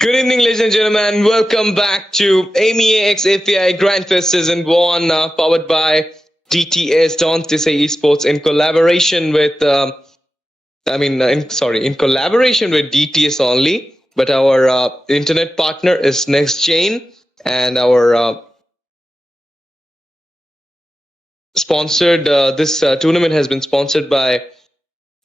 Good evening, ladies and gentlemen. Welcome back to MEA x FEAI Grandfest Season 1, powered by DTS, Don't Say Esports, in collaboration with, in collaboration with DTS only. But our internet partner is NextGen, and our this tournament has been sponsored by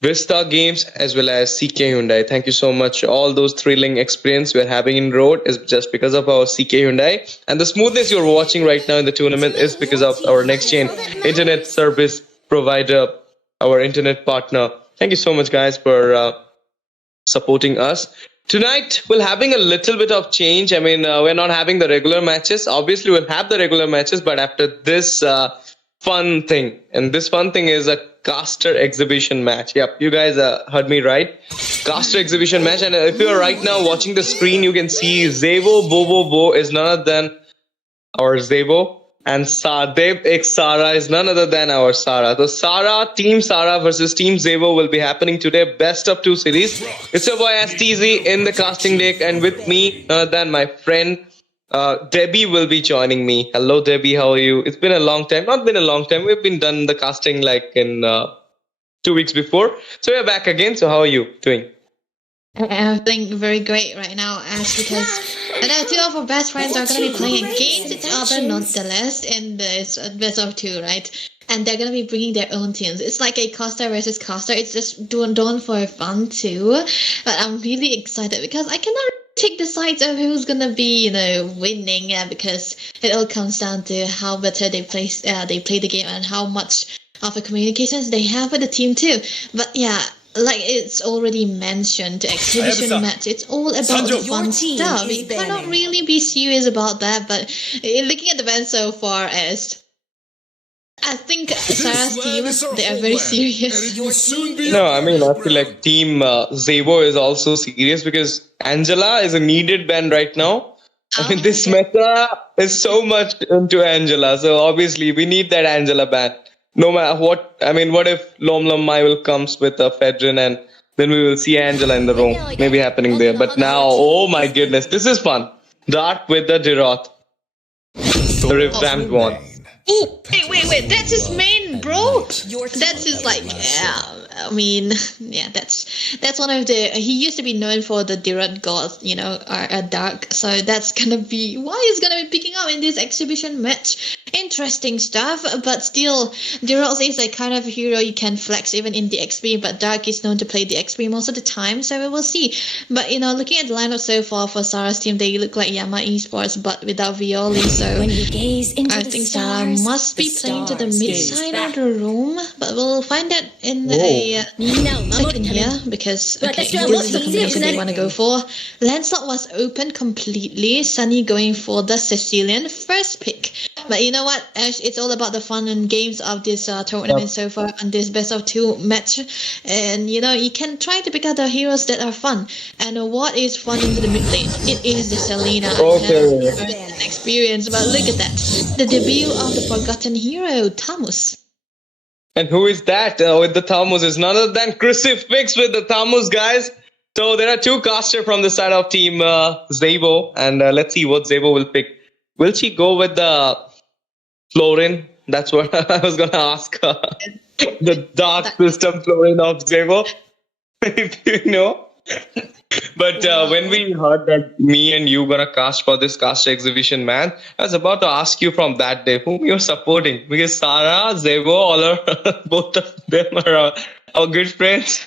Vista Games as well as CK Hyundai. Thank you so much. All those thrilling experience we're having in road is just because of our CK Hyundai, and the smoothness you're watching right now in the tournament is because of our next gen internet service provider, our internet partner. Thank you so much, guys, for supporting us. Tonight we're having a little bit of change. We're not having the regular matches. Obviously, we'll have the regular matches, but after this fun thing, and this fun thing is a caster exhibition match. Yep, you guys heard me right. Caster exhibition match. And if you're right now watching the screen, you can see Zevo Bobo Bo is none other than our Zevo, and Sadev X Sara is none other than our Sara. So Team Sara versus Team Zevo will be happening today. Best of 2 series. It's your boy STZ in the casting deck, and with me, none other than my friend Debbie will be joining me. Hello, Debbie. How are you? It's been a long time. Not been a long time. We've been done the casting like in 2 weeks before. So we're back again. So how are you doing? I'm feeling very great right now, as because two of our best friends are going to be playing against each other nonetheless in this best of 2, right? And they're going to be bringing their own teams. It's like a caster versus caster. It's just done for fun too. But I'm really excited because I cannot take the sides of who's going to be, winning, because it all comes down to how better they play the game and how much of a communications they have with the team too. But yeah, like it's already mentioned, the exhibition match, it's all about the fun stuff. We cannot really be serious about that, but looking at the band so far, as I think Sarah's team, they are very serious. No, I feel like Team Zevo is also serious because Angela is a needed band right now. This meta is so much into Angela, so obviously we need that Angela band. No matter what, what if Lom Lom Mai will comes with a Fedrin, and then we will see Angela in the room, maybe happening there. But now, oh my goodness, this is fun. Dark with the Diroth. The revamped one. Oh, wait, that's his main, bro. That's his, that's one of the, he used to be known for the Direct gods, are dark. So that's gonna be why he's gonna be picking up in this exhibition match. Interesting stuff, but still, Direct is a kind of hero you can flex even in the XP, but Dark is known to play the XP most of the time, so we will see. But, looking at the lineup so far for Sarah's team, they look like Yama Esports, but without Violi, so I think Sarah must be playing to the mid side of the room, but we'll find that in a second here, because this is the combination they want to go for. LAN slot was open completely, Sunny going for the Sicilian first pick. But you know what, Ash, it's all about the fun and games of this tournament so far on this best of 2 match. And you can try to pick out the heroes that are fun. And what is fun into the mid lane? It is the Selena. Experience, but look at that. The debut of the forgotten hero, Tamus. And who is that with the Tamus? Is none other than Crucifix with the Tamus, guys. So there are 2 casters from the side of Team Zevo, and let's see what Zevo will pick. Will she go with the Florin? That's what I was going to ask. The dark system Florin of Zevo, if you know. But when we heard that me and you gonna cast for this caster exhibition, man, I was about to ask you from that day whom you're supporting, because Sarah, Zevo, all are both of them are our good friends.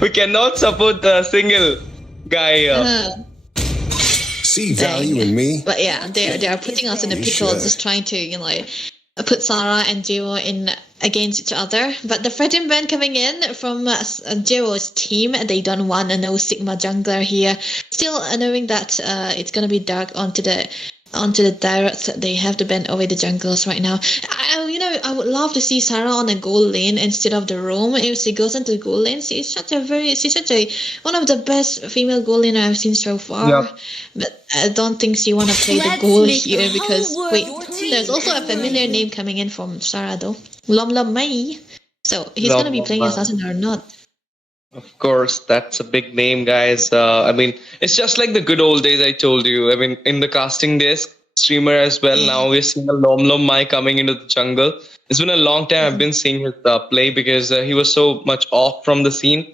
We cannot support a single guy. See value in me. But yeah, they are putting us in a pickle, just trying to put Sarah and Zevo in against each other. But the Fredin band coming in from Zevo's team, they don't want a no Sigma jungler here. Still knowing that it's gonna be Dark onto the direct. They have to bend away the junglers right now. I would love to see Sarah on a gold lane instead of the roam. If she goes into gold lane, she's such a one of the best female gold laner I've seen so far. Yep. But I don't think she wanna play the gold here, because there's also a familiar name coming in from Sarah though. Lom Lom Mai. So he's gonna be playing assassin or not. Of course, that's a big name, guys. I mean, it's just like the good old days I told you. I mean, in the casting desk, streamer as well. Now we're seeing a Lom Lom Mai coming into the jungle. It's been a long time I've been seeing his play because he was so much off from the scene.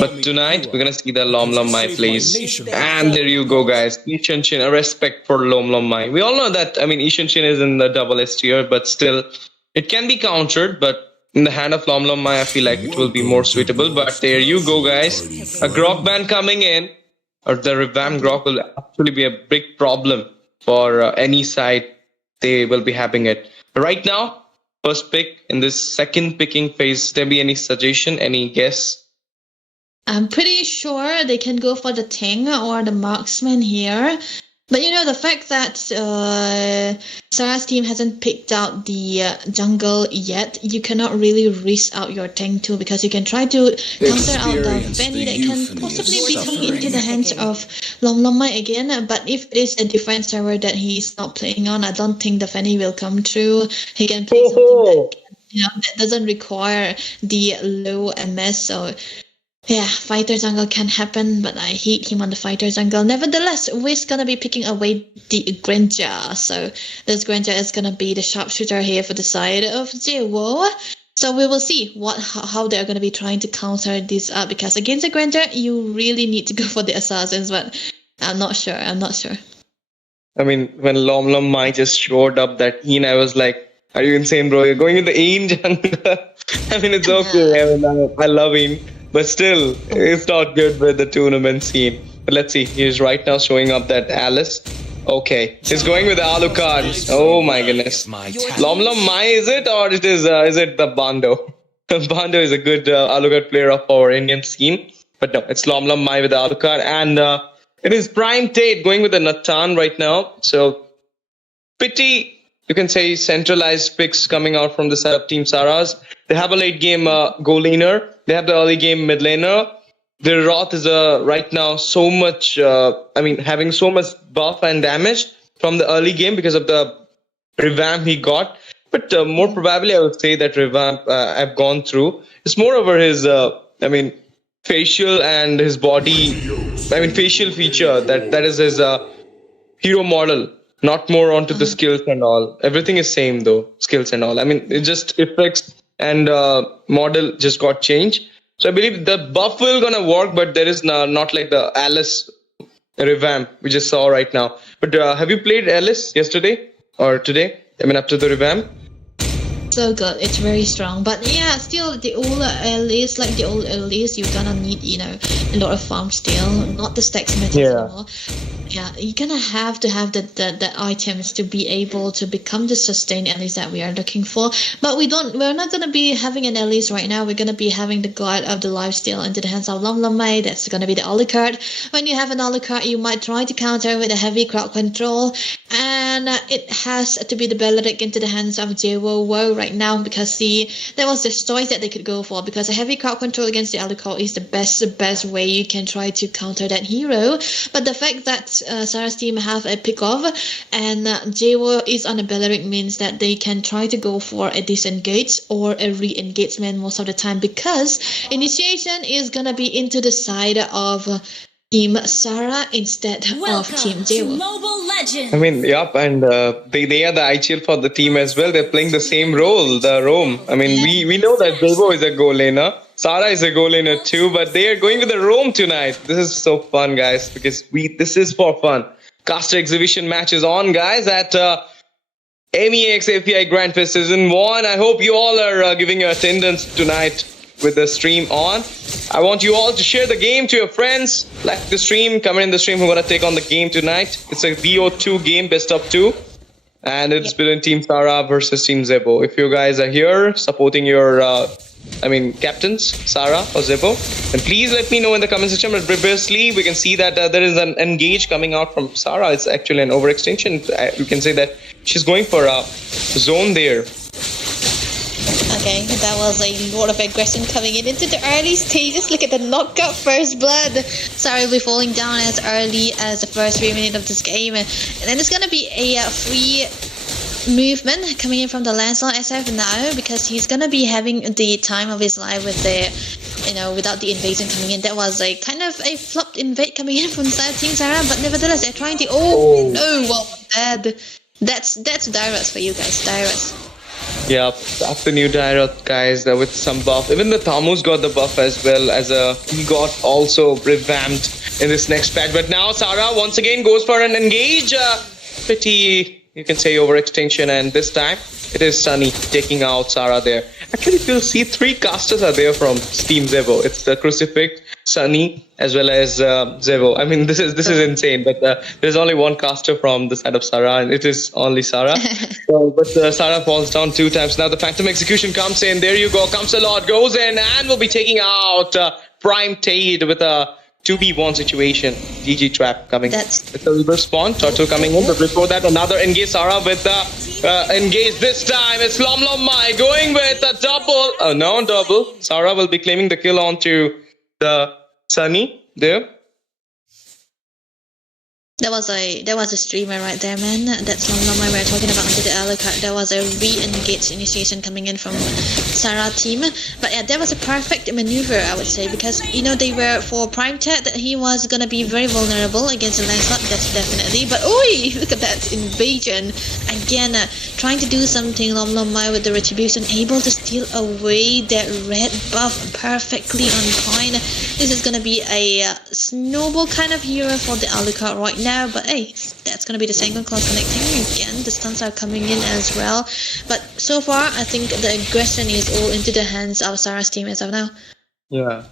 But tonight, we're going to see the Lom Lom Mai plays. And there you go, guys. Ishan Shin, a respect for Lom Lom Mai. We all know that, I mean, Ishan Shin is in the double S tier, but still, it can be countered, but in the hand of Lom Lom Mai, I feel like it will be more suitable. But there you go, guys. A Grok ban coming in, or the revamped Grok will actually be a big problem for any side. They will be having it. Right now, first pick in this second picking phase, there be any suggestion, any guess? I'm pretty sure they can go for the Ting or the Marksman here. But you know, the fact that Sarah's team hasn't picked out the jungle yet, you cannot really risk out your Ting too, because you can try to counter out the Fanny that can possibly be coming into the hands of Lom Lom Mai again. But if it is a different server that he's not playing on, I don't think the Fanny will come through. He can play something that doesn't require the low MS. So yeah, fighter jungle can happen, but I hate him on the fighter jungle. Nevertheless, we're gonna be picking away the Granger. So this Granger is gonna be the sharpshooter here for the side of Jewo. So we will see how they're gonna be trying to counter this up, because against the Granger, you really need to go for the assassins, but I'm not sure. I mean, when Lom Lom Mai just showed up that Een, I was like, are you insane, bro? You're going with the Een jungle. I mean, it's okay. I mean, I love Een. But still, it's not good with the tournament scene. But let's see. He's right now showing up that Alice. Okay. He's going with the Alucard. Oh my goodness. Lom Lom Mai is it? Or is it the Bando? Bando is a good Alucard player of our Indian scene. But no, it's Lom Lom Mai with the Alucard. And it is Prime Tate going with the Natan right now. So, pretty, you can say, centralized picks coming out from the side of Team Saras. They have a late game goal laner. They have the early game mid laner. Their Roth is right now so much, having so much buff and damage from the early game because of the revamp he got. But more probably, I would say that revamp I've gone through. It's more over his, facial and his body, facial feature. That is his hero model. Not more onto the skills and all. Everything is same though, skills and all. I mean, it just effects and model just got changed. So I believe the buff will gonna work, but there is not like the Alice revamp we just saw right now. But have you played Alice yesterday or today? I mean, after the revamp? So good, it's very strong. But yeah, still the old Alice, like the old Alice, you're gonna need, a lot of farm still, not the stacks metals anymore. Yeah, you're gonna have to have the items to be able to become the sustained Alice that we are looking for. But we're not gonna be having an Alice right now. We're gonna be having the guard of the lifesteal into the hands of Lom Lom Mai. That's gonna be the Alucard. When you have an Alucard, you might try to counter with a heavy crowd control, and it has to be the Belleric into the hands of Jewo right now, because that was the choice that they could go for, because a heavy crowd control against the Alucard is the best way you can try to counter that hero. But the fact that Sarah's team have a pick-off and Jewo is on a Belleric means that they can try to go for a disengage or a re-engagement most of the time, because initiation is gonna be into the side of Team Sarah instead of Team Jewo. I mean, yep, and they are the IGL for the team as well. They're playing the same role, the Roam. I mean, we know that Jewo is a goal laner. Sarah is a goal laner too, but they are going with the Roam tonight. This is so fun, guys, because this is for fun. Caster exhibition match is on, guys, at MEA FEAI Grand Fest Season 1. I hope you all are giving your attendance tonight with the stream on. I want you all to share the game to your friends. Like the stream, comment in the stream who are going to take on the game tonight. It's a BO2 game, best of 2. And it's between Team Sarah versus Team Zebo. If you guys are here supporting your captains, Sarah or Zebo, then please let me know in the comment section. But previously, we can see that there is an engage coming out from Sarah. It's actually an overextension. You can say that she's going for a zone there. Okay, that was a lot of aggression coming into the early stages. Look at the knockout first blood. Sarah will be falling down as early as the first 3 minutes of this game. And then it's going to be a free movement coming in from the Lancelot SF now, because he's going to be having the time of his life with the without the invasion coming in. That was a kind of a flopped invade coming in from Team Sarah, but nevertheless they're trying to. Oh no! Well, that's Dairos for you guys. Dairos. Yeah, that's the new Dyrot, guys, with some buff. Even the Thamus got the buff as well, as he got also revamped in this next patch. But now Sarah once again goes for an engage. Pretty, you can say, overextension, and this time it is Sunny taking out Sarah there. Actually, if you'll see, 3 casters are there from Team Zevo. It's the Crucifix, Sunny, as well as Zevo. I mean, this is insane, but there's only 1 caster from the side of Sarah, and it is only Sarah. But Sarah falls down 2 times. Now the Phantom Execution comes in. There you go. Comes a lot, goes in, and will be taking out Prime Tade with a 2v1 situation. GG trap coming. It's a reverse spawn. Turtle coming in, but before that, another engage Sarah with the engage. This time it's Lom Mai going with a double. Oh no, double. Sarah will be claiming the kill onto the Sunny there. That was a streamer right there, man. That's Lom Mai we're talking about onto the Alucard. There was a re-engage initiation coming in from Sarah team. But yeah, that was a perfect maneuver, I would say, because they were for Prime Ted that he was gonna be very vulnerable against the Lancelot. That's definitely. But oi, look at that invasion again, trying to do something. Lom Mai with the retribution, able to steal away that red buff perfectly on point. This is gonna be a snowball kind of hero for the Alucard right now, but hey, that's gonna be the second class connecting again. The stuns are coming in as well, but so far I think the aggression is all into the hands of Sarah's team as of now. Yeah,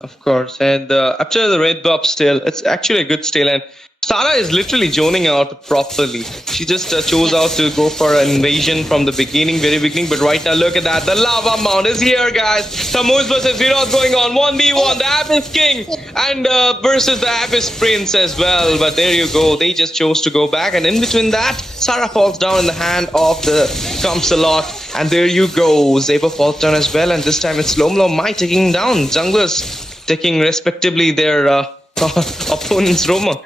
of course. And after the red buff still, it's actually a good steal, and Sarah is literally zoning out properly. She just chose out to go for an invasion from the very beginning. But right now, look at that. The Lava Mount is here, guys. Thamus versus Virat going on. 1v1. The Abyss King and versus the Abyss Prince as well. But there you go. They just chose to go back. And in between that, Sarah falls down in the hand of the Kamsalot. And there you go. Zeba falls down as well. And this time it's Lom Mai taking down. Junglers taking respectively their opponent's Roma.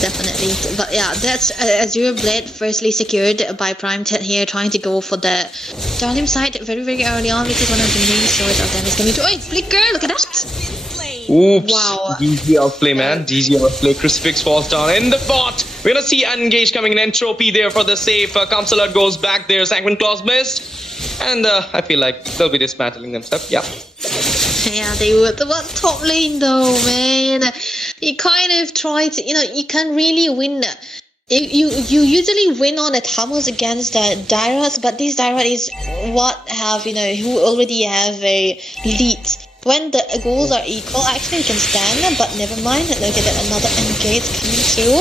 Definitely, but yeah, that's Azure Blade firstly secured by Prime Ted here, trying to go for the Darlim side very early on, which is one of the main source of damage coming to. Oh, Flicker, look at that! Oops, wow. GG outplay, man. GG outplay. Crucifix falls down in the bot. We're gonna see Engage coming in. Entropy there for the save. Kamsalot goes back there. Sanguine Claws missed. And I feel like they'll be dismantling themselves. Yeah. Yeah, they were the top lane though, man. You kind of try to, you can't really win. You usually win on the Thamus against the Dairos, but this Dairos is who already have a lead. When the goals are equal, actually you can stand, but never mind. Look at that, another engage coming through.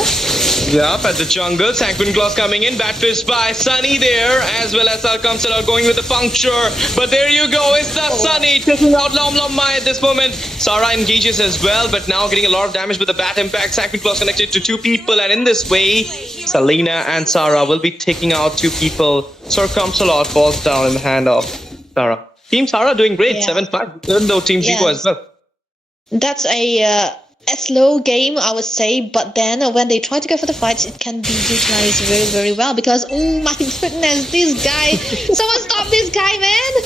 Yep, at the jungle, Sanguine Claws coming in, bad fist by Sunny there, as well as Kamsalot going with the puncture. But there you go, it's the Sunny taking out Lom Mai at this moment. Sarah engages as well, but now getting a lot of damage with the bat impact. Sanguine Claws connected to 2 people, and in this way, Selena and Sarah will be taking out 2 people. Sir Kamsalot falls down in the hand of Sarah. Team Sarah doing great, 7-5, even though Team Zico as well. That's a slow game, I would say, but then when they try to go for the fights, it can be utilized very well, because oh my goodness, this guy, someone stop this guy, man!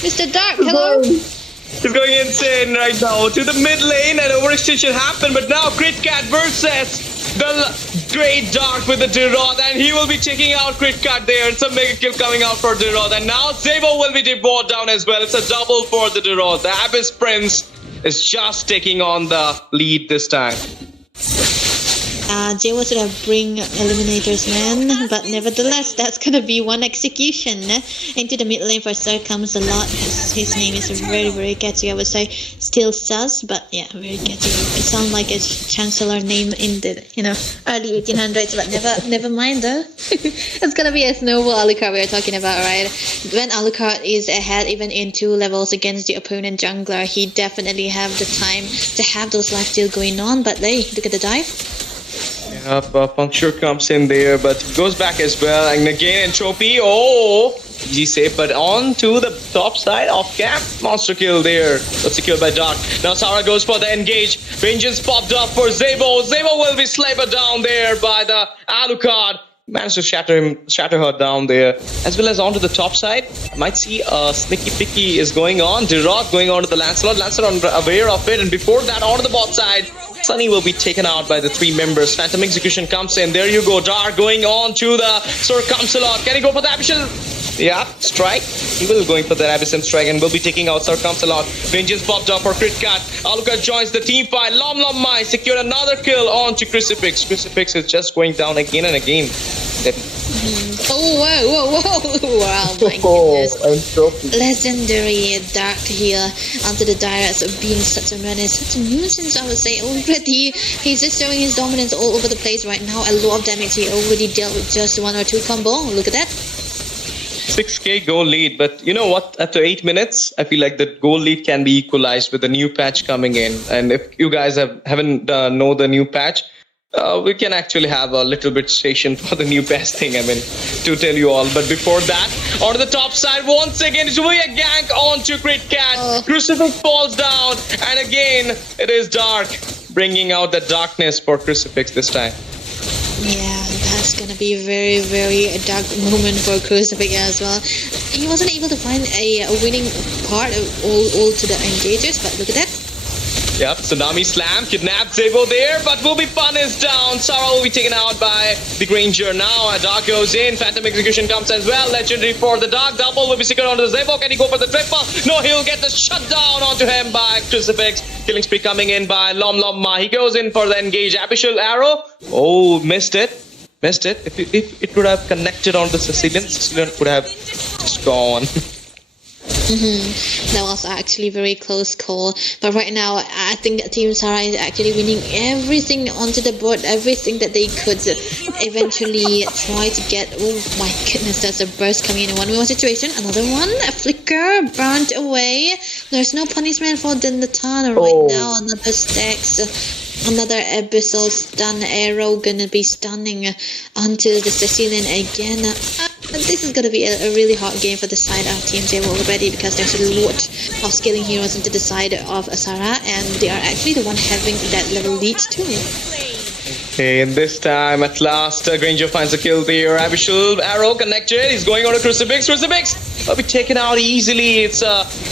Mr. Dark, hello? He's going insane right now to the mid lane, and overextension happened, but now Critcat versus the Great Dark with the Dirod, and he will be taking out Critcat there. It's a mega kill coming out for Dirod, and now Zebo will be brought down as well. It's a double for the Dirod. The Abyss Prince is just taking on the lead this time. J should have bring eliminators, man, but nevertheless, that's gonna be one execution into the mid lane for Sir comes a lot. His name is very catchy, I would say. Still sus, but yeah, very catchy. It sounds like a chancellor name in the early 1800s, but never mind though. It's gonna be a snowball Alucard we're talking about, right? When Alucard is ahead even in 2 levels against the opponent jungler, he definitely have the time to have those lifesteal going on, but hey, look at the dive. Puncture comes in there, but goes back as well. And again, Entropy. Oh, easy save, but on to the top side of camp. Monster kill there. But secured by Dark. Now Sarah goes for the engage. Vengeance popped up for Zebo. Zebo will be slammed down there by the Alucard. managed to shatter her down there, as well as onto the top side. Might see sneaky picky is going on. Dirot going on to the Lancelot. Lancelot aware of it, and before that, onto the bot side. Sunny will be taken out by the 3 members. Phantom Execution comes in. There you go. Dark going on to the Circumcelot. Can he go for the Abyssal? Yeah, strike. He will going for the Abyssal strike and will be taking out Circumcelot. Rangers popped up for crit cut. Alucard joins the team fight. Lom Mai secured another kill on to Crucifix. Crucifix is just going down again and again. Oh, whoa. Wow, my goodness. Legendary Dark here onto the Dyrus being such a menace, such a nuisance, I would say. Already, he's just showing his dominance all over the place right now. A lot of damage. He already dealt with just 1 or 2 combo. Look at that. 6k goal lead, but you know what? After 8 minutes, I feel like the goal lead can be equalized with the new patch coming in. And if you guys haven't know the new patch, we can actually have a little bit station for the new patch thing. I mean, to tell you all. But before that, on the top side, once again, it's really a gank onto Crit Cat. Crucifix falls down, and again, it is Dark bringing out the darkness for Crucifix this time. Yeah, that's gonna be a very, very dark moment for Crucifix as well. He wasn't able to find a winning part all to the engagers, but look at that. Yep, Tsunami Slam, kidnapped Zebo there, but will be punished down. Sarah will be taken out by the Granger now. Dark goes in, Phantom Execution comes as well. Legendary for the Dark, double will be secured onto the Zebo. Can he go for the triple? No, he'll get the shutdown onto him by Crucifix. Killing spree coming in by Lom Ma. He goes in for the engage. Abyssal arrow. Oh, missed it. If it would have connected on the Sicilian would have just gone. That was actually a very close call, but right now I think that Team Sarah is actually winning everything onto the board, everything that they could eventually try to get. Oh my goodness, that's a burst coming in a 1v1 situation. Another one, a flicker, burnt away. There's no punishment for the Natana right now. Another stacks. Another Abyssal stun arrow gonna be stunning onto the Sicilian again. This is gonna be a really hard game for the side of Team J already, because there's a lot of scaling heroes into the side of Asara, and they are actually the one having that level lead too. Okay, and this time at last, Granger finds a kill there. Abyssal arrow connected. He's going on a Crucifix. Crucifix will be taken out easily. It's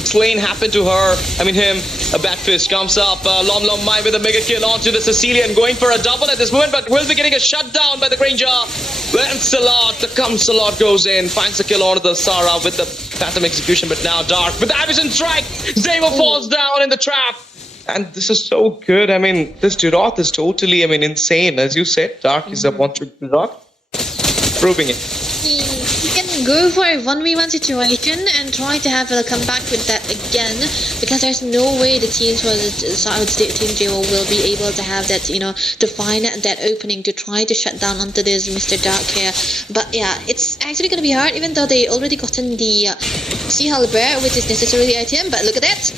Slain happened to her. I mean him. A Batfish comes up. Lom Mai with a mega kill onto the Sicilian, going for a double at this moment, but will be getting a shutdown by the Granger. Lancelot, the Cumsalot goes in, finds the kill onto the Sarah with the Phantom Execution, but now Dark with the Abyssal strike. Zebo falls down in the trap. And this is so good. I mean, this Dirot is totally, insane. As you said, Dark is a one-trick Dirot. Proving it. You can go for a 1v1 situation and try to have a comeback with that again, because there's no way the teams for the Team JO will be able to have that, to find that opening to try to shut down onto this Mr. Dark here. But yeah, it's actually going to be hard, even though they already gotten the Sea Halberd, which is necessarily item. But look at that.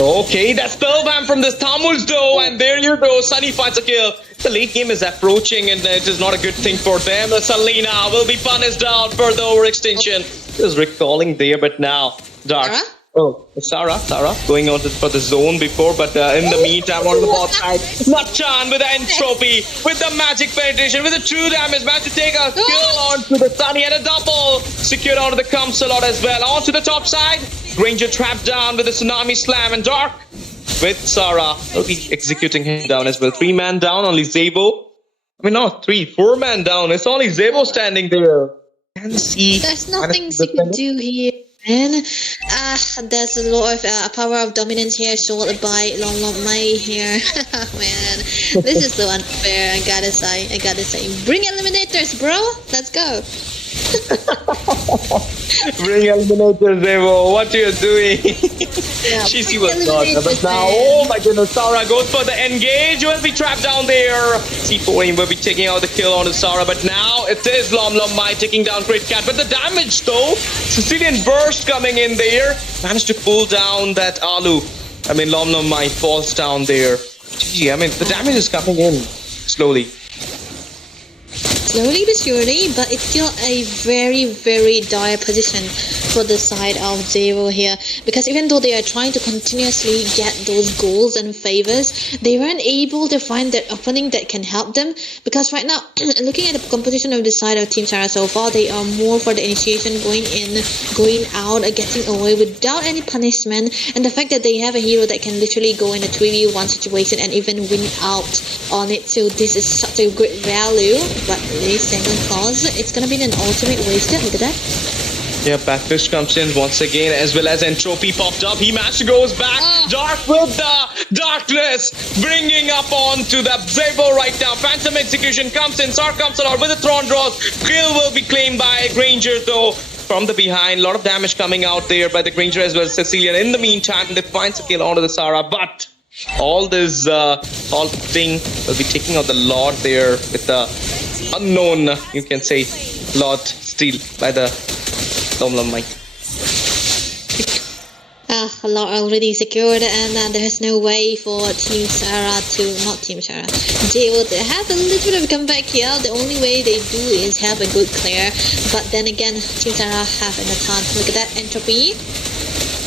Okay, that's Spellbam from this Tamul's though, and there you go. Sunny finds a kill. The late game is approaching, and it is not a good thing for them. Selena will be punished down for the overextension. Just recalling there, but now Dark. Sarah? Oh, Sarah going on for the zone before, but in the meantime on the bot side, Natchan with the entropy, with the magic penetration, with the true damage, managed to take a kill onto the Sunny and a double. Secured onto the Cumsalot as well. Onto the top side, Granger trapped down with the Tsunami Slam, and Dark with Sarah will be executing him down as well. 3-man down, only Zebo. Not 4-man down. It's only Zebo standing there. Can see. There's nothing you can do here, man. There's a lot of power of dominance here shown by Lom Mai here. Man, this is so unfair. I gotta say. Bring eliminators, bro. Let's go. Bring eliminators, Zebo. What are you doing? Yeah, She was not. But now, oh my goodness, Sarah goes for the engage. Will be trapped down there. C4 will be taking out the kill on the Sarah, but now it is Lom Mai taking down Crit Cat. But the damage though, Sicilian burst coming in there. Managed to pull down that Alu. Lom Mai falls down there. GG, the damage is coming in slowly. slowly but surely, but it's still a very, very dire position for the side of Zero here, because even though they are trying to continuously get those goals and favors, they weren't able to find that opening that can help them, because right now, looking at the composition of the side of Team Sarah so far, they are more for the initiation, going in, going out, getting away without any punishment, and the fact that they have a hero that can literally go in a 3v1 situation and even win out on it. So this is such a great value, but the second clause, it's gonna be an ultimate wasted. Look at that. Yeah, Backfish comes in once again, as well as Entropy popped up. He managed to goes back. Dark with the darkness, bringing up onto the Zebo right now. Phantom Execution comes in. Sar comes out with the Thorn Draws. Kill will be claimed by Granger though. From the behind, a lot of damage coming out there by the Granger as well as Cecilian. In the meantime, they finds a kill onto the Sara, but all this all thing will be taking out the Lord there with the unknown, you can say, Lord Steel by the Lom Mike. A lot already secured, and there's no way for Team Sarah to, not Team Sarah, they will have a little bit of a comeback here. The only way they do is have a good clear, but then again, Team Sarah have an attack. Look at that, Entropy.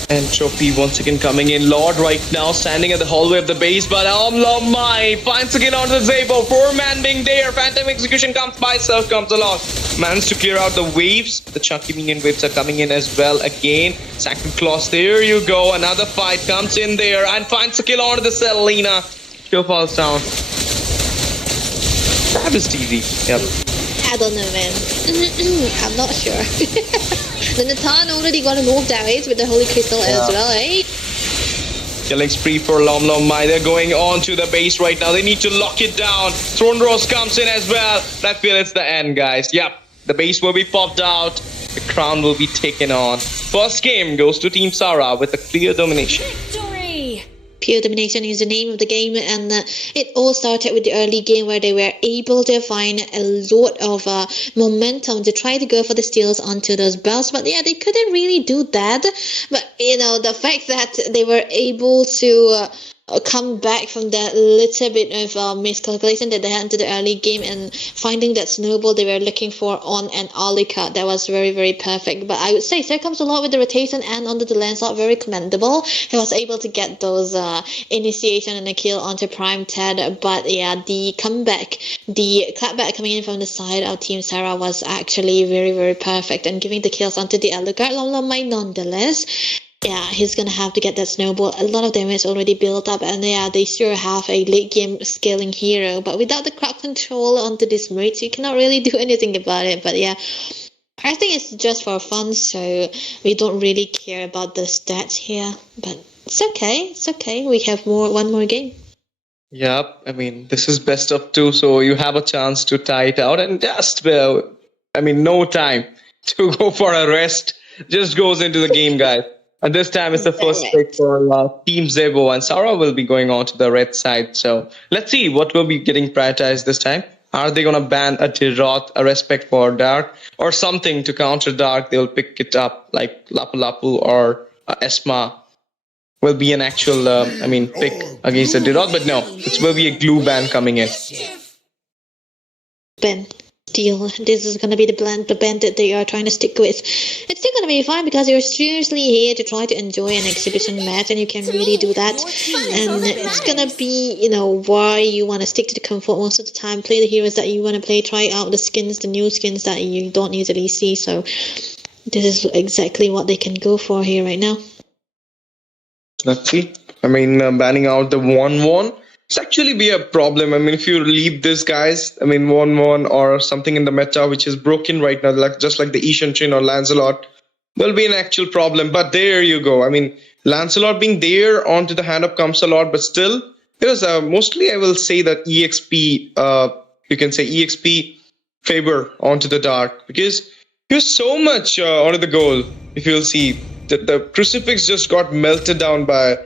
Entropy once again coming in. Lord right now standing at the hallway of the base, but Mai finds again onto the Zebo. 4-man being there. Phantom Execution comes by, Surf comes along. Managed to clear out the waves. The chunky minion waves are coming in as well again. Sacred Claws, there you go. Another fight comes in there and finds a kill onto the Selena. Kill falls down. That is easy. Yep. I don't know, man. I'm not sure. The Nathan already got a move damage with the Holy Crystal as well, eh? Killing spree for Lom Mai. They're going on to the base right now. They need to lock it down. Throne Rose comes in as well. I feel it's the end, guys. Yep. The base will be popped out. The crown will be taken on. First game goes to Team Sarah with a clear domination. Pure Domination is the name of the game, and it all started with the early game where they were able to find a lot of momentum to try to go for the steals onto those belts, but yeah, they couldn't really do that. But you know, the fact that they were able to come back from that little bit of miscalculation that they had into the early game and finding that snowball they were looking for on an early card, that was very, very perfect. But I would say there comes a lot with the rotation and onto the Lancelot, very commendable. He was able to get those initiation and a kill onto Prime Ted, but yeah, the comeback, the clapback coming in from the side of Team Sarah was actually very, very perfect, and giving the kills onto the Elder Guard Lomlomai nonetheless. Yeah, he's gonna have to get that snowball. A lot of damage already built up, and yeah, they sure have a late game scaling hero, but without the crowd control onto this merge, you cannot really do anything about it. But yeah, I think it's just for fun, so we don't really care about the stats here. But it's okay, it's okay. We have one more game. Yep, I mean, this is best of 2, so you have a chance to tie it out, and just, no time to go for a rest. Just goes into the game, guys. And this time it's the first pick for Team Zebo, and Sarah will be going on to the red side. So let's see what will be getting prioritized this time. Are they going to ban a Tirot, a Respect for Dark, or something to counter Dark? They'll pick it up like Lapu Lapu or Esma will be an actual, pick against the Tirot. But no, it will be a glue ban coming in. Ben. Deal. This is going to be the band that they are trying to stick with. It's still going to be fine because you're seriously here to try to enjoy an exhibition match, and you can really do that. And it's going to be, why you want to stick to the comfort most of the time. Play the heroes that you want to play. Try out the skins, the new skins that you don't usually see. So this is exactly what they can go for here right now. Let's see. Banning out the 1-1. It's actually be a problem. If you leave this, guys, 1-1 or something in the meta which is broken right now, just like the Ishan Chin or Lancelot, will be an actual problem. But there you go. Lancelot being there onto the hand up comes a lot, but still, there is mostly I will say that EXP, you can say EXP favor onto the Dark, because here's so much onto the goal. If you'll see that the crucifix just got melted down by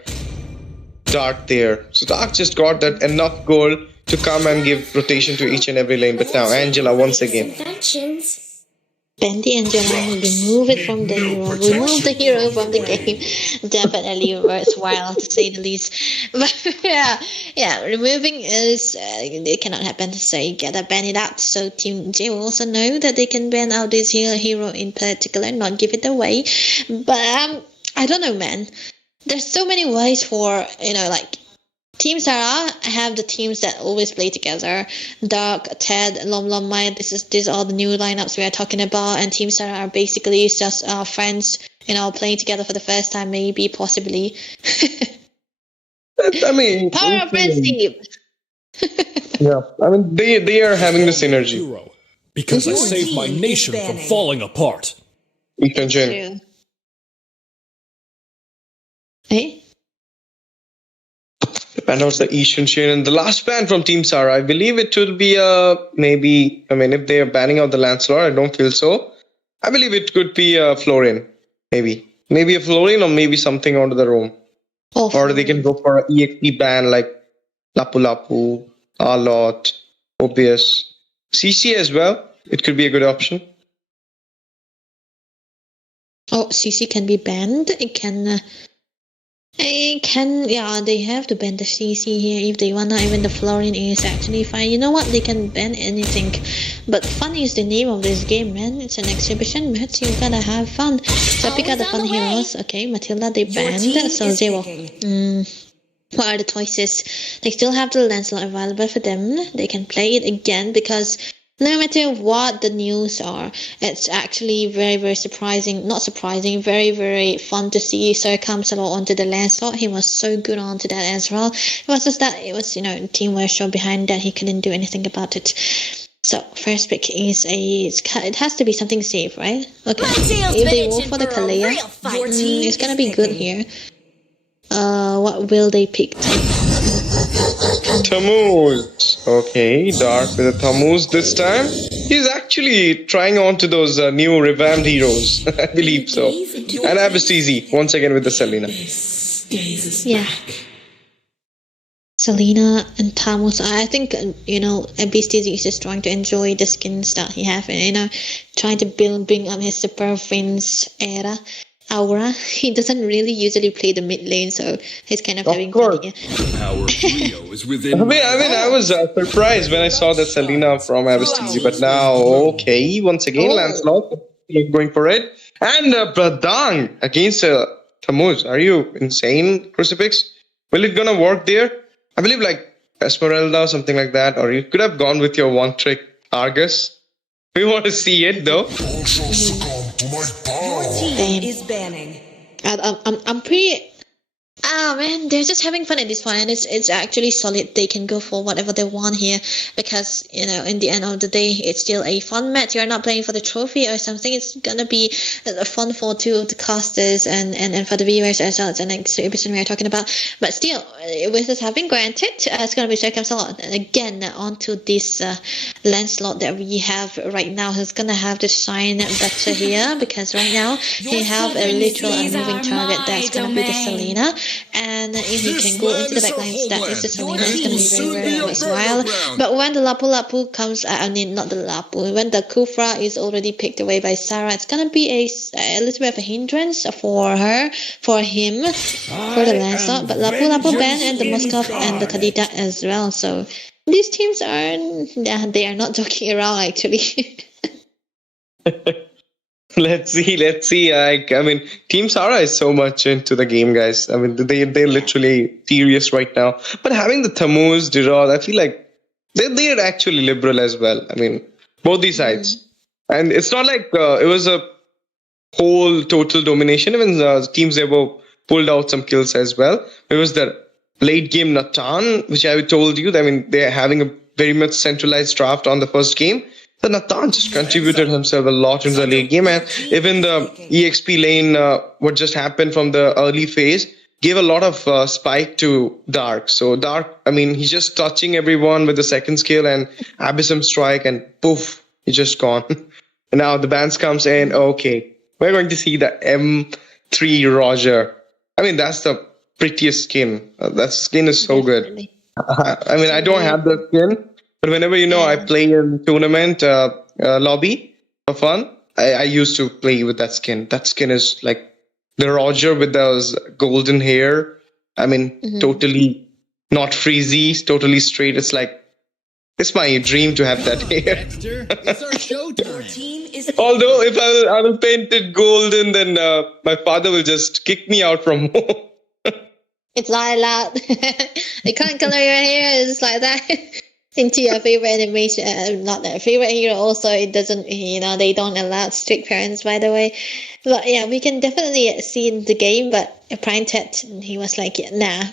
Dark there. So Dark just got that enough gold to come and give rotation to each and every lane. But now Angela once again. Ban the Angela, remove it from the hero, remove the hero from the game. Definitely worthwhile to say the least. But yeah, removing is it cannot happen. So you gotta ban it out. So Team J will also know that they can ban out this hero in particular, not give it away. But I don't know, man. There's so many ways for like. Team Sarah have the teams that always play together. Dark, Ted, Lom Lom Mai. These are the new lineups we are talking about. And Team Sarah are basically just friends, playing together for the first time, maybe, possibly. I mean, Power of friendship. yeah. I mean, they are having the synergy. Hero, because I saved my nation from falling apart. Ethan Jin. True. Hey. And also Ishan Shin and the last ban from Team Sarah. I believe it will be maybe. I mean, if they are banning out the Lancelot, I don't feel so. I believe it could be Florian, maybe a Florian or maybe something out of the room. Oh, Or they can go for an EXP ban like Lapu Lapu, Alot, Obvious, CC as well. It could be a good option. Oh, CC can be banned. It can. Yeah, they have to ban the CC here if they wanna. Even the Florian is actually fine. You know what? They can ban anything. But fun is the name of this game, man. It's an exhibition match. You gotta have fun. So pick out the fun heroes. Okay, Matilda they banned. So they will. What are the choices? They still have the Lancelot available for them. They can play it again because no matter what the news are, it's actually very, very surprising. Not surprising, very, very fun to see Sir Kamsalot onto the Lancelot. He was so good onto that as well. It was just that it was, teamwork show behind that. He couldn't do anything about it. So first pick is it has to be something safe, right? Okay. If they go for the Kalea, it's gonna be good here. What will they pick? Tammuz. Okay, Dark with a Tammuz this time. He's actually trying on to those new revamped heroes. I believe so. And Abyss once again with the Selena. Yeah. Selena and Tammuz. I think, Abyss is just trying to enjoy the skins that he have and, trying to bring up his Super Prince aura. He doesn't really usually play the mid lane, so he's kind of having fun here. Our trio is within. I was surprised when I saw that Selena from Abyss, but now, okay, once again, Lancelot going for it. And Pradang against Tammuz. Are you insane, Crucifix? Will it gonna work there? I believe like Esmeralda or something like that, or you could have gone with your one trick Argus. We want to see it though. Damn. Is banning. I'm pretty. Man, they're just having fun at this point, and it's actually solid. They can go for whatever they want here because in the end of the day, it's still a fun match. You're not playing for the trophy or something. It's gonna be fun for two of the casters and for the viewers as well. It's an exhibition we are talking about, but still, with this having granted, it's gonna be Circumsalot. And again, onto this Lancelot that we have right now. He's gonna have to shine better here because right now he have a literal moving target that's gonna be the Selena. And if he can go into the backlines, that is the Selena. It's going to be very, very worthwhile. But when the Lapu Lapu comes, not the Lapu, when the Kufra is already picked away by Sarah, it's going to be a little bit of a hindrance for him, for the Lancelot. But Lapu Lapu ban and the Moskov and the Kadita as well. So these teams they are not joking around actually. Let's see. I mean, Team Sarah is so much into the game, guys. I mean, they're literally serious right now. But having the Tammuz, Dirod, I feel like they're actually liberal as well. I mean, both these sides. And it's not like it was a whole total domination. Even teams they were pulled out some kills as well. It was the late game Natan, which I told you. I mean, they're having a very much centralized draft on the first game. So Nathan just contributed himself a lot in the late game, and even the EXP lane, what just happened from the early phase, gave a lot of spike to Dark. So Dark, I mean, he's just touching everyone with the second skill and Abyssum Strike, and poof, he's just gone. And now the bans comes in. Okay, we're going to see the M3 Roger. I mean, that's the prettiest skin. That skin is so good. I mean, I don't have the skin. But whenever, I play in tournament lobby for fun, I used to play with that skin. That skin is like the Roger with those golden hair. I mean, totally not frizzy, totally straight. It's like, it's my dream to have that hair. Dexter, it's our showtime. Although if I will paint it golden, then my father will just kick me out from home. It's not allowed. You can't color your hair. It's like that. Into your favorite animation, not their favorite hero. Also, it doesn't, they don't allow strict parents, by the way. But yeah, we can definitely see in the game. But Prime Ted, he was like, nah,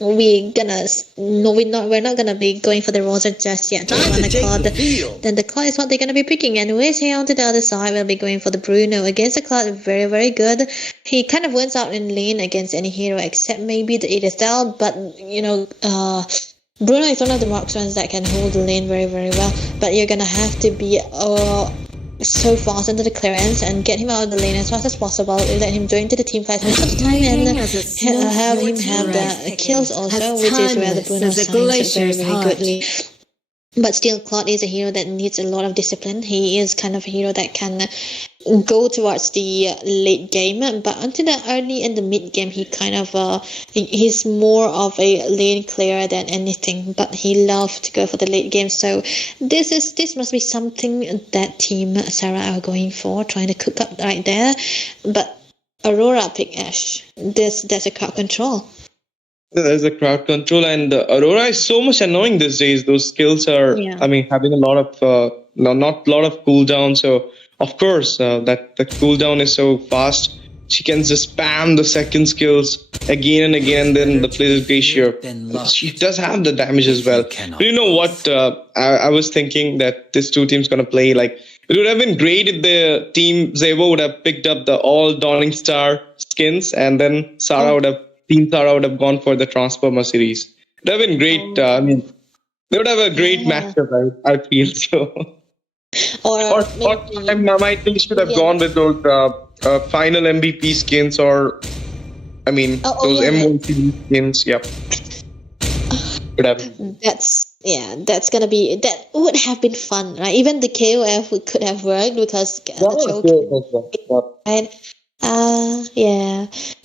we're not gonna be going for the Rosa just yet. We want the Claude. Then the Claude is what they're gonna be picking. Anyways, here on to the other side, we'll be going for the Bruno against the Claude. Very, very good. He kind of wins out in lane against any hero except maybe the Adestel, but Bruno is one of the marksmen that can hold the lane very, very well. But you're gonna have to be so fast into the clearance and get him out of the lane as fast as possible. Let him join to the team fight most of the time and have him have the kills also, which is where the Bruno shines very, very goodly. But still, Claude is a hero that needs a lot of discipline. He is kind of a hero that can go towards the late game, but until the early and the mid game, he kind of he's more of a lane clearer than anything. But he loves to go for the late game. So this must be something that Team Sarah are going for, trying to cook up right there. But Aurora pick Ashe. That's a crowd control. There's a crowd control, and Aurora is so much annoying these days. Those skills are, having a lot of, not a lot of cooldown. So, of course, that the cooldown is so fast. She can just spam the second skills again and again, then the player ratio. She does have the damage as well. Do you know what? I was thinking that this two teams going to play. Like, it would have been great if the team Zevo would have picked up the all Dawning Star skins, and then Team Sarah would have gone for the Transformer series. It would have been great. They would have a great matchup, I feel so. Or my team should have gone with those final MVP skins, or those M1 series skins. Yep. That's gonna be, that would have been fun, right? Even the KOF could have worked because the choke.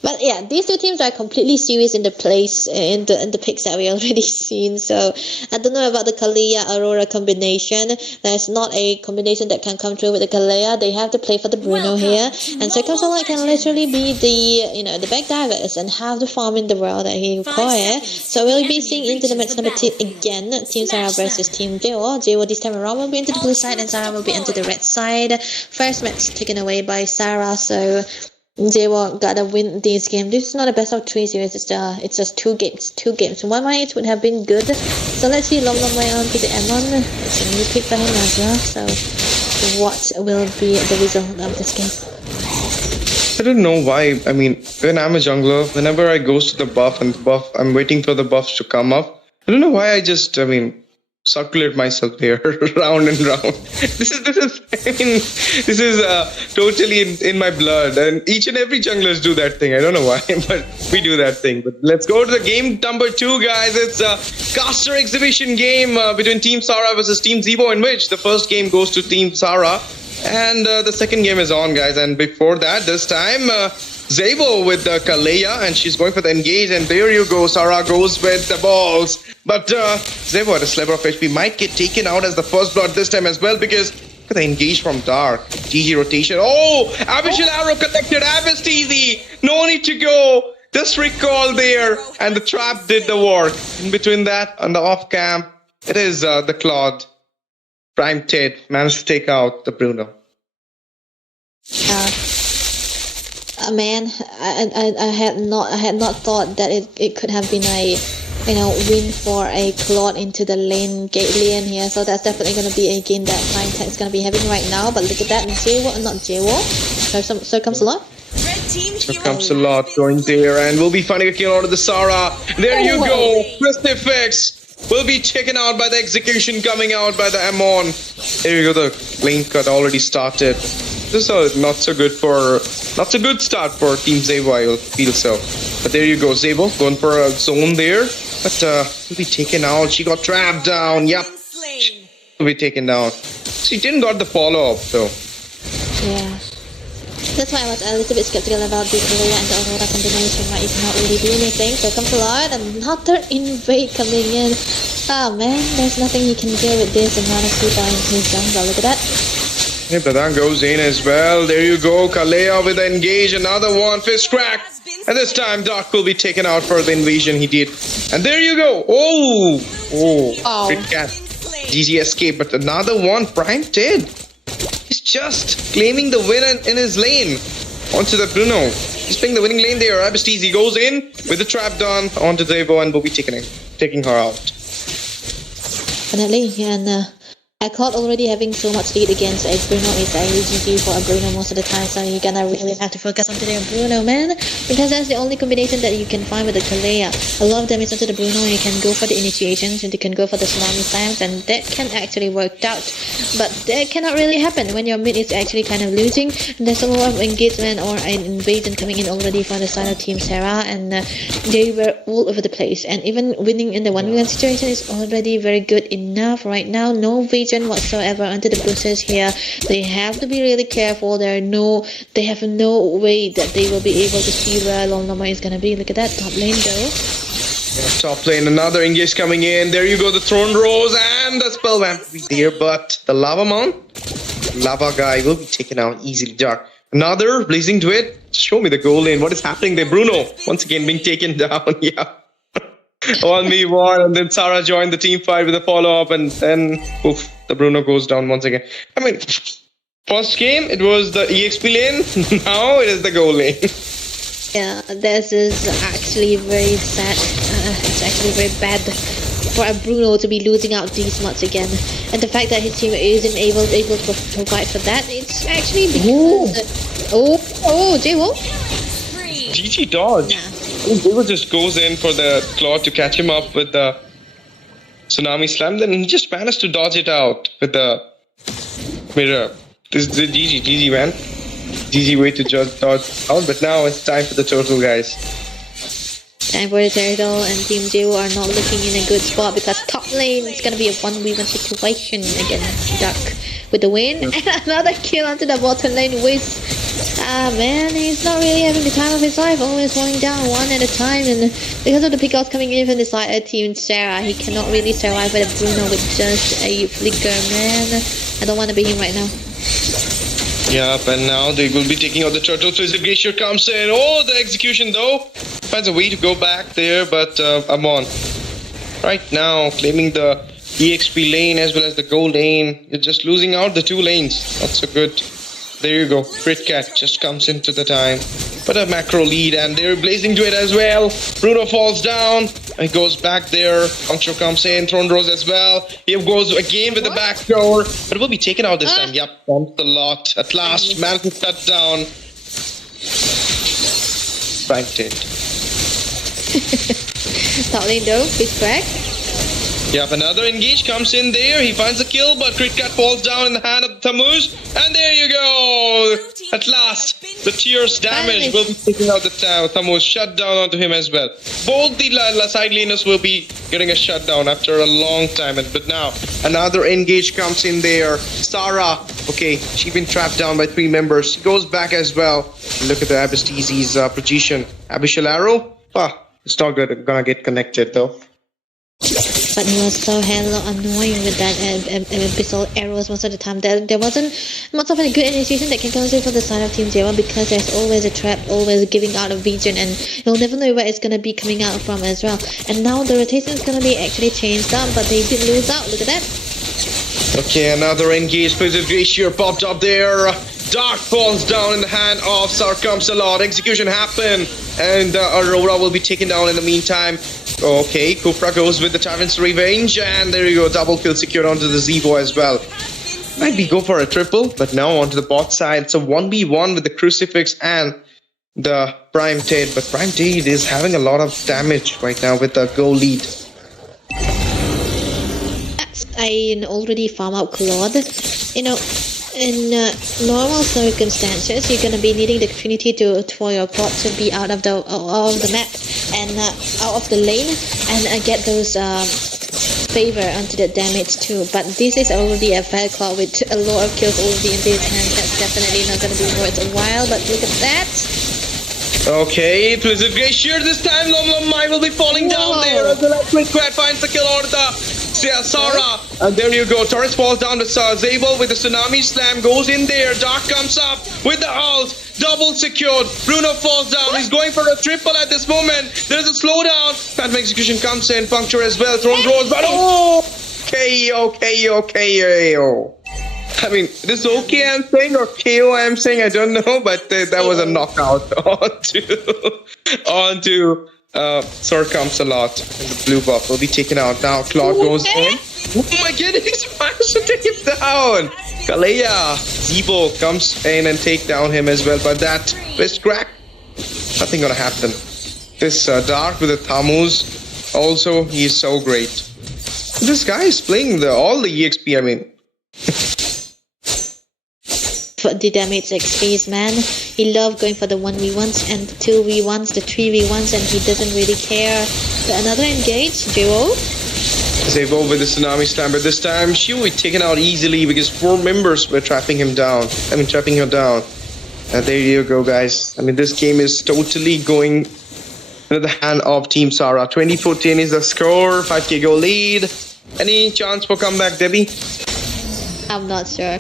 But yeah, these two teams are completely serious in the place in the picks that we already seen. So I don't know about the Kalia Aurora combination. There's not a combination that can come through with the Kalia. They have to play for the Bruno here, and Circumsolar can literally be the back divers and have the farm in the world that he requires. So we'll be seeing into the match number 2 again. Team Sarah versus Team Jeo. Jeo this time around will be into the blue side, and Sarah will be into the red side. First match taken away by Sarah. So Jeo gotta win this game. This is not a best of 3 series. It's just 2 games. 1 match would have been good. So let's see Long Way on to the Ammon. It's a new pick for him as well. So what will be the result of this game? I don't know why. When I'm a jungler, whenever I goes to the buff and I'm waiting for the buffs to come up. I don't know why I just circulate myself there round and round. This is totally in my blood, and each and every junglers do that thing. I don't know why, but we do that thing. But let's go to the game number 2, guys. It's a caster exhibition game between Team Sarah versus Team Zevo, in which the first game goes to Team Sarah, and the second game is on, guys. And before that, this time Zevo with the Kaleya, and she's going for the engage, and there you go, Sarah goes with the balls. But Zevo at a sliver of HP might get taken out as the first blood this time as well, because look at the engage from Dark. GG rotation. Oh, Abyssal Arrow connected. Abyss easy. No need to go. Just recall there, and the trap did the work. In between that, on the off camp, it is the Claude. Prime Ted managed to take out the Bruno. Man, I had not thought that it could have been a win for a Claude into the lane here. So that's definitely going to be a game that Prime Tech is going to be having right now. But look at that, so comes a lot. Here comes a lot going there, and we'll be finding a kill out of the Sarah. There you go, Crucifix will be taken out by the execution coming out by the Ammon. There you go, the lane cut already started. This is not so good start for Team Zevo, I will feel so. But there you go, Zevo going for a zone there, but will be taken out. She got trapped down. Yep, will be taken down. She didn't got the follow up though. Yeah. That's why I was a little bit skeptical about the Korea and the Aurora combination, right? It's not really do anything. So comes a lot, another invade coming in. Oh man, there's nothing you can do with this amount of people in his jungle. Look at that. Hey, Pradhan goes in as well. There you go. Kalea with the engage. Another one. Fist crack. And this time, Doc will be taken out for the invasion he did. And there you go. Oh. Crit cat. GG escape. But another one. Prime dead. He's just claiming the win in his lane. Onto the Bruno. He's playing the winning lane there. Abistizi goes in with the trap done onto Devo and will be taking her out. Definitely, and I caught already having so much lead against a Bruno is a GG for a Bruno most of the time, so you're gonna really have to focus on today on Bruno, man, because that's the only combination that you can find with the Kalea. A lot of damage onto the Bruno, and you can go for the initiations, and you can go for the tsunami slams, and that can actually work out. But that cannot really happen when your mid is actually kind of losing. There's a lot of engagement or an invasion coming in already from the side of Team Sarah, and they were all over the place. And even winning in the 1v1 situation is already very good enough right now. No vision whatsoever onto the boosters here. They have to be really careful. They have no way that they will be able to see where Lone Llama is gonna be. Look at that top lane though. Yeah, top lane, another engage coming in. There you go, the Throne Rose and the Spell Vamp will be there, but the Lava Mount, Lava guy will be taken out easily. Dark. Another Blazing Twit. Show me the goal lane. What is happening there? Bruno once again being taken down. Yeah. 1v1, and then Sarah joined the team fight with a follow-up, and then oof, the Bruno goes down once again. I mean, first game it was the EXP lane, now it is the goal lane. Yeah, this is actually very sad. It's actually very bad for a Bruno to be losing out this much again, and the fact that his team isn't able to provide for that, it's actually because J-Wolf? GG dodge. Yeah. David just goes in for the claw to catch him up with the tsunami slam, then he just managed to dodge it out with the mirror. This is the GG man. GG way to just dodge out, but now it's time for the turtle, guys. Time for the turtle, and Team J are not looking in a good spot because top lane is gonna be a 1v1 situation against Duck with the win. And another kill onto the bottom lane with man, he's not really having the time of his life, always falling down one at a time, and because of the pickouts coming in from the side of Team Sarah, he cannot really survive with a Bruno with just a flicker, man. I don't want to be him right now. Yep, and now they will be taking out the turtle. So the Glacier comes in. Oh, the execution though finds a way to go back there, but I'm on. Right now, claiming the EXP lane as well as the gold lane. You're just losing out the two lanes. Not so good. There you go. Crit Cat just comes into the time. But a macro lead, and they're blazing to it as well. Bruno falls down. He goes back there. Puncture comes in. Throne Rose as well. He goes again with the back door. But will be taken out this time. Yep, bumps the lot. At last, managed to cut down. Franked it. Top lane though, big crack. Yep, another engage comes in there. He finds a kill, but Crit Cat falls down in the hand of Tammuz. And there you go! At last, the Tears damage will be taking out the Tammuz. Shut down onto him as well. Both the side laners will be getting a shutdown after a long time. But now, another engage comes in there. Sarah, okay, she's been trapped down by 3 members. She goes back as well. Look at the Abistizi's position. Abyssal Arrow? It's not gonna get connected though. But he was so hella annoying with that abyssal arrows most of the time. There wasn't much of a good initiation that can come through for the side of Team Zero because there's always a trap, always giving out a vision, and you'll never know where it's gonna be coming out from as well. And now the rotation is gonna be actually changed up, but they did lose out. Look at that. Okay, another engage. Blizzard Glacier popped up there. Dark falls down in the hand of Sarkam. Execution happened, and Aurora will be taken down in the meantime. Okay, Kufra goes with the Tyrant's Revenge, and there you go, double kill secured onto the Zevo as well. Might be go for a triple, but now onto the bot side. It's a 1v1 with the Crucifix and the Prime Ted, but Prime Ted is having a lot of damage right now with the goal lead. That's an already farm out Claude. You know, in normal circumstances, you're gonna be needing the opportunity for your bot to be out of the map and out of the lane and get those favor onto the damage too. But this is already a bad call with a lot of kills already in this hand. That's definitely not going to be worth a while. But look at that. Okay, Blizzard Glacier this time. Lom Mai will be falling down there. As the Quick Quad finds the kill on the Sarah. And there you go. Torres falls down to Zabel with the Tsunami Slam. Goes in there. Dark comes up with the ult. Double secured. Bruno falls down. He's going for a triple at this moment. There's a slowdown. Phantom Execution comes in. Puncture as well. Throne Rose. But KO. I mean, this is okay I'm saying or KO I'm saying, I don't know, but that was a knockout onto Circum's a lot. And the blue buff will be taken out now. Claude goes in. Oh my goodness, he managed to take him down. Kalea, Zebo comes in and take down him as well, but that wrist crack, nothing gonna happen. This Dark with the Thamus, also, he is so great. This guy is playing all the EXP, I mean. For the damage XPs, man. He loves going for the 1v1s and the 2v1s, the 3v1s, and he doesn't really care. But another engage, Duo. Zebo with the Tsunami Slam, but this time she will be taken out easily because 4 members were trapping her down. And there you go, guys. I mean, this game is totally going into the hand of Team Sarah. 24-10 is the score, 5k goal lead. Any chance for comeback, Debbie? I'm not sure.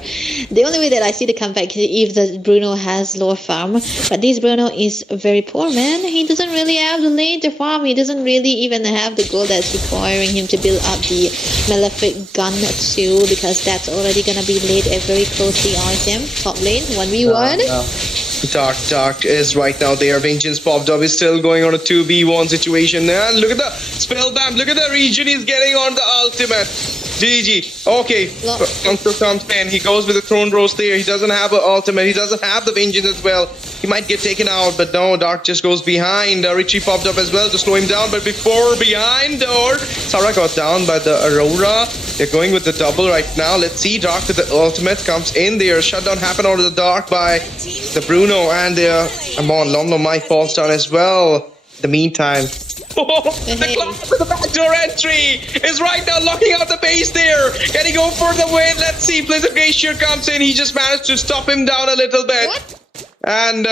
The only way that I see the comeback is if the Bruno has lower farm. But this Bruno is very poor, man. He doesn't really have the lane to farm. He doesn't really even have the gold that's requiring him to build up the Malefic gun too, because that's already gonna be laid a very closely item. Top lane, 1v1. Dark is right now there. Vengeance popped up. Is still going on a 2v1 situation. And look at the spellbam. Look at the region he's getting on the ultimate. GG. Okay. Counter comes in. He goes with the Throne Rose there. He doesn't have an ultimate. He doesn't have the Vengeance as well. He might get taken out, but no, Dark just goes behind. Richie popped up as well to slow him down, but before behind, or Sarah got down by the Aurora. They're going with the double right now. Let's see. Dark with the ultimate comes in there. Shutdown happened out of the Dark by the Bruno, and Amon Lom Mai falls down as well. In the meantime, the class with the backdoor entry is right now locking out the base there. Can he go for the win? Let's see. Blizzard Glacier comes in. He just managed to stop him down a little bit. What? And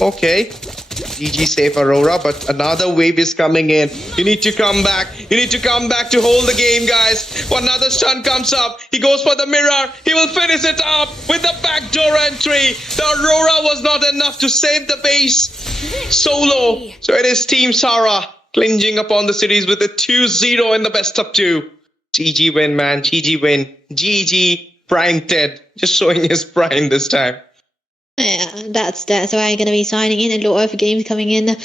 okay, GG safe Aurora, but another wave is coming in. You need to come back. You need to come back to hold the game, guys. Another stun comes up. He goes for the mirror. He will finish it up with the backdoor entry. The Aurora was not enough to save the base solo. So it is Team Sarah clinging upon the series with a 2-0 in the best of 2. GG win, man. GG win. GG Prime Ted. Just showing his prime this time. Yeah, that's why I'm gonna be signing in. A lot of games coming in. Man,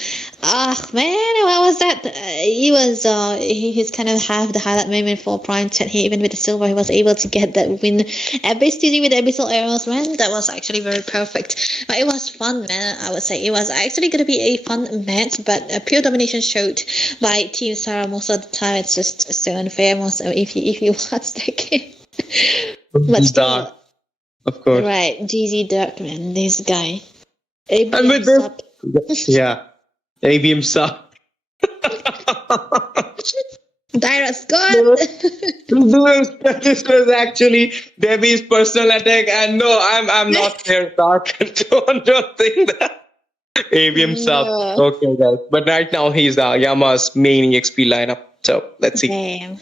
what was that? He's kind of have the highlight moment for Prime Chat here. Even with the silver, he was able to get that win. Abyss TD with Abyssal Arrows, man. That was actually very perfect. But it was fun, man. I would say it was actually gonna be a fun match, but pure domination showed by Team Sarah most of the time. It's just so unfair. Most if you watch that game, but still. Of course. Right, GG Dark, man, this guy. And with this, yeah, ABM sup. Dyrus gone. This was actually Debbie's personal attack, and no, I'm not there, Dark. Don't think that. ABM sup. Okay, guys. But right now he's Yama's main EXP lineup. So let's see. Damn.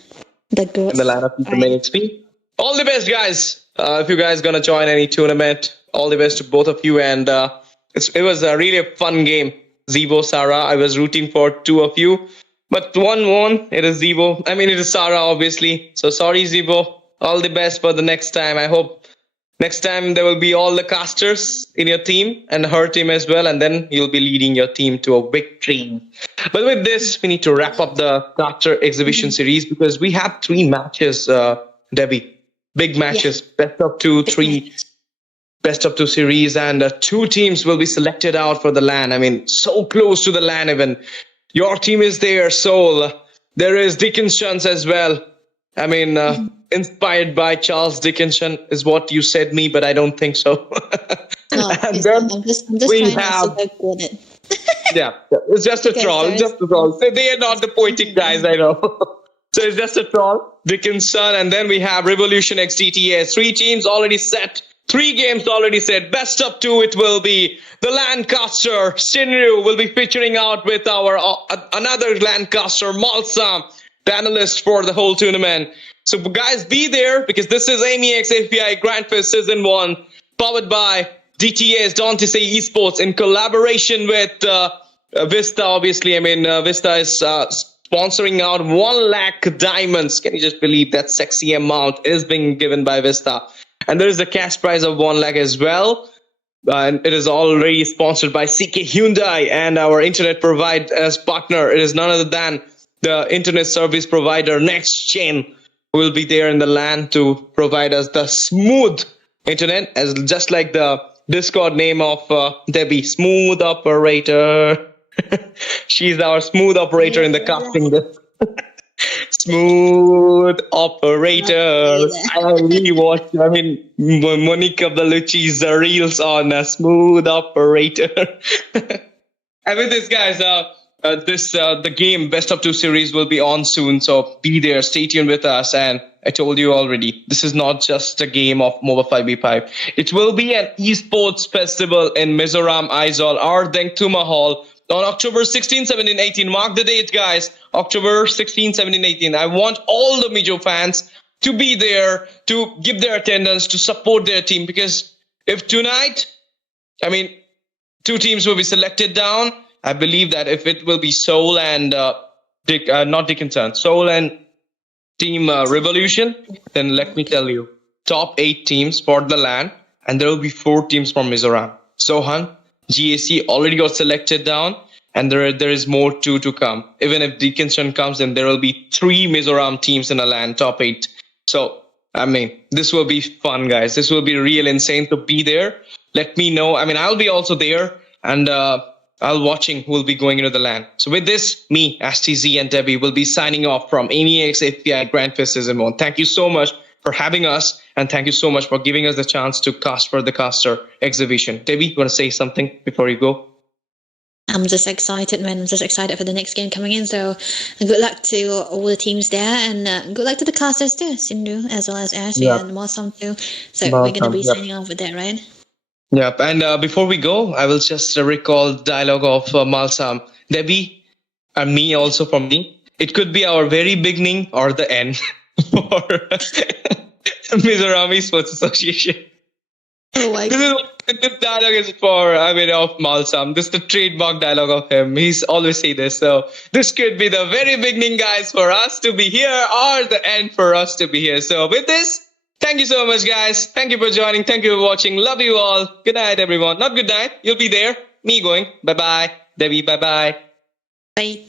The lineup is the main EXP. All the best, guys. If you guys gonna join any tournament, all the best to both of you. And it was really a fun game. Zebo, Sarah, I was rooting for 2 of you, but 1 won. It is Zebo. I mean, it is Sarah, obviously. So sorry, Zebo. All the best for the next time. I hope next time there will be all the casters in your team and her team as well, and then you'll be leading your team to a victory. But with this, we need to wrap up the caster exhibition series because we have 3 matches, Debbie. Big matches, best of 2, 3, best of 2 series, and 2 teams will be selected out for the LAN. I mean, so close to the LAN even. Your team is there, Soul. There is Dickinson's as well. I mean, inspired by Charles Dickinson is what you said me, but I don't think so. No, and then I'm just we trying have, to go it. yeah, it's just a troll. Just a troll. They are not the poetic guys, I know. So it's just a troll. Dickinson, and then we have Revolution X DTA. 3 teams already set. 3 games already set. Best of 2 it will be. The Lancaster, Shinryu will be featuring out with our another Lancaster, Malsam, panelist for the whole tournament. So guys, be there because this is MEA FEAI Grand Fest Season 1, powered by DTA's Don't Say Esports in collaboration with Vista, obviously. I mean, Vista is sponsoring out 1 lakh diamonds. Can you just believe that sexy amount is being given by Vista? And there is a cash prize of 1 lakh as well. And it is already sponsored by CK Hyundai and our internet provide as partner. It is none other than the internet service provider NextGen who will be there in the LAN to provide us the smooth internet, as just like the Discord name of Debbie, Smooth Operator. She's our smooth operator in the casting. Smooth operator. I mean, Monica Bellucci's reels on a smooth operator. And with this, guys, the game Best of 2 series will be on soon, so be there, stay tuned with us. And I told you already, this is not just a game of MOBA 5v5. It will be an esports festival in Mizoram, Aizawl, our Dengtuma Hall on October 16, 17, 18. Mark the date, guys. October 16, 17, 18. I want all the Mijo fans to be there, to give their attendance, to support their team. Because if tonight, I mean, 2 teams will be selected down, I believe that if it will be Seoul and not Dickinson, Seoul and Team Revolution, then let me tell you, top 8 teams for the LAN, and there will be 4 teams from Mizoram. Sohan, GAC already got selected down, and there is more to come. Even if Dickinson comes, then there will be 3 Mizoram teams in a LAN top 8. So, I mean, this will be fun, guys. This will be real insane to be there. Let me know. I mean, I'll be also there, and I'll watching who will be going into the LAN. So with this, me, STZ, and Debbie will be signing off from MEA FEAI Grand Fest Season 1. Thank you so much for having us, and thank you so much for giving us the chance to cast for the caster exhibition. Debbie, you want to say something before you go? I'm just excited, man. I'm just excited for the next game coming in. So good luck to all the teams there, and good luck to the casters too, Sindhu, as well as Ashley and Mawsam too. So we're going to be signing off with that, right? Yep. And before we go, I will just recall dialogue of Malsam. Debbie, and me also from me. It could be our very beginning or the end for Mizoram Sports Association. Oh my God. This dialogue is for, of Malsam. This is the trademark dialogue of him. He's always say this. So this could be the very beginning, guys, for us to be here, or the end for us to be here. So with this, thank you so much, guys. Thank you for joining. Thank you for watching. Love you all. Good night, everyone. Not good night. You'll be there. Me going. Bye-bye. Debbie, bye-bye. Bye.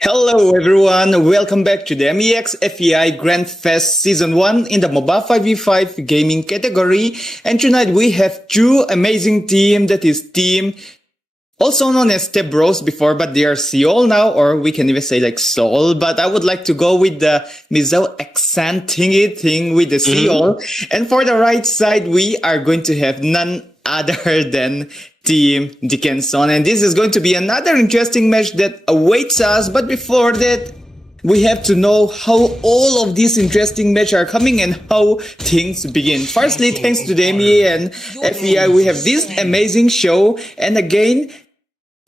Hello everyone, welcome back to the MEX FEI Grand Fest Season 1 in the Mobile 5v5 gaming category. And tonight we have two amazing teams, that is team also known as Step Bros before, but they are Seoul now, or we can even say like Seoul. But I would like to go with the Mizo accent thingy thing with the Seoul. And for the right side, we are going to have none other than Team Dickinson. And this is going to be another interesting match that awaits us. But before that, we have to know how all of these interesting matches are coming and how things begin. Firstly, thanks to the MEA and FEI, we have this amazing show. And again,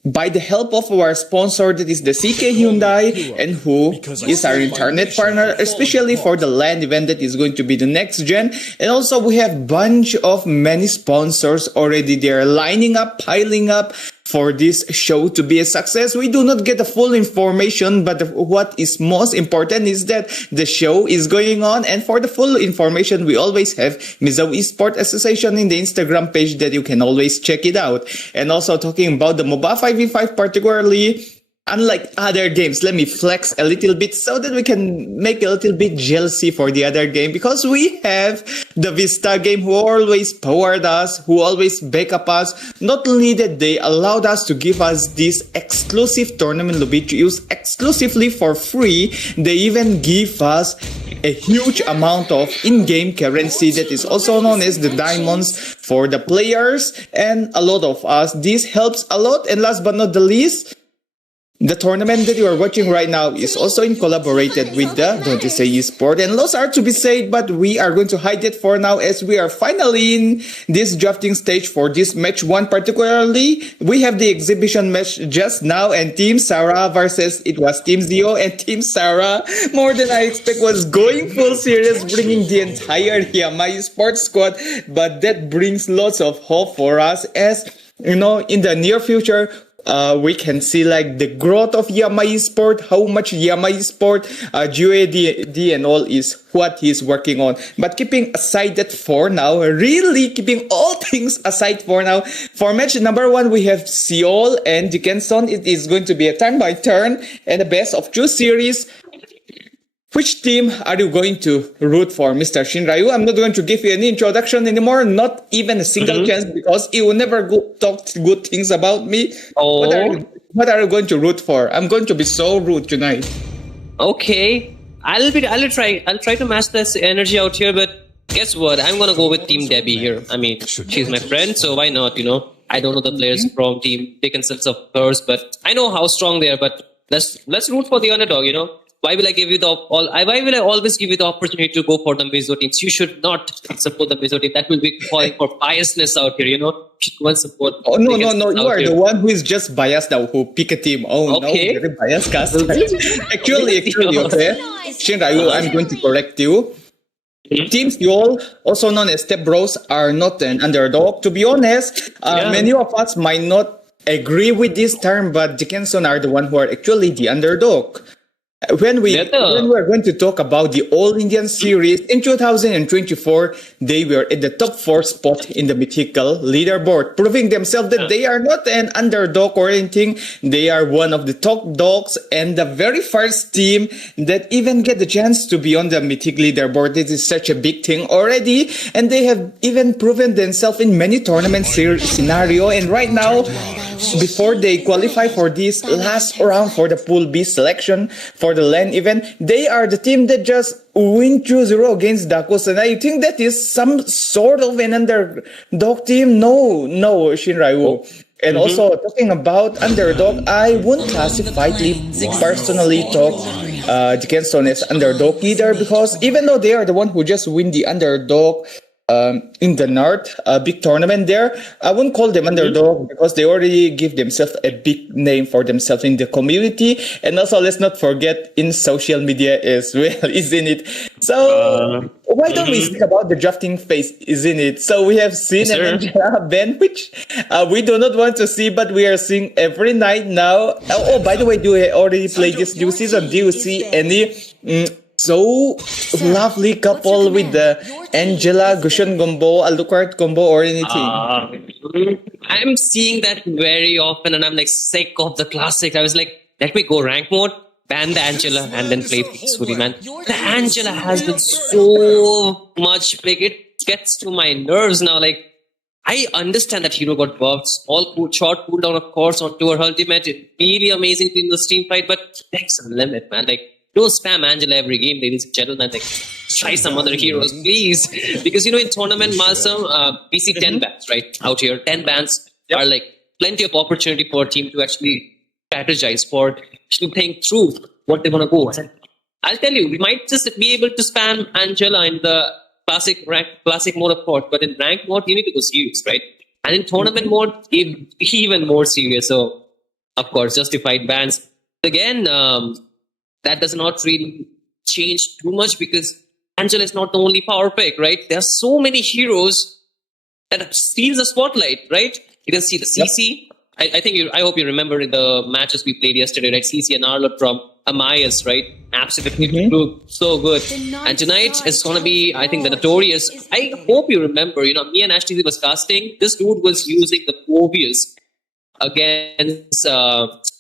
by the help of our sponsor, that is the CK Hyundai, and who is our internet partner, especially for the LAN event that is going to be the next gen. And also we have bunch of many sponsors already there lining up, piling up for this show to be a success. We do not get the full information, but what is most important is that the show is going on. And for the full information, we always have Mizo Esport Association in the Instagram page that you can always check it out. And also talking about the Mobile 5v5 particularly, unlike other games, let me flex a little bit so that we can make a little bit jealousy for the other game, because we have the Vista game who always powered us, who always back up us. Not only that, they allowed us to give us this exclusive tournament lobby to use exclusively for free. They even give us a huge amount of in-game currency that is also known as the diamonds for the players and a lot of us. This helps a lot. And last but not the least, the tournament that you are watching right now is also in collaborated with the Don't You Say Esport, and lots are to be said, but we are going to hide it for now as we are finally in this drafting stage for this match 1 particularly. We have the exhibition match just now, and Team Sarah versus it was Team Zio, and Team Sarah, more than I expect, was going full serious, bringing the entire Yamai sports squad, but that brings lots of hope for us as, you know, in the near future, we can see like the growth of Yamai Sport, how much Yamai Sport, GUAD and all is what he's working on. But keeping aside that for now, really keeping all things aside for now, for match number 1, we have Seoul and Dickinson. It is going to be a turn by turn and a best of 2 series. Which team are you going to root for, Mr. Shinryu? I'm not going to give you any introduction anymore, not even a single chance, because you will never talk good things about me. Oh. What are you going to root for? I'm going to be so rude tonight. Okay, I'll try to match this energy out here, but guess what? I'm gonna go with Team Debbie here. I mean, she's my friend, so why not? You know, I don't know the players from Team Dickinson's of hers, but I know how strong they are. But let's root for the underdog. You know. Why will I give you why will I always give you the opportunity to go for the Mizo teams? You should not support the Mizo team. That will be calling for biasness out here, you know. You should go and support. Oh, no. You are the one who is just biased now, who pick a team. Oh, okay. No, very biased, cast. Actually, okay. Shinryu, I'm going to correct you. Team Seoul, also known as Step Bros, are not an underdog. To be honest, many of us might not agree with this term, but Dickinson are the one who are actually the underdog. When we are going to talk about the All Indian Series in 2024, they were at the top 4 spot in the mythical leaderboard, proving themselves that they are not an underdog or anything. They are one of the top dogs and the very first team that even get the chance to be on the mythic leaderboard. This is such a big thing already, and they have even proven themselves in many tournament scenario. And right now, before they qualify for this last round for the Pool B selection for the LAN event, they are the team that just win 2-0 against Dakos. And I think that is some sort of an underdog team. No, Shinryu. And also talking about underdog, I wouldn't personally talk Dickinson as underdog either, because even though they are the one who just win the underdog in the North, a big tournament there, I wouldn't call them underdog because they already give themselves a big name for themselves in the community. And also, let's not forget in social media as well, isn't it? So, why don't we speak about the drafting phase, isn't it? So, we have seen an Angela Ben, which we do not want to see, but we are seeing every night now. Oh, by the way, do you already play this new season? Do you see any so lovely couple with the Angela Gushan combo, Alucard combo, or anything? I'm seeing that very often, and I'm like sick of the classic. I was like, let me go rank mode. ban the Angela and then play peacefully, man. The Angela has been so much big. It gets to my nerves now. Like, I understand that hero got buffs, all short cooldown, of course, onto her ultimate. It's really amazing in the team fight, but there's some limit, man. Like, don't spam Angela every game, ladies and gentlemen. Like, try some other heroes, please. Because, in tournament, Malsum, we see 10 bans, right? Out here, 10 bans are like plenty of opportunity for a team to actually strategize, for to think through what they want to go. And I'll tell you, we might just be able to spam Angela in the classic mode, of course, but in ranked mode, you need to go serious, right? And in tournament mode, even more serious. So, of course, justified bans. Again, that does not really change too much because Angela is not the only power pick, right? There are so many heroes that steals the spotlight, right? You can see the CC. I hope you remember in the matches we played yesterday, right? CC and Arlott from Amayas, right? Absolutely so good. And tonight is going to be, I think, the Notorious. I hope you remember, me and Ashley was casting. This dude was using the Phobias against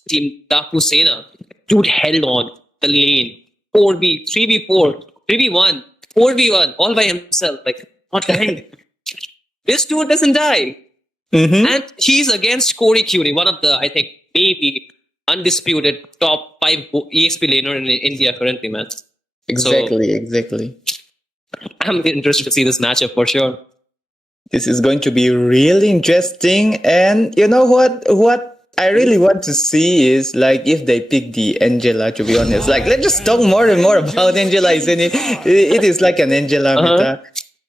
Team Daku Sena. Dude held on the lane. 4v, 3v4, 3v1, 4v1, all by himself. Like, what the heck? This dude doesn't die. And he's against Corey Curie, one of the, I think, maybe undisputed top 5 EXP laner in India currently, man. Exactly. I'm interested to see this matchup for sure. This is going to be really interesting. And you know what I really want to see is like if they pick the Angela, to be honest. Like, let's just talk more and more about Angela, isn't it? It is like an Angela meta.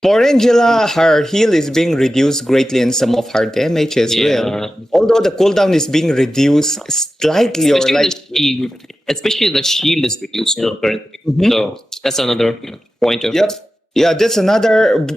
For Angela, her heal is being reduced greatly and some of her damage as well. Although the cooldown is being reduced slightly, especially the shield is reduced currently. So that's another pointer. Yep. Yeah, that's another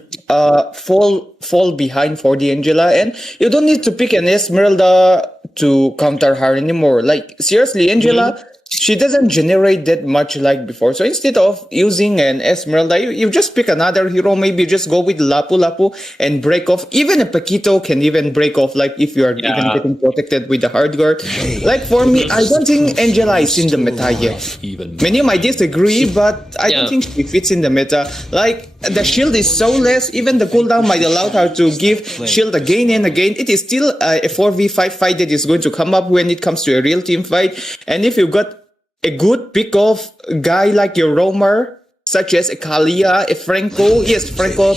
fall behind for the Angela. And you don't need to pick an Esmeralda to counter her anymore. Like, seriously, Angela, she doesn't generate that much like before. So instead of using an Esmeralda, you just pick another hero. Maybe just go with Lapu and break off. Even a Paquito can even break off, like if you are even getting protected with the hard guard. Like for me, I don't think Angela is in the meta yet. Many might disagree, but I don't think she fits in the meta. Like, the shield is so less, even the cooldown might allow her to give shield again and again. It is still a 4v5 fight that is going to come up when it comes to a real team fight. And if you got a good pick of guy like your roamer, such as a Kalia, a Franco, Franco,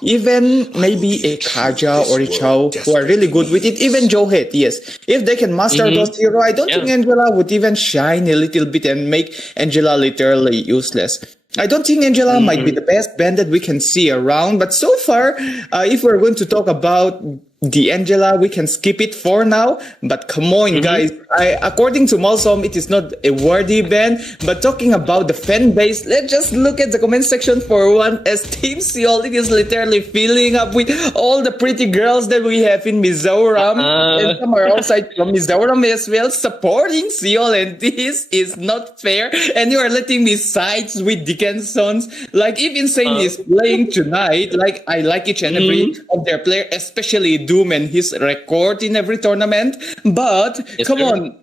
even maybe a Kaja or a Chao, who are really good with it, even Johet, if they can master those heroes, I don't think Angela would even shine a little bit and make Angela literally useless. I don't think Angela might be the best band that we can see around, but so far, if we're going to talk about the Angela, we can skip it for now. But come on, guys. According to Malsom, it is not a worthy band. But talking about the fan base, let's just look at the comment section for one. As Team Seoul, it is literally filling up with all the pretty girls that we have in Mizoram. And some are outside from Mizoram as well, supporting Seoul. And this is not fair. And you are letting me sides with Dickinson's. Like, if Insane is playing tonight, like, I like each and every of their players, especially Doom and his record in every tournament. But come on,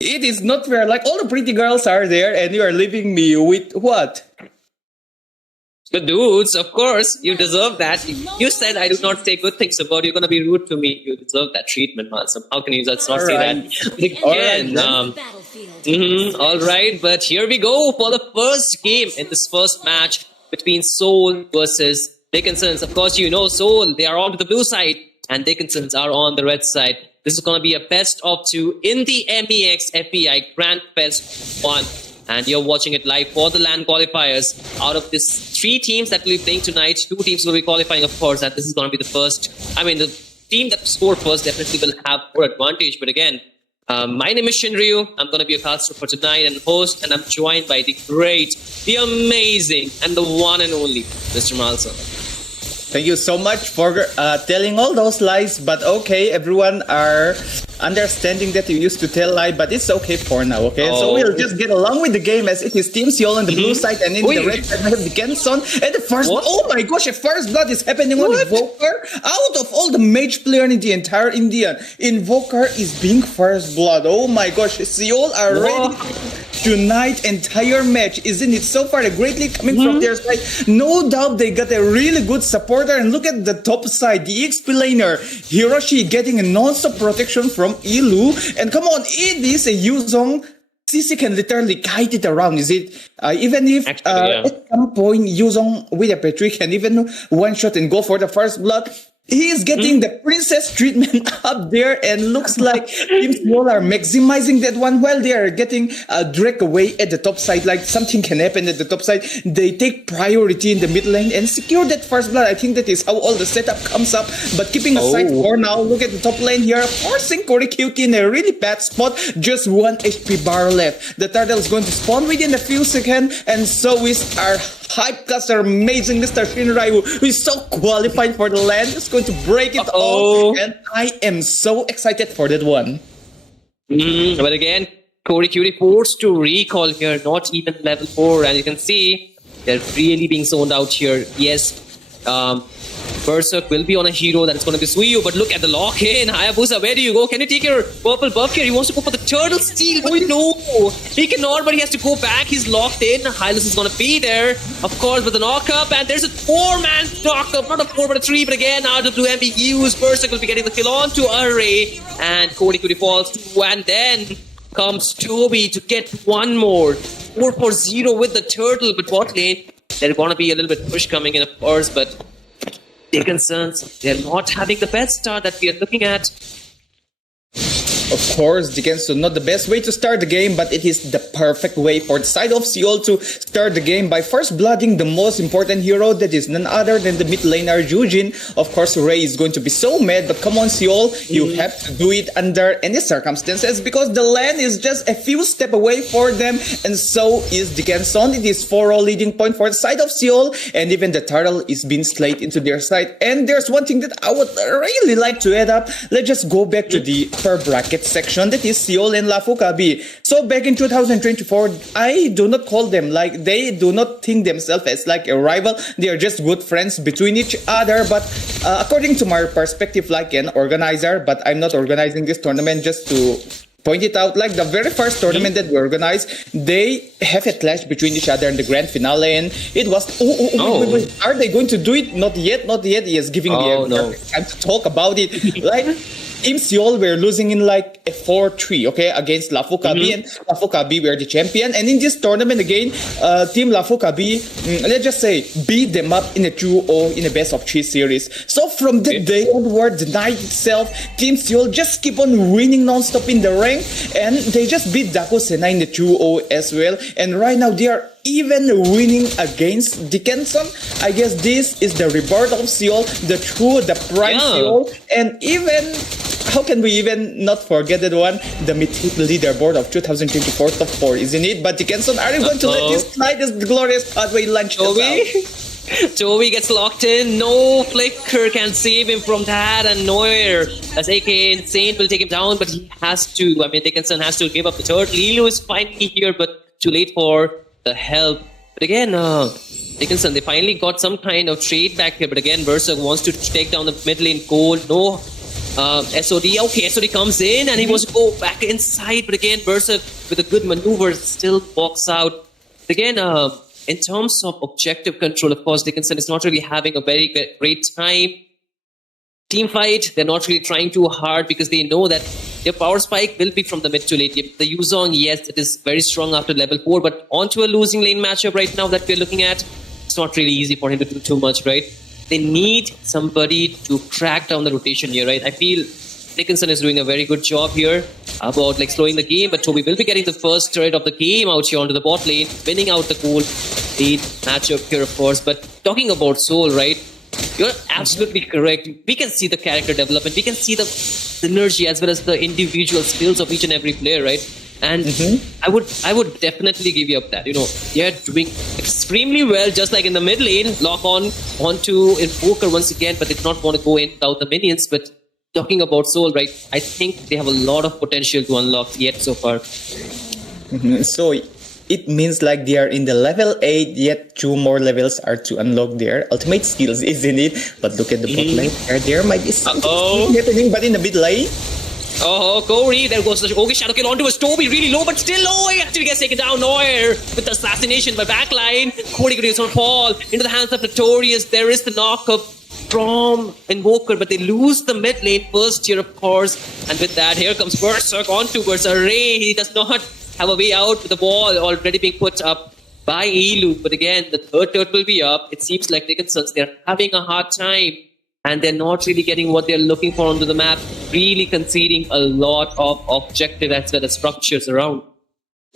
it is not fair. Like, all the pretty girls are there and you are leaving me with what? The dudes, of course, you deserve that. You said I do not say good things about you. You're going to be rude to me. You deserve that treatment, man. So how can you just not say that? Again, all right, but here we go for the first game in this first match between Seoul versus Dickinson's. Of course, Seoul, they are on to the blue side. And Dickinson's are on the red side. This is going to be a best of 2 in the MEX FEAI Grand Fest 1. And you're watching it live for the LAN qualifiers. Out of these 3 teams that will be playing tonight, 2 teams will be qualifying, of course, and this is going to be the first. I mean, the team that scored first definitely will have more advantage. But again, my name is Shinryu. I'm going to be a caster for tonight and host, and I'm joined by the great, the amazing, and the one and only Mr. Malsa. Thank you so much for telling all those lies, but okay, everyone are understanding that you used to tell lies, but it's okay for now, okay? So we'll just get along with the game as it is Team Seoul on the blue side, and in the red side we have Dickinson, and the first, oh my gosh, a first blood is happening on Invoker. Out of all the mage players in the entire Indian, Invoker is being first blood. Oh my gosh, Seoul are ready tonight entire match, isn't it? So far, greatly coming from their side. No doubt they got a really good supporter. And look at the top side, the XP laner, Hiroshi getting a non-stop protection from Ilu. And come on, it is a Yuzong. CC can literally guide it around, is it? Even if at some point Yuzong with a Petri can even one-shot and go for the first blood, he is getting the princess treatment up there, and looks like Team Small are maximizing that one while they are getting Drake away at the top side. Like something can happen at the top side. They take priority in the mid lane and secure that first blood. I think that is how all the setup comes up. But keeping aside for now, look at the top lane here, forcing Corey Cutie in a really bad spot. Just 1 HP bar left. The turtle is going to spawn within a few seconds, and so is our hypecaster, amazing Mr. Shinrai, who is so qualified for the LAN. Just going to break it all, and I am so excited for that one. But again, Corey Cutie forced to recall here, not even level 4, and you can see they're really being zoned out here. Yes, Berserk will be on a hero that's going to be Suyu, but look at the lock-in. Hayabusa, where do you go? Can you take your purple buff here? He wants to go for the turtle steal, but no, he cannot, but he has to go back. He's locked in. Hylas is going to be there, of course, with the knock-up, and there's a 4-man knock-up, not a 4 but a 3, but again, RWMB used. Berserk will be getting the kill on to Array, and Cody Cutie falls too, and then comes Toby to get one more. 4-4-0 with the turtle, but bot lane, there's going to be a little bit push coming in, of course, but concerns, they're not having the best start that we are looking at. Of course, Dickinson, not the best way to start the game, but it is the perfect way for the side of Seoul to start the game by first blooding the most important hero, that is none other than the mid laner Jujin. Of course, Ray is going to be so mad, but come on, Seoul, you have to do it under any circumstances, because the LAN is just a few steps away for them, and so is Dickinson. It is 4-0 leading point for the side of Seoul, and even the turtle is being slayed into their side. And there's one thing that I would really like to add up. Let's just go back to the per bracket section, that is Seoul and Lafukabi. So back in 2024, I do not call them like, they do not think themselves as like a rival. They are just good friends between each other. But according to my perspective, like an organizer, but I'm not organizing this tournament just to point it out, like the very first tournament that we organized, they have a clash between each other in the grand finale, and it was wait, are they going to do it? Not yet. He is giving me time to talk about it. Like Team Seoul were losing in like a 4-3, okay, against Lafukabi, and Lafukabi were the champion. And in this tournament again, Team Lafukabi, let's just say, beat them up in a 2-0 in a best of 3 series. So from the day onward, the night itself, Team Seoul just keep on winning non-stop in the rank, and they just beat Daku Sena in the 2-0 as well. And right now they are even winning against Dickinson. I guess this is the rebirth of Seoul, the prime Seoul, and even, how can we even not forget that one? The mythic leaderboard of 2024 top 4, isn't it? But Dickinson, are you going to let this slide, this glorious pathway lunch Toby gets locked in. No flicker can save him from that, and Noir, as aka Insane, will take him down, but he has to. I mean, Dickinson has to give up the third. Lilo is finally here, but too late for the help. But again, Dickinson, they finally got some kind of trade back here, but again, Berserk wants to take down the mid lane gold. No SOD. Okay, SOD comes in and he wants to go back inside, but again, Berserk with a good maneuver still walks out. But again, in terms of objective control, of course, Dickinson is not really having a very great time. Team fight, they're not really trying too hard because they know that their power spike will be from the mid to late game. The Yuzong, yes, it is very strong after level 4, but onto a losing lane matchup right now that we're looking at, it's not really easy for him to do too much, right? They need somebody to crack down the rotation here, right? I feel Dickinson is doing a very good job here about like slowing the game, but Toby will be getting the first turret of the game out here onto the bot lane, winning out the goal lead matchup here, of course. But talking about Soul, right? You're absolutely correct. We can see the character development. We can see the synergy as well as the individual skills of each and every player, right? And I would definitely give you up that. You know, they're doing extremely well, just like in the mid lane, lock on onto Invoker once again, but they do not want to go in without the minions. But talking about Soul, right? I think they have a lot of potential to unlock yet so far. So it means like they are in the level 8, yet 2 more levels are to unlock their ultimate skills, isn't it? But look at the bot lane. There might be something happening, but in the mid lane, Oh, Corey, there goes the okay shadow kill onto his Toby, really low, but still low. He actually gets taken down. Neuer with the assassination by backline. Corey could use on fall into the hands of Notorious. There is the knockup from Invoker, but they lose the mid lane first here, of course. And with that, here comes Berserk onto Berserk. Ray, he does not have a way out with the wall already being put up by Elu. But again, the third turret will be up. It seems like they're having a hard time. And they're not really getting what they're looking for onto the map, really conceding a lot of objective as well as structures around.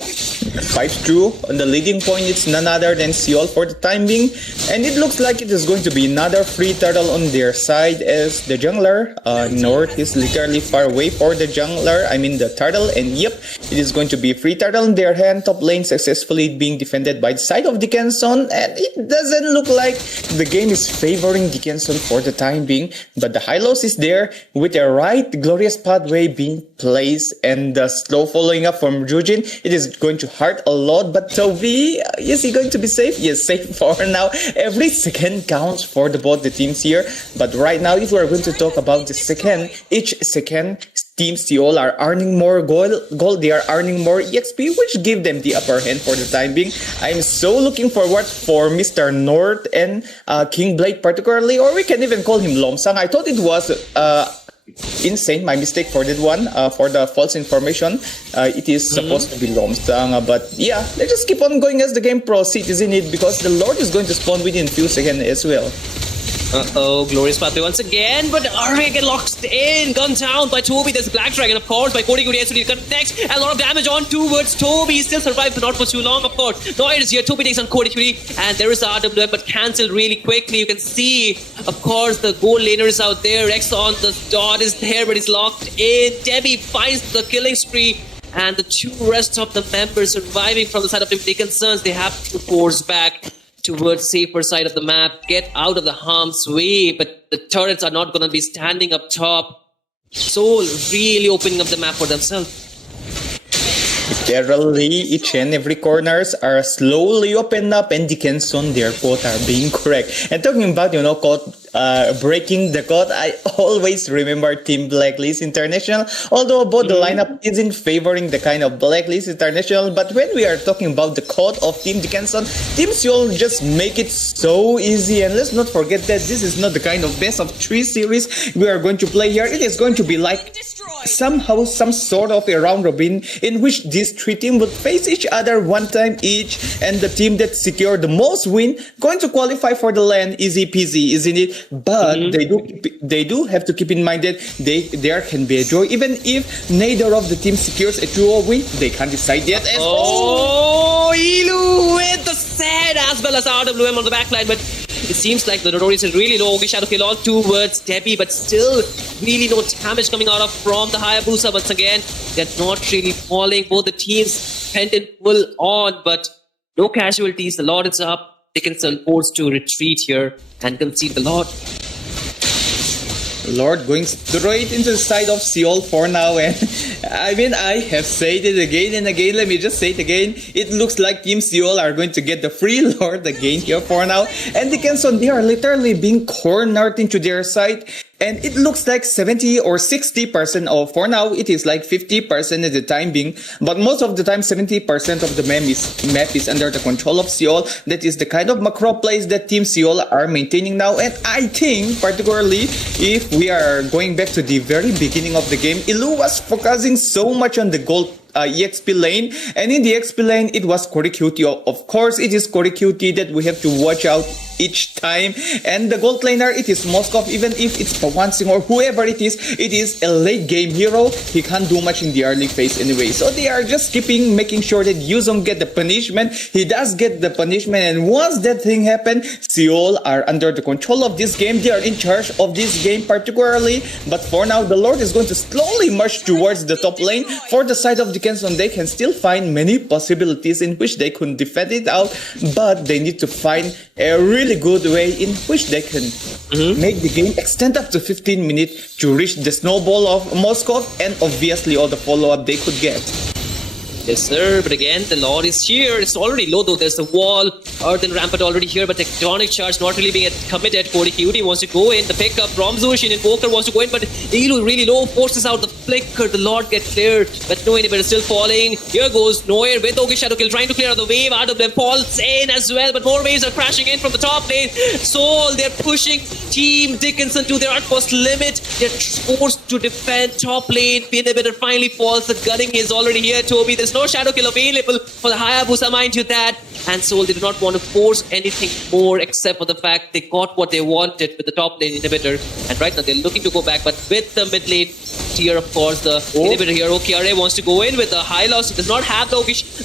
5-2 on the leading point. It's none other than Seoul for the time being, and it looks like it is going to be another free turtle on their side as the jungler North is literally far away for the jungler, I mean the turtle, and yep, it is going to be free turtle in their hand. Top lane successfully being defended by the side of Dickinson, and it doesn't look like the game is favoring Dickinson for the time being, but the Hylos is there with a right glorious pathway being placed, and the slow following up from Jujin. It is going to hurt a lot, but Toby, is he going to be safe? Yes, safe for now. Every second counts for both the teams here, but right now if we're going to talk about the second, each second Team Seoul are earning more gold, they are earning more EXP, which give them the upper hand for the time being. I'm so looking forward for Mr. North and King Blade particularly, or we can even call him Lomsang. I thought it was insane, my mistake for that one, for the false information. It is supposed to be Lomsang, but yeah, let's just keep on going as the game proceeds, isn't it? Because the Lord is going to spawn within a few seconds as well. Uh-oh, glorious pathway once again, but Arya get locked in, gunned down by Toby. There's Black Dragon, of course, by Cody Gudi connects, and a lot of damage on towards Toby. He still survived, but not for too long, of course. Noir is here, Toby takes on Cody Gudi, and there is the RWM, but cancelled really quickly. You can see, of course, the gold laner is out there. Rex on the dot is there, but he's locked in. Debbie finds the killing spree, and the two rest of the members surviving from the side of Team Dickinson's, they have to force back towards safer side of the map, get out of the harm's way, but the turrets are not going to be standing up top. Soul really opening up the map for themselves. Literally, each and every corners are slowly opened up, and Dickinson, their code are being correct. And talking about, code, breaking the code, I always remember Team Blacklist International, although both the lineup isn't favoring the kind of Blacklist International, but when we are talking about the code of Team Dickinson, Team Seoul just make it so easy. And let's not forget that this is not the kind of best of 3 series we are going to play here. It is going to be like somehow some sort of a round robin in which these 3 teams would face each other one time each, and the team that secured the most win going to qualify for the LAN. Easy peasy, isn't it? But they do have to keep in mind that there can be a draw. Even if neither of the teams secures a 2-0 win, they can't decide yet. Oh, Elu with the set as well as RWM on the backline, but it seems like the Notorious is really low. Shadow kill on towards Debbie, but still really no damage coming out of from the Hayabusa. Once again, they're not really falling. Both the teams pent in full on, but no casualties. The Lord is up. Dickinson forced to retreat here and concede the Lord. Lord going straight into the side of Seoul for now, and I mean, I have said it again and again, let me just say it again, it looks like Team Seoul are going to get the free Lord again here for now, and Dickinson, they are literally being cornered into their side, and it looks like 70 or 60% of, for now, it is like 50% at the time being, but most of the time 70% of the map is under the control of Seoul. That is the kind of macro plays that Team Seoul are maintaining now, and I think, particularly, if we are going back to the very beginning of the game, Ilu was focusing so much on the gold EXP lane, and in the EXP lane it was Corey QT. Of course it is Corey QT that we have to watch out each time, and the gold laner, it is Moskov. Even if it's Pawansing or whoever it is a late game hero. He can't do much in the early phase anyway, so they are just making sure that Yuzong get the punishment. He does get the punishment, and once that thing happens, Seoul are under the control of this game. They are in charge of this game particularly, but for now the Lord is going to slowly march towards the top lane. For the side of Dickinson, they can still find many possibilities in which they could defend it out, but they need to find a really good way in which they can make the game extend up to 15 minutes to reach the snowball of Moskov, and obviously all the follow-up they could get. Yes, sir. But again, the Lord is here. It's already low, though. There's a wall Earth and Rampart already here, but Tectonic Charge not really being committed. Cody Cutie wants to go in. The pickup from Zushin. Invoker wants to go in, but Elu really low, forces out the flicker. The Lord gets cleared, but no inhibitor still falling. Here goes Noir with Ogi Shadow Kill, trying to clear out the wave. Out of them falls in as well, but more waves are crashing in from the top lane. Soul, they're pushing Team Dickinson to their utmost limit. They're forced to defend top lane. The inhibitor finally falls. The gunning is already here, Toby. There's no Shadow Kill available for the Hayabusa, mind you that. And Soul, they do not want to force anything more except for the fact they got what they wanted with the top lane inhibitor. And right now they're looking to go back, but with the mid lane tier, of course, the inhibitor here, OKRA wants to go in with the high loss. He does not have the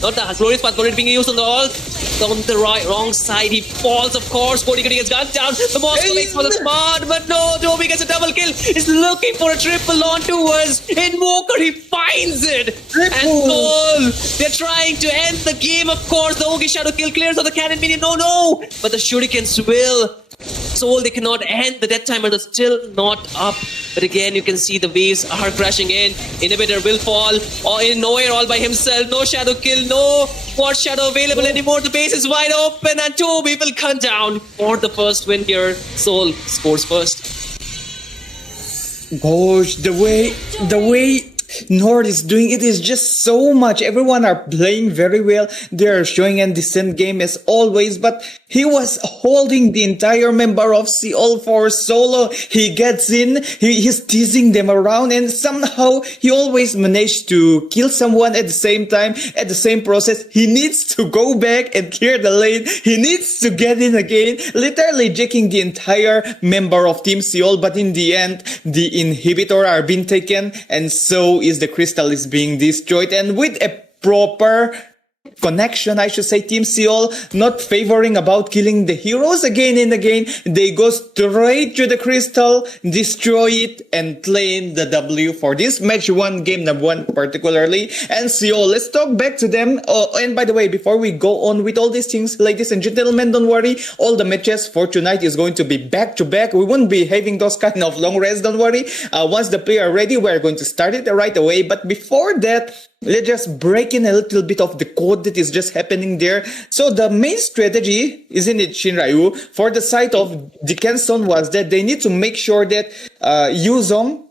not the glorious path already being used on the wrong side. He falls, of course. Cody gets gunned down. The Moscow makes for the smart, but no, Toby gets a double kill. He's looking for a triple onto us. Invoker, he finds it. And Soul, they're trying to end the game, of course. The Ogi Shadow Kill clears of the cannon minion. No. But the Shurikens will. Soul, they cannot end. The death timer is still not up. But again, you can see the waves are crashing in. Inhibitor will fall. Or in nowhere all by himself. No Shadow Kill. No Force Shadow available anymore. The base is wide open. And Toby will come down for the first win here. Soul scores first. Gosh, the way Nord is doing it is just so much. Everyone are playing very well. They're showing a decent game as always, but he was holding the entire member of Seoul for solo. He gets in, he's teasing them around, and somehow he always managed to kill someone at the same time, at the same process. He needs to go back and clear the lane. He needs to get in again, literally jacking the entire member of Team Seoul, but in the end, the inhibitor are being taken, and so is the crystal is being destroyed. And with a proper connection, I should say, Team Seoul not favoring about killing the heroes again and again. They go straight to the crystal, destroy it, and claim the W for this match one, game number one particularly. And Seoul, let's talk back to them. Oh, and by the way, before we go on with all these things, ladies and gentlemen, don't worry. All the matches for tonight is going to be back to back. We won't be having those kind of long rests, don't worry. Once the player are ready, we're going to start it right away. But before that, let's just break in a little bit of the code that is just happening there. So the main strategy, isn't it, Shinryu, for the side of Dickinson was that they need to make sure that Yuzong,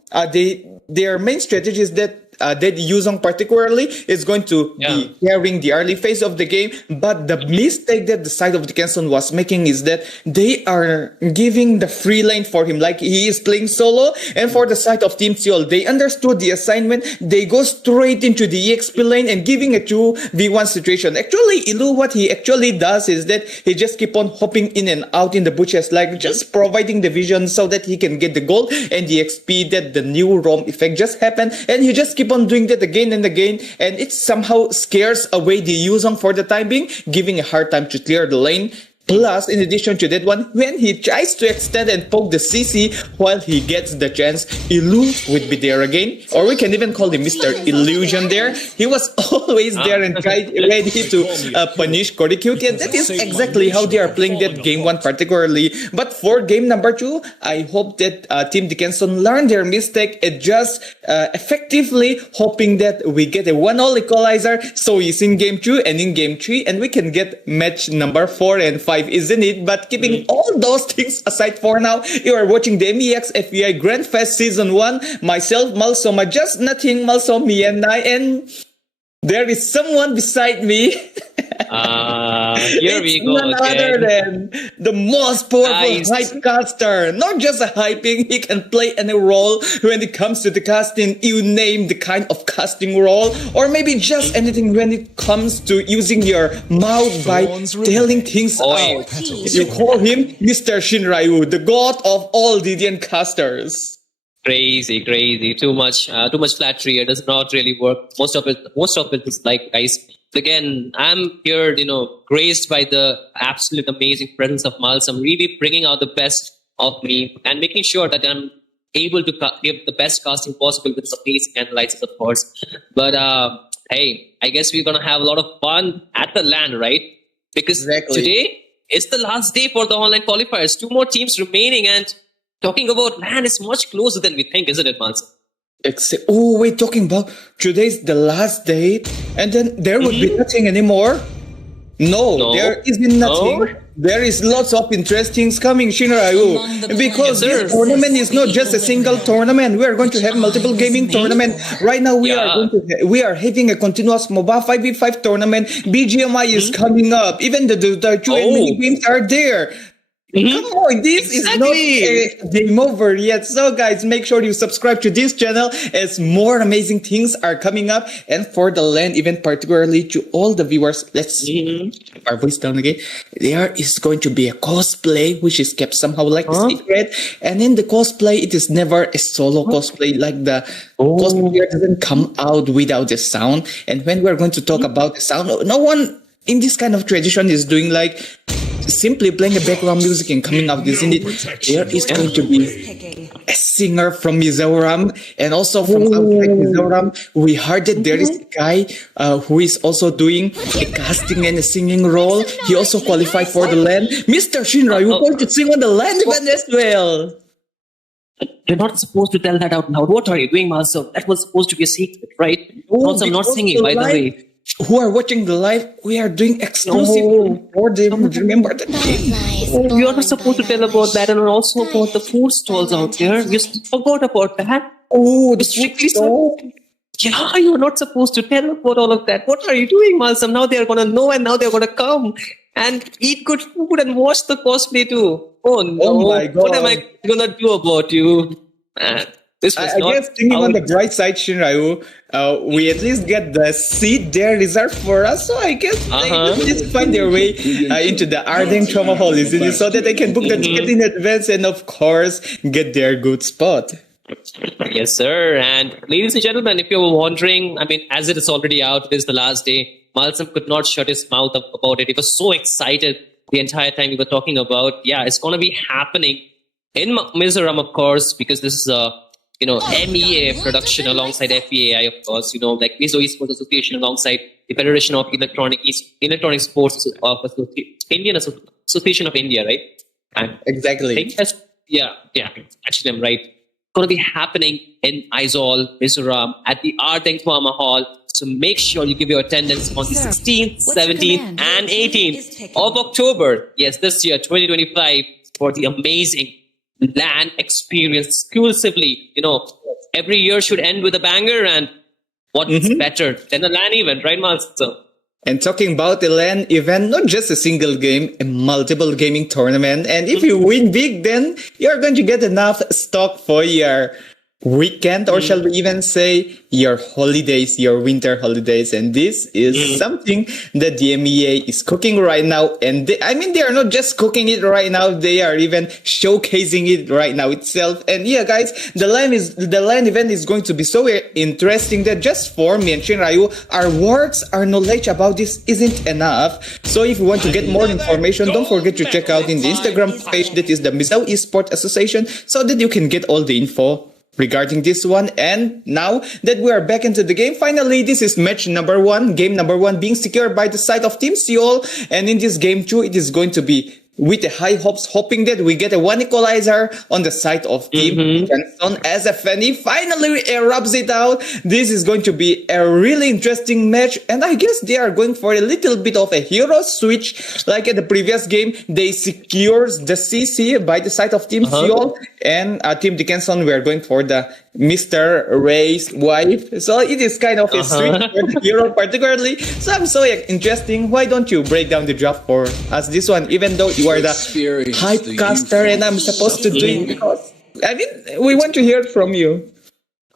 their main strategy is that Yuzong particularly is going to be carrying the early phase of the game. But the mistake that the side of Dickinson was making is that they are giving the free lane for him, like he is playing solo. And for the side of Team Seoul, they understood the assignment. They go straight into the EXP lane and giving a 2v1 situation. Actually, Ilu, what he actually does is that he just keep on hopping in and out in the bushes, like just providing the vision so that he can get the gold and the XP that the new ROM effect just happened. And he just keep on doing that again and again, and it somehow scares away the Yuzong for the time being, giving a hard time to clear the lane. Plus, in addition to that one, when he tries to extend and poke the CC while he gets the chance, Ilu would be there again. Or we can even call him Mr. Illusion there. He was always there and ready to punish Cody Cutie. And that is exactly how they are playing that game one particularly. But for game number two, I hope that Team Dickinson learned their mistake and just effectively hoping that we get a 1-all equalizer. So it's in game two and in game three, and we can get match number 4 and 5. Isn't it? But keeping all those things aside for now, you are watching the MEX FEAI Grand Fest Season 1. Myself, Malsoma, just nothing, Malsomi and I, and there is someone beside me. Here we go. None other than the most powerful hype caster. Not just a hyping, he can play any role when it comes to the casting. You name the kind of casting role, or maybe just anything when it comes to using your mouth by telling things out. You call him Mr. Shinryu, the god of all Didian casters. Crazy. Too much flattery. It does not really work. Most of it is like, guys. Again, I'm here, graced by the absolute amazing presence of Miles. I'm really bringing out the best of me and making sure that I'm able to give the best casting possible with some basic analysis, of course. But hey, I guess we're gonna have a lot of fun at the LAN, right? Because today is the last day for the online qualifiers. 2 more teams remaining, and talking about LAN is much closer than we think, isn't it, Miles? We're talking about today's the last day, and then there would be nothing anymore. No, there isn't nothing. No? There is lots of interesting things coming, Shinrayu. Because Yes, this sir. tournament is not just a single tournament. We are going to have multiple gaming tournament. Right now, we are having a continuous mobile 5v5 tournament. BGMI is coming up. Even the two mini games are there. Come on, this is not a game over yet. So guys, make sure you subscribe to this channel as more amazing things are coming up. And for the LAN event, particularly to all the viewers, let's our voice down again. There is going to be a cosplay, which is kept somehow like a secret. And in the cosplay, it is never a solo cosplay. Like the cosplayer doesn't come out without the sound. And when we're going to talk about the sound, no one in this kind of tradition is doing like simply playing a background music and coming out, isn't it? There is going to be a singer from Mizoram and also from outside Mizoram. We heard that there is a guy who is also doing a casting and a singing role. He also qualified for the LAN. Mr. Shinra, you're going to sing on the LAN event as well. You're not supposed to tell that out loud. What are you doing, Marcel? That was supposed to be a secret, right? Also, I'm not singing, by the way. Who are watching the live, we are doing exclusive for them. Remember that day. You're not supposed to tell about that, and also about the food stalls out there. You forgot about that. Oh, the Strictly stall. Yeah, you're not supposed to tell about all of that. What are you doing, Malsam? Now they're gonna know, and now they're gonna come and eat good food and watch the cosplay too. Oh no! Oh my God. What am I gonna do about you? Man, this was I not guess thinking on the out. bright side, Shinrayu, we at least get the seat there reserved for us. So I guess they just find their way into the Ardeng Trauma Hall, isn't it? So that they can book the ticket in advance and, of course, get their good spot. Yes, sir. And ladies and gentlemen, if you're wondering, I mean, as it is already out, it is the last day. Malsam could not shut his mouth up about it. He was so excited the entire time we were talking about. Yeah, it's going to be happening in Mizoram, of course, because this is a MEA production alongside FEAI, of course. Like Mizo Esports Association alongside the Federation of Electronic Sports of Indian Association of India, right? And Exactly. yeah. Actually, I'm right. Going to be happening in Aizawl, Mizoram at the Ardeng Trauma Hall. So make sure you give your attendance on the 16th, 17th, and 18th of October. Yes, this year, 2025, for the amazing LAN experience exclusively. Every year should end with a banger, and what's better than a LAN event, right, Master? And talking about the LAN event, not just a single game, a multiple gaming tournament. And if you win big, then you're going to get enough stock for your weekend, or shall we even say your holidays, your winter holidays. And this is something that the MEA is cooking right now. And they are not just cooking it right now, they are even showcasing it right now itself. And yeah, guys, the LAN event is going to be so interesting that just for me and Shinrayu, our words, our knowledge about this isn't enough. So if you want to get more information, don't forget to check out in the Instagram page, that is the Mizo Esports Association, so that you can get all the info regarding this one. And now that we are back into the game, finally, this is match number 1, game number 1 being secured by the side of Team Seoul. And in this game 2, it is going to be with a high hopes, hoping that we get a 1 equalizer on the side of Team Johnson as a Fanny finally erupts it out. This is going to be a really interesting match, and I guess they are going for a little bit of a hero switch. Like at the previous game, they secures the CC by the side of Team Seoul, and Team Dickinson, we are going for the Mr. Ray's wife. So it is kind of a switch for the hero particularly. So I'm so interesting. Why don't you break down the draft for us this one, even though you are the hype caster and I'm supposed to do it, because we want to hear it from you.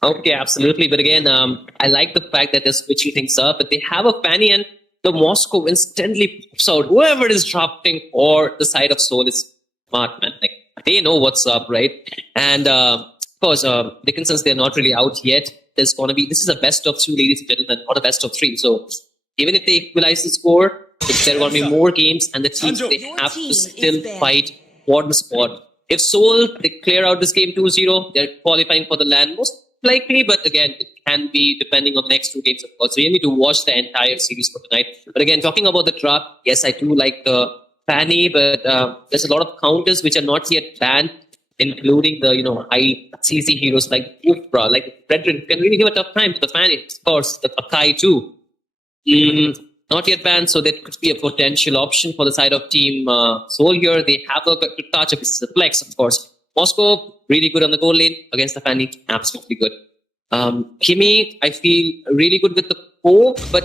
Okay, absolutely. But again, I like the fact that they're switching things up, but they have a Fanny, and the Moscow instantly pops out. Whoever is drafting or the side of Seoul is smart, man. Like, they know what's up, right? And of course, Dickinson's, they're not really out yet. This is a best of 2, ladies and gentlemen, not a best of 3. So even if they equalize the score, there are going to be more games, and the teams, they have to still fight for the spot. If Seoul, they clear out this game 2-0, they're qualifying for the LAN most likely, but again, it can be depending on the next 2 games, of course. So you need to watch the entire series for tonight. But again, talking about the draft, yes, I do like the Fanny, but there's a lot of counters which are not yet banned, including the high CC heroes like Ufra, like Frederick, can really give a tough time to the Fanny. Of course, the Akai too. not yet banned, so that could be a potential option for the side of Team Seoul here. They have a good touch of the flex, of course. Moscow, really good on the goal lane against the Fanny, absolutely good. Kimi, I feel really good with the poke, but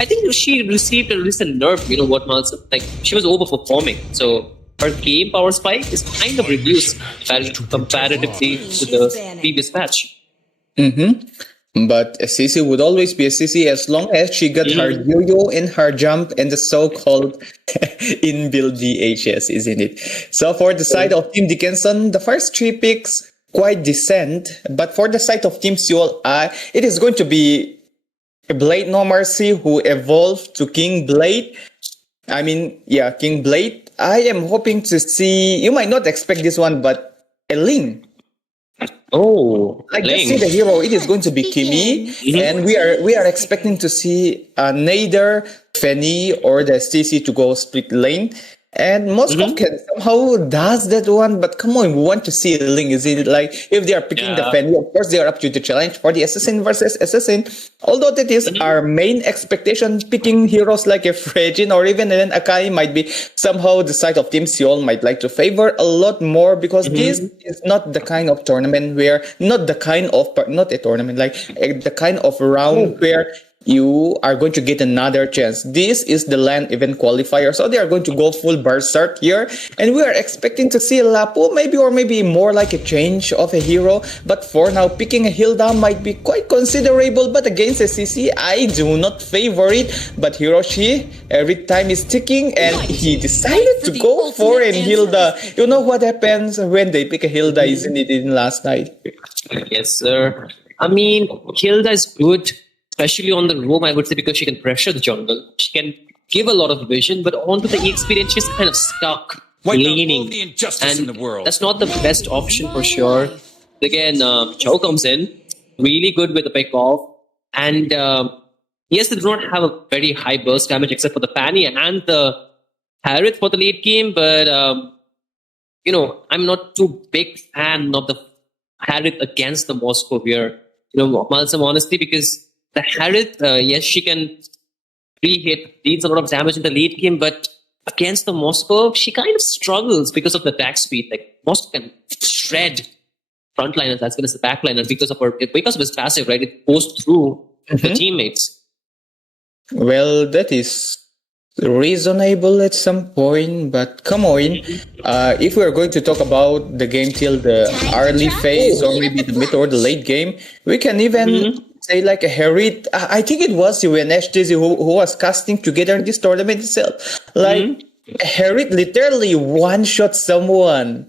I think she received a recent nerf, what, Malsa? Like, she was overperforming, so her game power spike is kind of reduced comparatively to the previous patch. But a CC would always be a CC as long as she got her yo-yo and her jump and the so-called inbuilt DHS, isn't it? So for the side of Team Dickinson, the first 3 picks, quite decent. But for the side of Team Seoul, it is going to be Blade No Mercy who evolved to King Blade. King Blade. I am hoping to see, you might not expect this one, but a Ling. Oh, let's see the hero. It is going to be Kimi, and we are expecting to see neither Fanny or the CC to go split lane. And Moscow can somehow does that one, but come on, we want to see a Link. Is it like if they are picking the Fanny, of course they are up to the challenge for the assassin versus assassin. Although that is our main expectation, picking heroes like a Frejin or even an Akai might be somehow the side of Team Seoul might like to favor a lot more, because this is not the kind of tournament where not a kind of round where you are going to get another chance. This is the LAN event qualifier, so they are going to go full berserk here, and we are expecting to see a Lapu maybe more like a change of a hero. But for now, picking a Hilda might be quite considerable, but against a CC, I do not favor it. But Hiroshi, every time is ticking, and he decided to go for a Hilda. You know what happens when they pick a Hilda, isn't it, in last night? Yes, sir. I mean, Hilda is good, especially on the roam, I would say, because she can pressure the jungle. She can give a lot of vision, but onto the experience, she's kind of stuck, leaning. And that's not the best option for sure. Again, Chow comes in, really good with the pick off. And yes, they do not have a very high burst damage except for the Fanny and the Harith for the late game, but I'm not too big fan of the Harith against the Moscow here. Malsam, honestly, because the Harith, yes, she can pre-hit, deals a lot of damage in the late game, but against the Moscow, she kind of struggles because of the attack speed. Like, Moscow can shred frontliners as well as the backliners because of his passive, right? It goes through the teammates. Well, that is reasonable at some point, but come on. If we are going to talk about the game till the early phase or maybe the mid or the late game, we can even say like a Harith. I think it was UNHTZ who was casting together this tournament itself. Like Harith literally one-shot someone.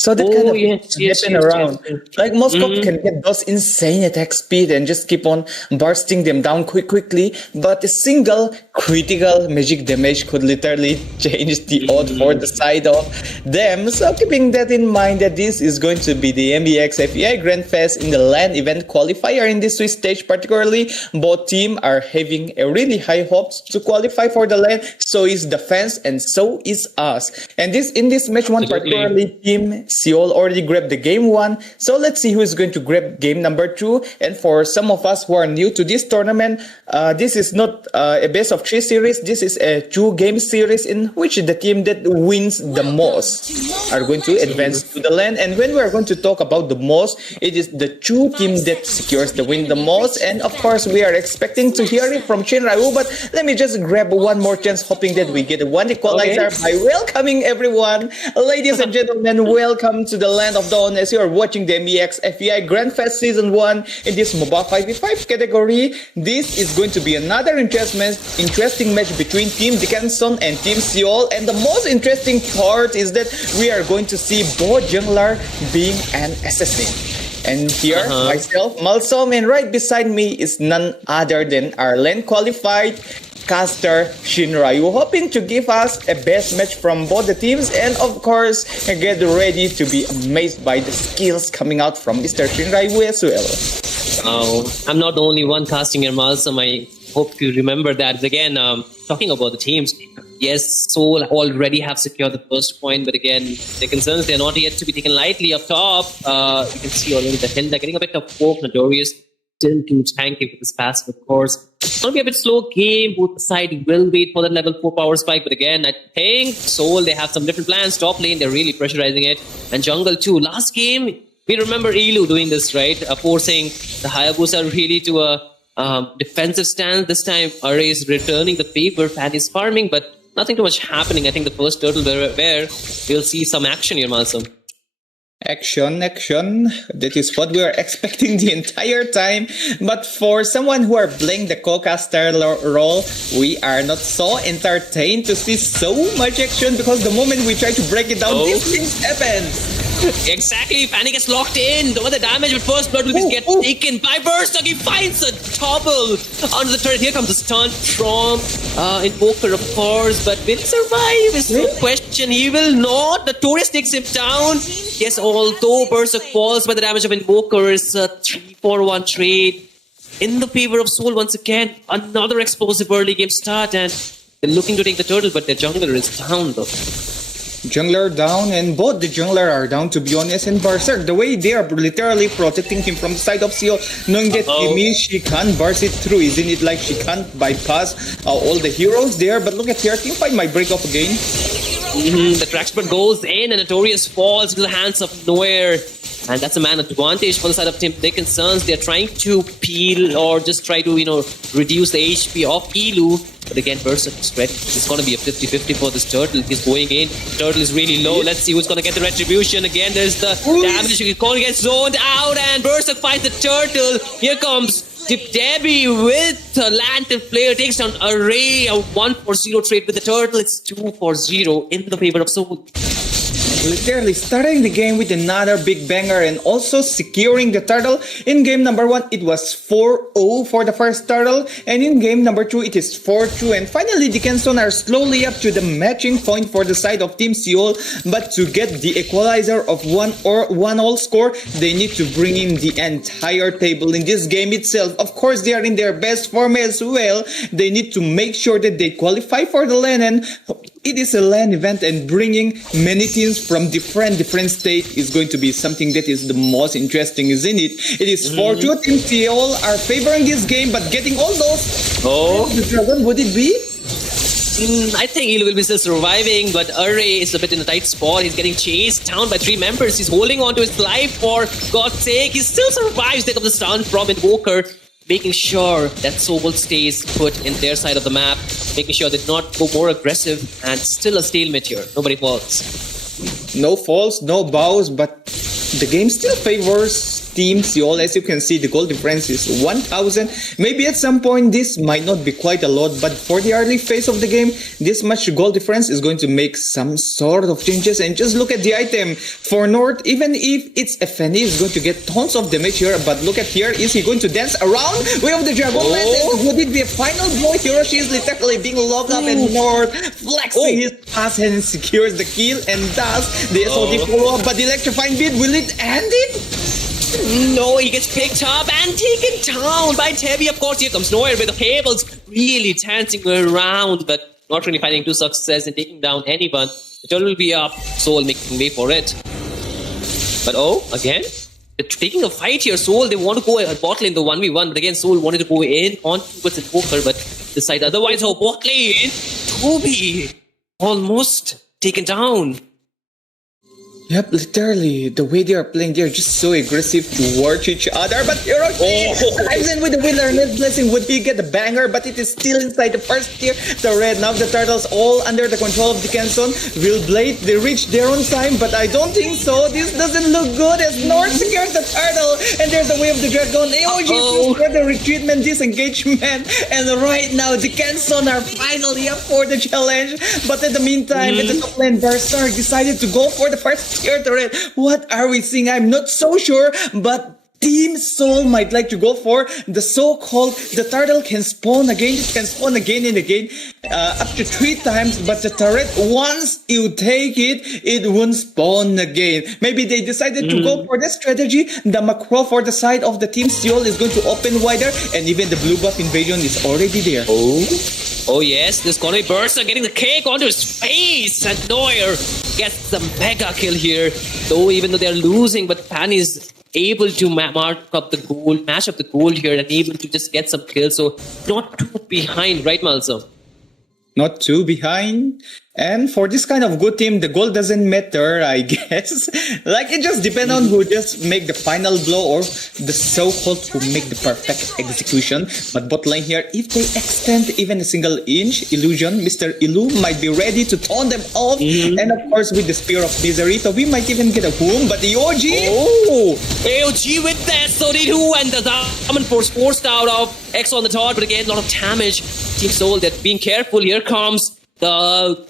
So that kind of happen around. Like Moscow can get those insane attack speed and just keep on bursting them down quickly. But a single critical magic damage could literally change the odds for the side of them. So keeping that in mind, that this is going to be the MEX FEAI Grand Fest in the LAN event qualifier in this Swiss stage particularly. Both teams are having a really high hopes to qualify for the LAN. So is the fans and so is us. And in this match one particularly, Team Seoul already grabbed the game 1, so let's see who is going to grab game number 2. And for some of us who are new to this tournament, this is not a best of 3 series. This is a 2-game series in which the team that wins the most are going to advance to the LAN. And when we are going to talk about the most, it is the 2 teams that secures the win the most. And of course, we are expecting to hear it from Shin Ryu, but let me just grab one more chance, hoping that we get one equalizer by welcoming everyone. Ladies and gentlemen, welcome to the land of dawn as you are watching the MEX FEAI Grand Fest Season 1 in this mobile 5v5 category. This is going to be another interesting match between Team Dickinson and Team Seoul, and the most interesting part is that we are going to see both jungler being an assassin. And here, myself, Malsom, and right beside me is none other than our LAN qualified caster Shin Ryu, hoping to give us a best match from both the teams, and of course get ready to be amazed by the skills coming out from Mr. Shin Ryu as well. Oh, I'm not the only one casting your Malsum. I hope you remember that. Again, talking about the teams, yes, Seoul already have secured the first point, but again, the concerns, they're not yet to be taken lightly up top. You can see already the Hilda getting a bit of poke, Notorious. still too tanky with this passive, of course. It's gonna be a bit slow game. Both side will wait for that level 4 power spike, but again, I think Soul, they have some different plans. Top lane, they're really pressurizing it. And jungle too. Last game, we remember Elu doing this, right? Forcing the Hayabusa really to a defensive stance. This time, Array is returning the favor. Fan is farming, but nothing too much happening. I think the first turtle where we'll see some action here, Malsum. Action. That is what we are expecting the entire time. But for someone who are playing the co-caster role, we are not so entertained to see so much action because the moment we try to break it down, these things happen. Exactly, Fanny gets locked in. The damage with first blood will get taken by Berserk. He finds a topple onto the turret. Here comes the stun from Invoker, of course, but will he survive? Is no question. He will not. The Taurus takes him down. Yes, although Berserk falls by the damage of Invoker, is a 3-4-1 trade in the favor of Soul once again. Another explosive early game start, and they're looking to take the turtle, but their jungler is down though. Jungler down, and both the jungler are down, to be honest, and Berserk, the way they are literally protecting him from the side of Seal, knowing that Emi, she can't burst it through, isn't it? Like she can't bypass all the heroes there, but look at her, teamfight might break off again. The Traxpert goes in, and Notorious falls into the hands of Nowhere. And that's a man advantage for the side of Team Dick and Sons. They're trying to peel or just try to, reduce the HP of Elu. But again, Berserk is ready. It's going to be a 50-50 for this turtle. He's going in. Turtle is really low. Let's see who's going to get the retribution. Again, there's the damage. He's going to get zoned out, and Berserk finds the turtle. Here comes Debbie with the Lantern player. Takes down Array. A 1-4-0 trade with the turtle. It's 2-4-0 in the favor of Soul. Literally starting the game with another big banger and also securing the turtle. In game number 1, it was 4-0 for the first turtle, and in game number 2, it is 4-2. And finally, the Kenson are slowly up to the matching point for the side of Team Seoul. But to get the equalizer of 1-all score, they need to bring in the entire table in this game itself. Of course, they are in their best form as well. They need to make sure that they qualify for the LAN, and it is a LAN event, and bringing many teams from different states is going to be something that is the most interesting, isn't it? It is 4-2. Team Seoul are favoring this game, but getting all those. The dragon, would it be? I think Elu will be still surviving, but Array is a bit in a tight spot. He's getting chased down by 3 members. He's holding on to his life, for God's sake. He still survives. Take up the stun from Invoker, making sure that Soul stays put in their side of the map, making sure they not go more aggressive, and still a stalemate here. Nobody falls. No falls, no bows, but the game still favors Team Seoul. As you can see, the goal difference is 1,000. Maybe at some point this might not be quite a lot, but for the early phase of the game, this much goal difference is going to make some sort of changes. And just look at the item for North. Even if it's FNE, is going to get tons of damage here, but look at here. Is he going to dance around? We have the Dragon Lance, and would it be a final blow? Hiroshi is literally being locked up, and North flexing his pass and secures the kill, and thus the SOD follow-up. But the electrifying beat, will it end it? No, he gets picked up and taken down by Tebby. Of course, here comes Noir with the cables, really dancing around, but not really finding too success in taking down anyone. The turtle will be up, Soul making way for it. But again, they're taking a fight here. Soul, they want to go bot lane the 1v1, but again, Soul wanted to go in on towards Invoker, but decide otherwise. Bot lane, Toby almost taken down. Yep, literally, the way they are playing, they're just so aggressive towards each other. But Hiroshi dives in with the wilderness blessing. Would he get the banger? But it is still inside the first tier. The red, now the turtles all under the control of the Kenson. Will Blade, they reach their own time, but I don't think so. This doesn't look good as North secures the turtle. And there's the way of the dragon. AOG for the retreatment, disengagement. And right now, the Kenson are finally up for the challenge. But in the meantime, in the top lane, Berserk decided to go for the first tier turret. What are we seeing? I'm not so sure, but Team Soul might like to go for the so-called, the turtle can spawn again. It can spawn again and again, up to 3 times, but the turret, once you take it, it won't spawn again. Maybe they decided to go for the strategy. The macro for the side of the Team Seoul is going to open wider, and even the blue buff invasion is already there. Oh yes, this Conway Burster getting the cake onto his face, and Neuer gets the mega kill here. Though even though they're losing, but Pan is able to mark up the goal, match up the goal here, and able to just get some kills. So not too behind, right, Malzo? Not too behind. And for this kind of good team, the goal doesn't matter, I guess. Like, it just depends on who just make the final blow or the so-called who make the perfect execution. But bot lane here, if they extend even a single inch, Illusion, Mr. Illu might be ready to taunt them off. And of course, with the Spear of Misery, so we might even get a boom. But the OG, AOG with that 32 and the Diamond Force forced out of X on the top, but again, a lot of damage. Team Soul, they're being careful. Here comes the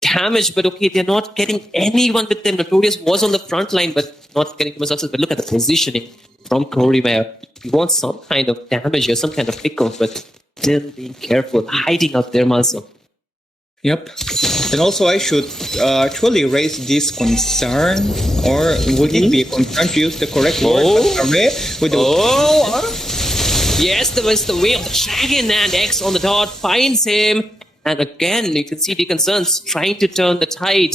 damage, but okay, they're not getting anyone with them. Notorious was on the front line, but not getting too much success. But look at the positioning from Corey where he wants some kind of damage here, some kind of pick-off, but still being careful, hiding out there, Malzo. Yep. And also, I should actually raise this concern, or would it be a concern to use the correct word? With Yes, there was the way of the dragon, and X on the dot finds him. And again, you can see Deacon Suns trying to turn the tide.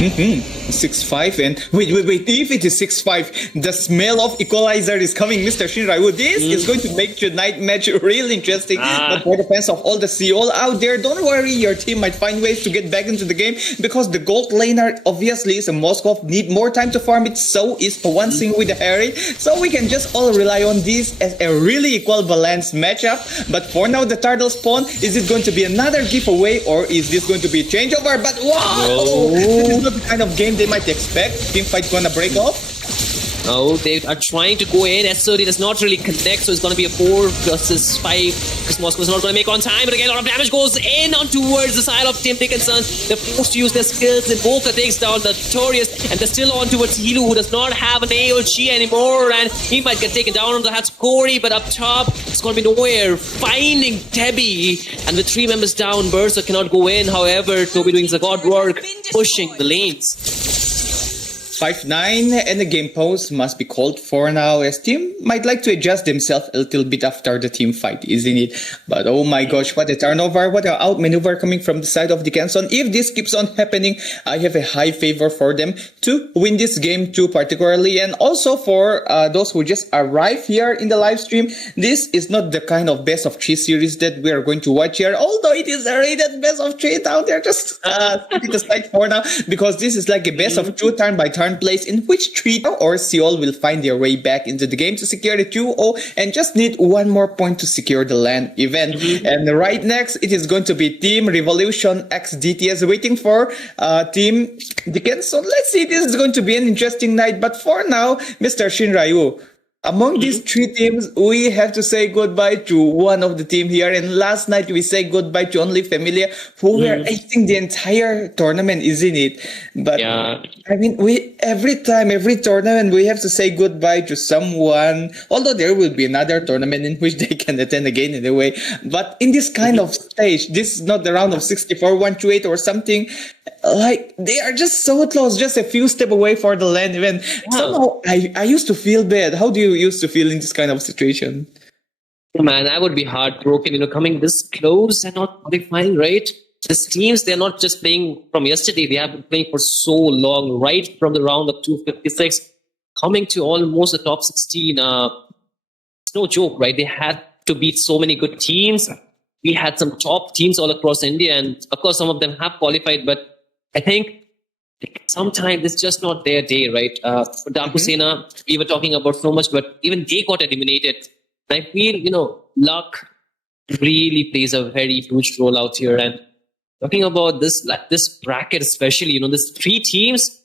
6-5 and wait, if it is 6-5, the smell of equalizer is coming, Mr. Shinryu. This is going to make tonight's match really interesting. But for the fans of all the Seoul out there, don't worry, your team might find ways to get back into the game, because the gold laner obviously is a Moskov, need more time to farm it, so is Pawansing with the Harry. So we can just all rely on this as a really equal balanced matchup. But for now, the turtle spawn, is it going to be another giveaway, or is this going to be a changeover? But wow! This is not the kind of game they might expect. Team fight gonna break off. Oh, they are trying to go in. SOD does not really connect, so it's going to be a 4 versus 5 because Moscow is not going to make on time. But again, a lot of damage goes in on towards the side of Team Dickinson. They're forced to use their skills. Invoker takes down the Notorious, and they're still on towards Hilu, who does not have an AOG anymore, and he might get taken down on the hats of Corey. But up top, it's going to be nowhere. Finding Debbie, and with 3 members down, Berser cannot go in. However, Toby doing the god work, pushing the lanes. 5-9 and the game pause must be called for now, as team might like to adjust themselves a little bit after the team fight, isn't it? But oh my gosh, what a turnover, what an outmaneuver coming from the side of Dickinson. If this keeps on happening, I have a high favor for them to win this game too, particularly. And also for those who just arrived here in the live stream, this is not the kind of best of 3 series that we are going to watch here, although it is a rated best of 3 out there. Just put it aside for now, because this is like a best of 2 turn by turn place in which Trito or Seoul will find their way back into the game to secure the 2-0 and just need 1 more point to secure the LAN event. And right next, it is going to be Team Revolution X DTS waiting for Team Dickinson. Let's see, this is going to be an interesting night. But for now, Mr. Shinryu, among these 3 teams, we have to say goodbye to one of the team here. And last night, we say goodbye to only Familia, who were acing the entire tournament, isn't it? But Yeah. I mean, every tournament, we have to say goodbye to someone. Although there will be another tournament in which they can attend again in a way. But in this kind of stage, this is not the round of 64, 128 or something. Like, they are just so close, just a few steps away for the LAN event. Somehow, I used to feel bad. How do you used to feel in this kind of situation? Man, I would be heartbroken, coming this close and not qualifying, right? These teams, they're not just playing from yesterday. They have been playing for so long, right from the round of 256, coming to almost the top 16. It's no joke, right? They had to beat so many good teams. We had some top teams all across India, and of course, some of them have qualified, but I think sometimes it's just not their day, right? For Darko Sena, we were talking about so much, but even they got eliminated. I feel, luck really plays a very huge role out here. And talking about this bracket especially, these 3 teams,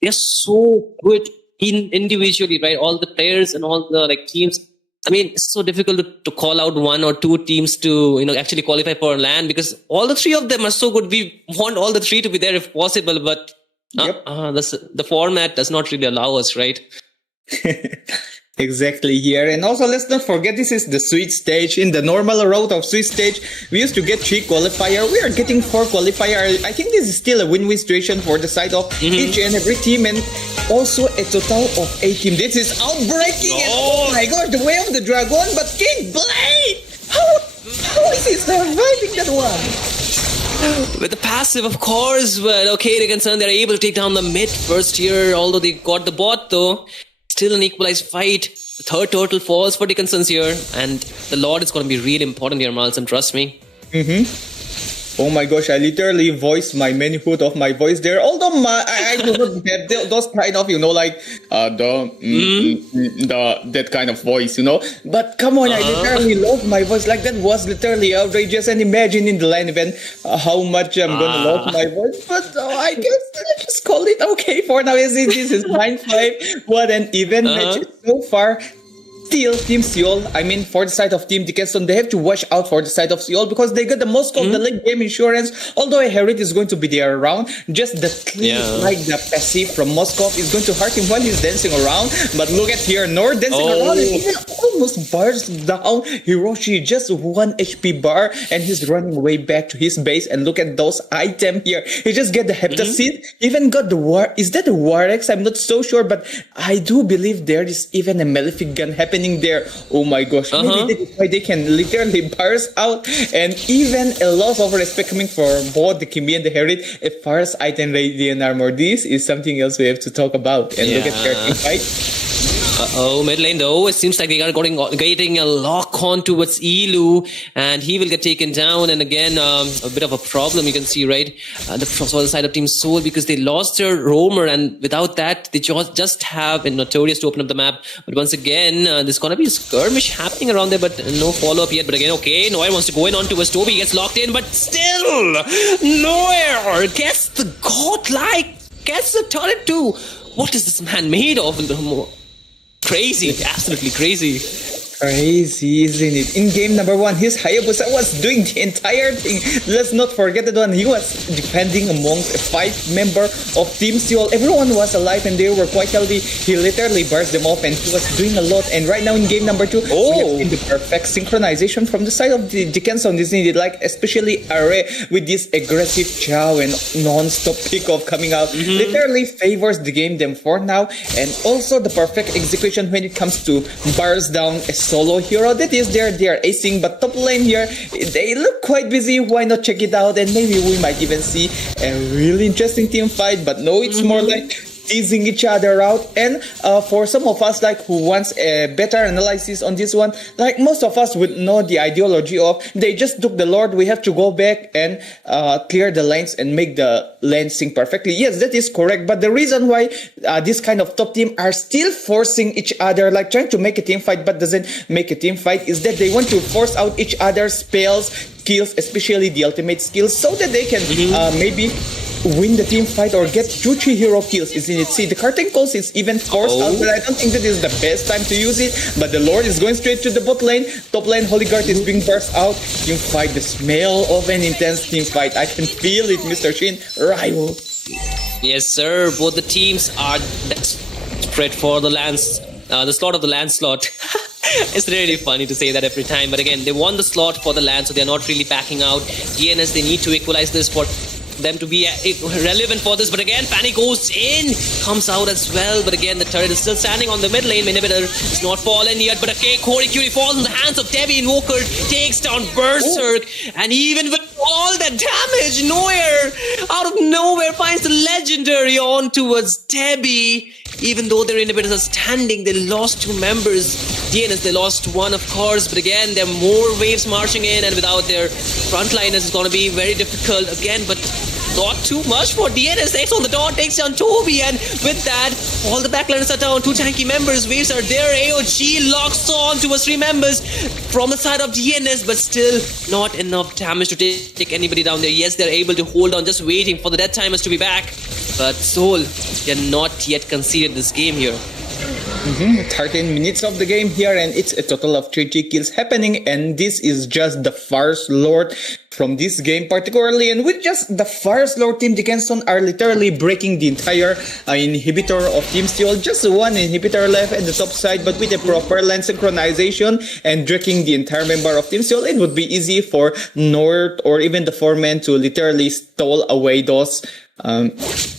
they're so good individually, right? All the players and all the teams. I mean, it's so difficult to call out 1 or 2 teams to, actually qualify for LAN, because all the 3 of them are so good. We want all the 3 to be there if possible, but the format does not really allow us, right? Exactly here. And also, let's not forget, this is the sweet stage. In the normal route of sweet stage, we used to get 3 qualifier. We are getting 4 qualifier. I think this is still a win-win situation for the side of each and every team. And also a total of 8 teams. This is outbreaking. And oh my gosh, the way of the dragon. But King Blade! How is he surviving that one? with the passive, of course, but okay, they're concerned they're able to take down the mid first here, although they got the bot though. Still an equalized fight. The third turtle falls for the concerns here, and the Lord is going to be really important here, Malsum, trust me. Oh my gosh, I literally voiced my manhood of my voice there. Although I do not have those kind of, like that kind of voice, But come on, I literally love my voice. Like that was literally outrageous. And imagine in the LAN event how much I'm gonna love my voice. But I guess let's just call it okay for now. As this is 9-5. What an event match so far. Still, Team Seoul, for the side of Team Dickinson, they have to watch out for the side of Seoul because they got the most of the late game insurance. Although a Herit is going to be there around, just the like the passive from Moscow is going to hurt him while he's dancing around. But look at here, Nord dancing around and even almost bars down Hiroshi, just 1 HP bar, and he's running way back to his base. And look at those items here. He just get the Heptacid, even got the War. Is that a War X? I'm not so sure, but I do believe there is even a Malefic gun happening there. Oh my gosh, maybe that's why they can literally burst out, and even a loss of respect coming for both the Kimi and the Herit. A first item Radiant Armor. This is something else we have to talk about. And look at their team fight. Mid lane though, it seems like they are getting a lock on towards Elu, and he will get taken down. And again, a bit of a problem you can see, right? The other side of Team Soul, because they lost their roamer, and without that, they just have a Notorious to open up the map. But once again, there's gonna be a skirmish happening around there, but no follow up yet. But again, okay, Noir wants to go in on towards Toby, gets locked in, but still, Noir gets the godlike, gets the turret too. What is this man made of? Crazy, absolutely crazy. Crazy, isn't it? In game number 1, his Hayabusa was doing the entire thing. Let's not forget that one. He was defending amongst a 5-member of Team Seoul. Everyone was alive and they were quite healthy. He literally burst them off and he was doing a lot. And right now in game number 2, we have seen the perfect synchronization from the side of the Dickinson, isn't it? Like especially Array with this aggressive chow and non-stop pick-off coming out. Literally favors the game them for now. And also the perfect execution when it comes to bars down a solo hero. That is there, they are acing, but top lane here, they look quite busy. Why not check it out? And maybe we might even see a really interesting team fight. But no, it's more like teasing each other out. And for some of us like who wants a better analysis on this one, like most of us would know the ideology of they just took the Lord, we have to go back and clear the lanes and make the lane sync perfectly. Yes, that is correct, but the reason why this kind of top team are still forcing each other, like trying to make a team fight but doesn't make a team fight, is that they want to force out each other's spells, skills, especially the ultimate skills, so that they can maybe win the team fight or get 2-3 hero kills, isn't it? See, the curtain calls is even forced out, but I don't think that is the best time to use it. But the Lord is going straight to the bot lane. Top lane Holy Guard is being burst out. Team fight, the smell of an intense team fight. I can feel it, Mr. Shin. Rival. Yes, sir. Both the teams are desperate for the slot of the LAN slot. It's really funny to say that every time, but again, they won the slot for the LAN, so they're not really backing out. DNS, they need to equalize this for them to be relevant for this, but again, Fanny goes in, comes out as well, but again, the turret is still standing on the mid lane. Inhibitor is not fallen yet, but okay, Corey Curie falls in the hands of Debbie Invoker, takes down Berserk, and even with all that damage, out of nowhere finds the legendary on towards Debbie. Even though their inhibitors are standing, they lost 2 members. DNS, they lost 1, of course, but again, there are more waves marching in, and without their frontliners, it's going to be very difficult again, but not too much for DNS. Next on the dot, takes down Toby, and with that, all the backliners are down. 2 tanky members, waves are there. AOG locks on towards 3 members from the side of DNS, but still not enough damage to take anybody down there. Yes, they're able to hold on, just waiting for the death timers to be back, but Soul, they're not yet conceded this game here. 13 minutes of the game here, and it's a total of 30 kills happening, and this is just the first Lord from this game particularly, and with just the first Lord, Team Dickinson are literally breaking the entire inhibitor of Team Steel. Just 1 inhibitor left at the top side, but with a proper LAN synchronization and breaking the entire member of Team Steel, it would be easy for North or even the 4-man to literally stole away those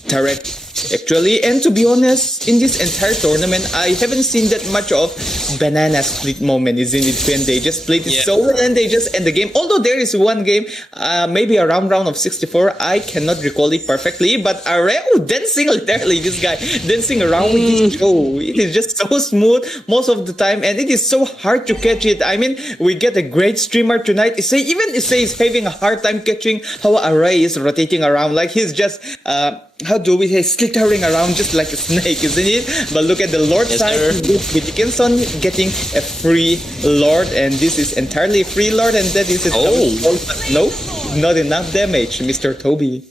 turret actually. And to be honest, in this entire tournament, I haven't seen that much of banana split moment, isn't it? When they just played it so well and they just end the game. Although there is one game, maybe around round of 64, I cannot recall it perfectly, but Areo dancing literally, this guy dancing around with his show. It is just so smooth most of the time, and it is so hard to catch it. I mean, we get a great streamer tonight. Even Issei is having a hard time catching how Array is rotating around. Like he's just how do we say, slithering around just like a snake, isn't it? But look at the Lord side with Dickinson getting a free Lord, and this is entirely a free Lord, and that is a no, not enough damage, Mr. Toby.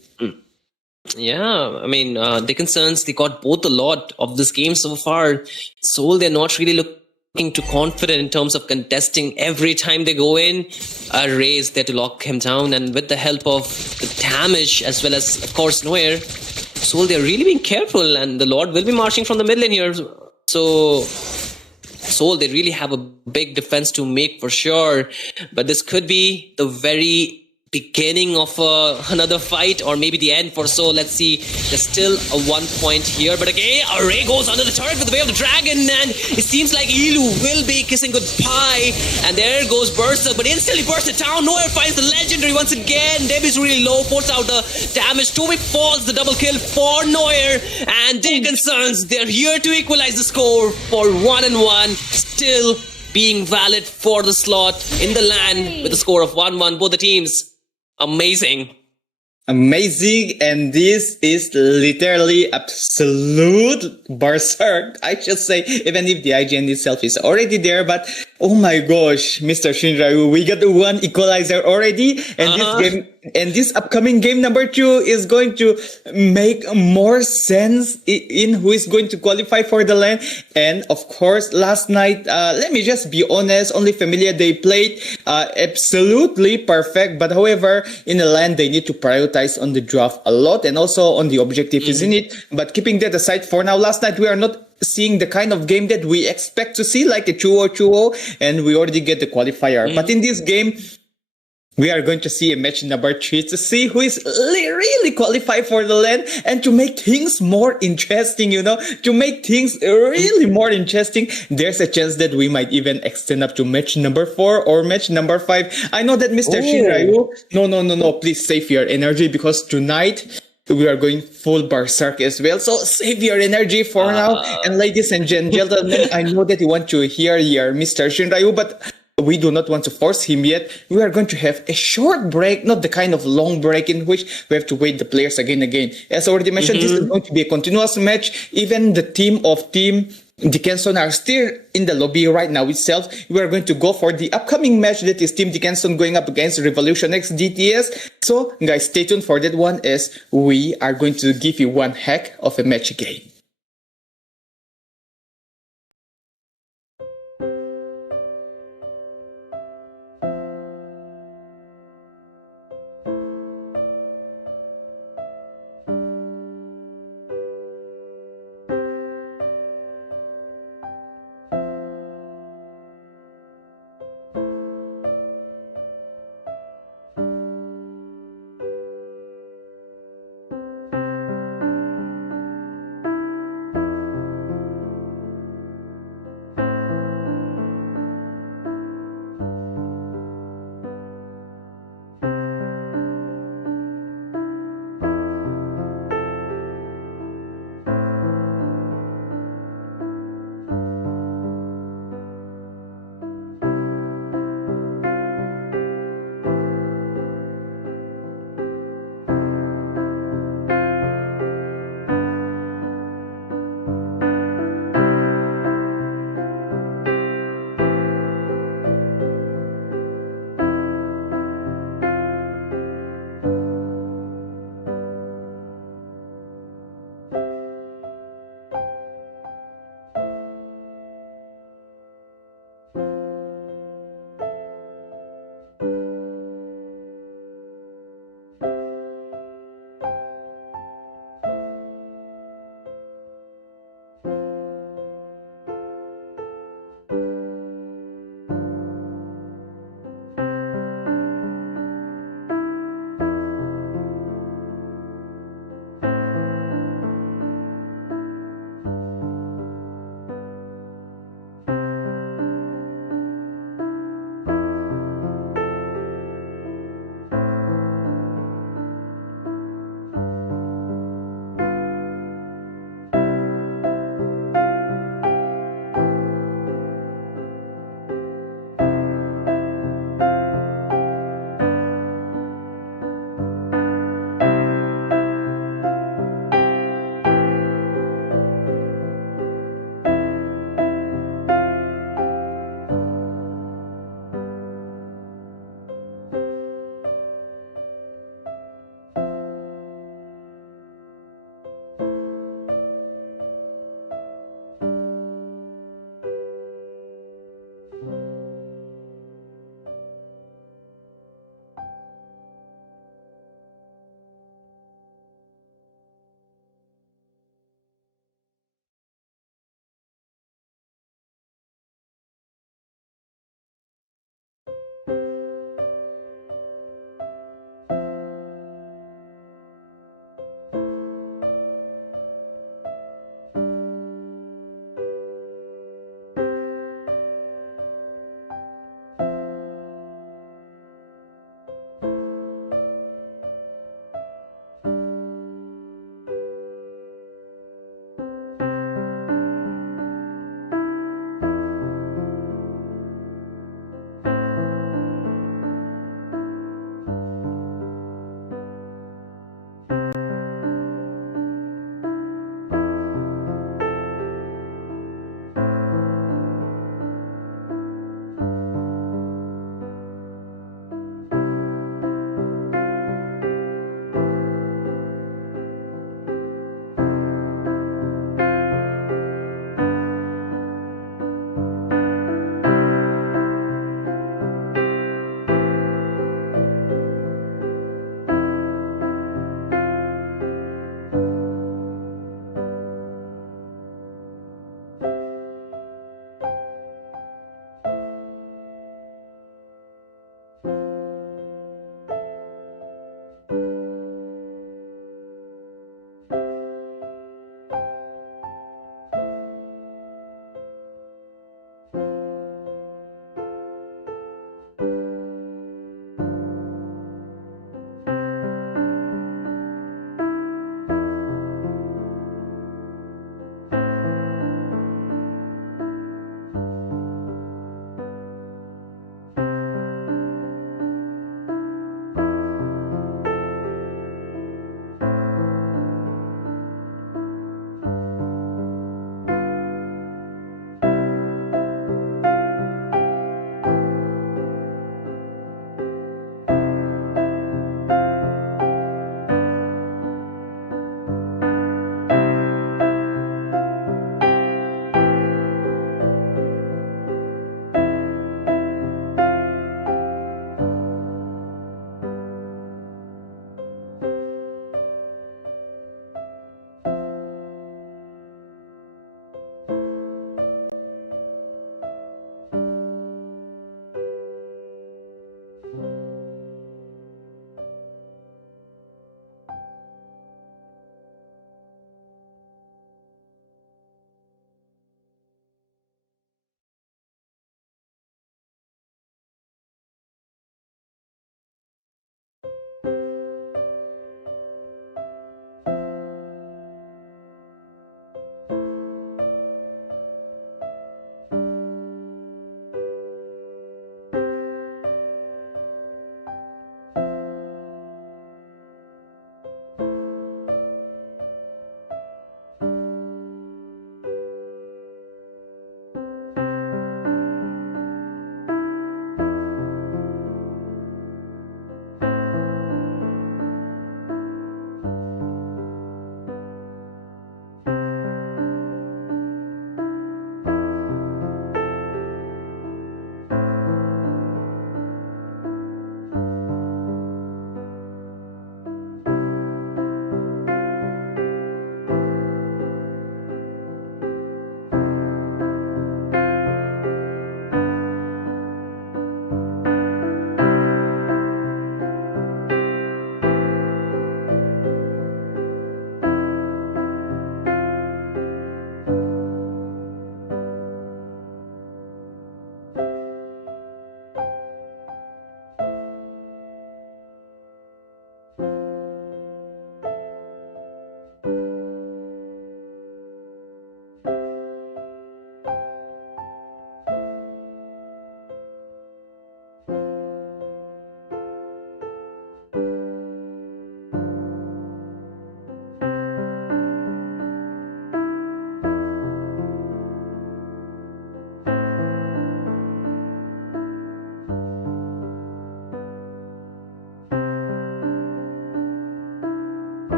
Yeah, I mean, Dickinsons, they got both a lot of this game so far. Soul, they're not really looking too confident in terms of contesting. Every time they go in, a raise there to lock him down, and with the help of the damage as well as, of course, Noir, Soul, they're really being careful, and the Lord will be marching from the mid lane here. So Soul, they really have a big defense to make for sure, but this could be the very beginning of another fight, or maybe the end for Soul. Let's see. There's still a 1 point here, but again, Array goes under the turret with the way of the dragon, and it seems like Ilu will be kissing goodbye, and there goes Berserk, but instantly bursted down. Noir finds the legendary once again. Debbie's really low, forces out the damage. Toby falls, the double kill for Noir, and Dickinsons, they're here to equalize the score for 1-1, still being valid for the slot in the LAN with a score of 1-1, both the teams. Amazing. Amazing, and this is literally absolute berserk, I should say, even if the IGN itself is already there. But oh my gosh, Mr. Shinryu, we got the one equalizer already, and this game, and this upcoming game number 2 is going to make more sense in who is going to qualify for the LAN. And of course, last night, let me just be honest, only Familia they played absolutely perfect, but however, in the LAN they need to prioritize on the draft a lot and also on the objective, isn't it? But keeping that aside for now, last night we are not seeing the kind of game that we expect to see, like a 2-0, and we already get the qualifier. But in this game, we are going to see a match number 3 to see who is really qualified for the LAN, and to make things more interesting, to make things really more interesting, there's a chance that we might even extend up to match number 4 or match number 5. I know that Mr. Shinryu, no, please save your energy, because tonight we are going full berserk as well. So save your energy for now. And ladies and gentlemen, I know that you want to hear your Mr. Shinryu, but we do not want to force him yet. We are going to have a short break, not the kind of long break in which we have to wait the players again. As already mentioned, this is going to be a continuous match. Even the team of Team Dickinson are still in the lobby right now itself. We are going to go for the upcoming match, that is Team Dickinson going up against Revolution X DTS. So guys, stay tuned for that one, as we are going to give you one heck of a match again.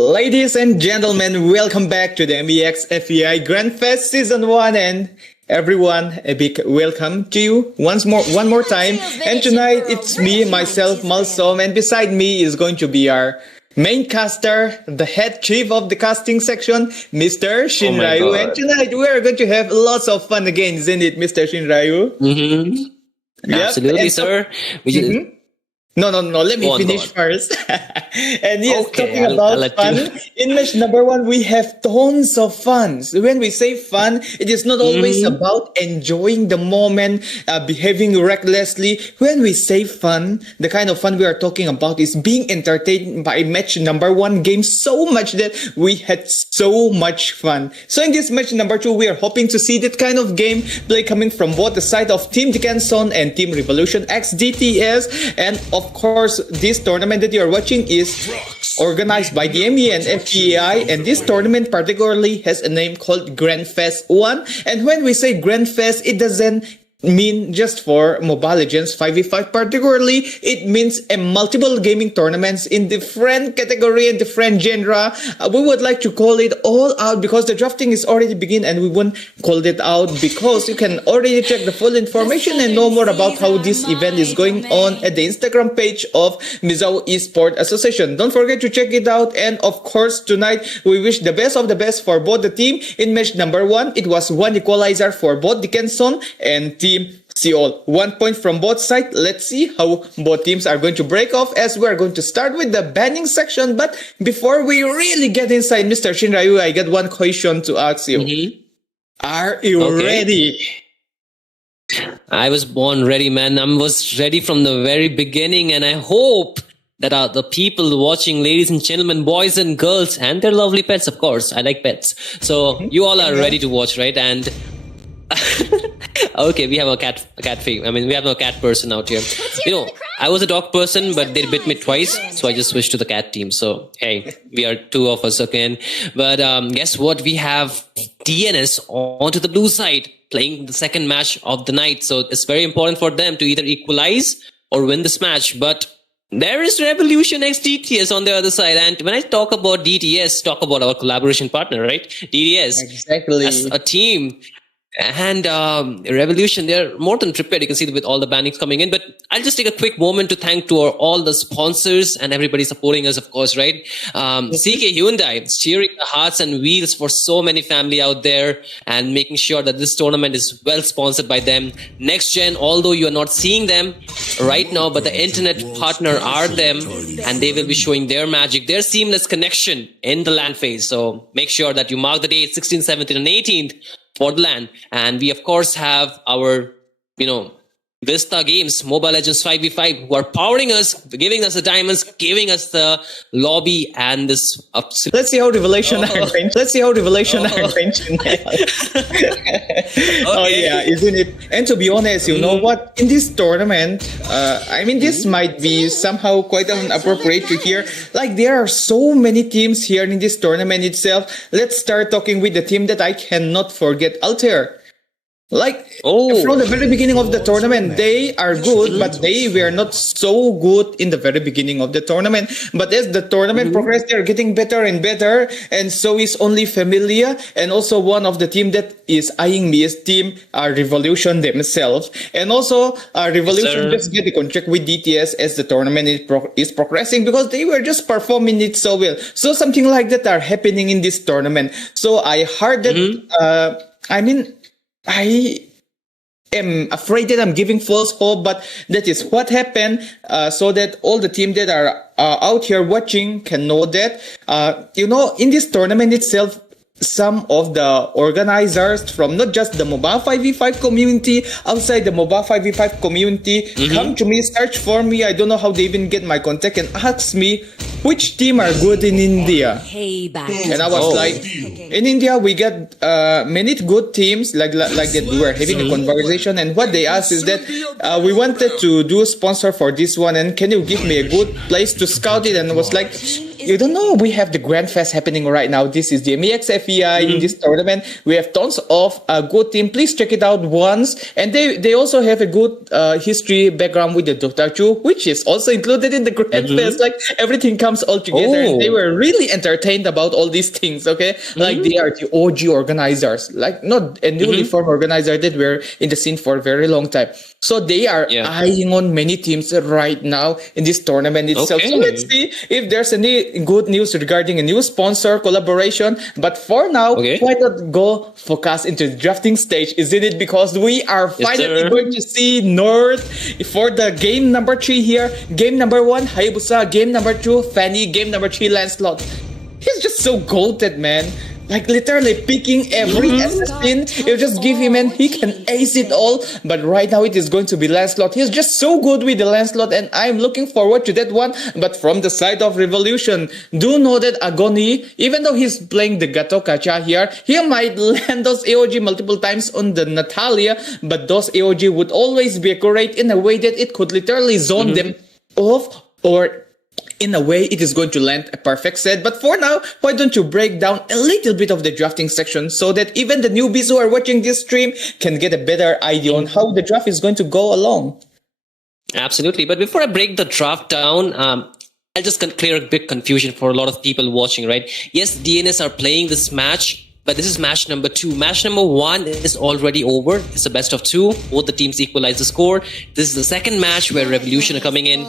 Ladies and gentlemen, welcome back to the MEX FEI Grand Fest Season 1, and everyone, a big welcome to you one more time. And tonight it's me, myself, Malsom, and beside me is going to be our main caster, the head chief of the casting section, Mr. Shinryu. And tonight we are going to have lots of fun again, isn't it, Mr. Shinryu? Mm-hmm. Yep. Absolutely, And sir. No. Let me finish first. And yes, Okay, talking I'll about let fun, you. in match number 1, we have tons of fun. So when we say fun, it is not always about enjoying the moment, behaving recklessly. When we say fun, the kind of fun we are talking about is being entertained by match number 1 game so much that we had so much fun. So in this match number 2, we are hoping to see that kind of game play coming from both the side of Team Dickinson and Team Revolution X DTS. And of course, this tournament that you are watching is organized by the MEA and FEAI, and this tournament particularly has a name called Grand Fest 1. And when we say Grand Fest, it doesn't mean just for Mobile Legends 5v5 particularly. It means a multiple gaming tournaments in different category and different genre. We would like to call it all out because the drafting is already begin, and we won't call it out because you can already check the full information and know more about how this event is going on at the Instagram page of Mizao Esport Association. Don't forget to check it out. And of course, tonight we wish the best of the best for both the team. In match number 1, it was 1 equalizer for both Dickinson and Team Seoul. 1 point from both sides. Let's see how both teams are going to break off, as we are going to start with the banning section. But before we really get inside, Mr. Shinryu, I got one question to ask you. Are you ready? I was born ready, man. I was ready from the very beginning, and I hope that the people watching, ladies and gentlemen, boys and girls, and their lovely pets, of course. I like pets. So you all are ready to watch, right? And okay, we have a cat we have a cat person out here. You know, I was a dog person, but they bit me twice, so I just switched to the cat team. So hey, we are 2 of us again. But guess what? We have DNS onto the blue side, playing the second match of the night. So it's very important for them to either equalize or win this match. But there is Revolution X DTS on the other side. And when I talk about DTS, talk about our collaboration partner, right? DTS. Exactly. As a team. And Revolution, they're more than prepared. You can see with all the bannings coming in. But I'll just take a quick moment to thank to all the sponsors and everybody supporting us, of course, right? CK Hyundai, steering the hearts and wheels for so many family out there and making sure that this tournament is well sponsored by them. Next Gen, although you are not seeing them right now, but the internet partner are them, and they will be showing their magic, their seamless connection in the LAN phase. So make sure that you mark the date 16th, 17th, and 18th. For the LAN. And we of course have our, Vista Games, Mobile Legends 5v5, who are powering us, giving us the diamonds, giving us the lobby and this. Let's see how Revelation are going. Let's see how Revelation are going tonight. Oh yeah, isn't it? And to be honest, you know what? In this tournament, this might be somehow quite inappropriate to hear. Like, there are so many teams here in this tournament itself. Let's start talking with the team that I cannot forget, Altair. From the very beginning of the tournament, they are good, but they were not so good in the very beginning of the tournament. But as the tournament progressed, they are getting better and better. And so is only Familia, and also one of the team that is eyeing me is Team Revolution themselves. And also Revolution just get a contract with DTS as the tournament is progressing, because they were just performing it so well. So something like that are happening in this tournament. So I heard that, I am afraid that I'm giving false hope, but that is what happened, so that all the team that are out here watching can know that, in this tournament itself, some of the organizers from not just the Mobile 5v5 community, outside the Mobile 5v5 community, come to me, search for me. I don't know how they even get my contact, and ask me which team are good in India. And I was like, in India we get many good teams, like that. We were having a conversation, and what they asked is that we wanted to do a sponsor for this one, and can you give me a good place to scout it? And I was like, you don't know, we have the Grand Fest happening right now. This is the MEX FEI in this tournament. We have tons of good team. Please check it out once. And they also have a good history background with the Dota 2, which is also included in the Grand Fest. Like everything comes all together. And they were really entertained about all these things. Okay, like they are the OG organizers, like not a newly formed organizer that were in the scene for a very long time. So they are eyeing on many teams right now in this tournament itself. So let's see if there's any good news regarding a new sponsor collaboration. But for now, why not go focus into the drafting stage, isn't it? Because we are finally going to see North for the game number 3 here. Game number 1, Hayabusa. Game number 2, Fanny. Game number 3, Lancelot. He's just so goated, man. Like literally picking every assassin. You just give him and he can ace it all. But right now it is going to be Lancelot. He's just so good with the Lancelot and I'm looking forward to that one. But from the side of Revolution, do know that Agony, even though he's playing the Gato Kacha here, he might land those AOG multiple times on the Natalia. But those AOG would always be accurate in a way that it could literally zone them off, or in a way, it is going to land a perfect set. But for now, why don't you break down a little bit of the drafting section so that even the newbies who are watching this stream can get a better idea on how the draft is going to go along? Absolutely. But before I break the draft down, I'll just clear a bit confusion for a lot of people watching, right? Yes, DNS are playing this match, but this is match number 2. Match number 1 is already over. It's a best of 2. Both the teams equalize the score. This is the second match where Revolution are coming in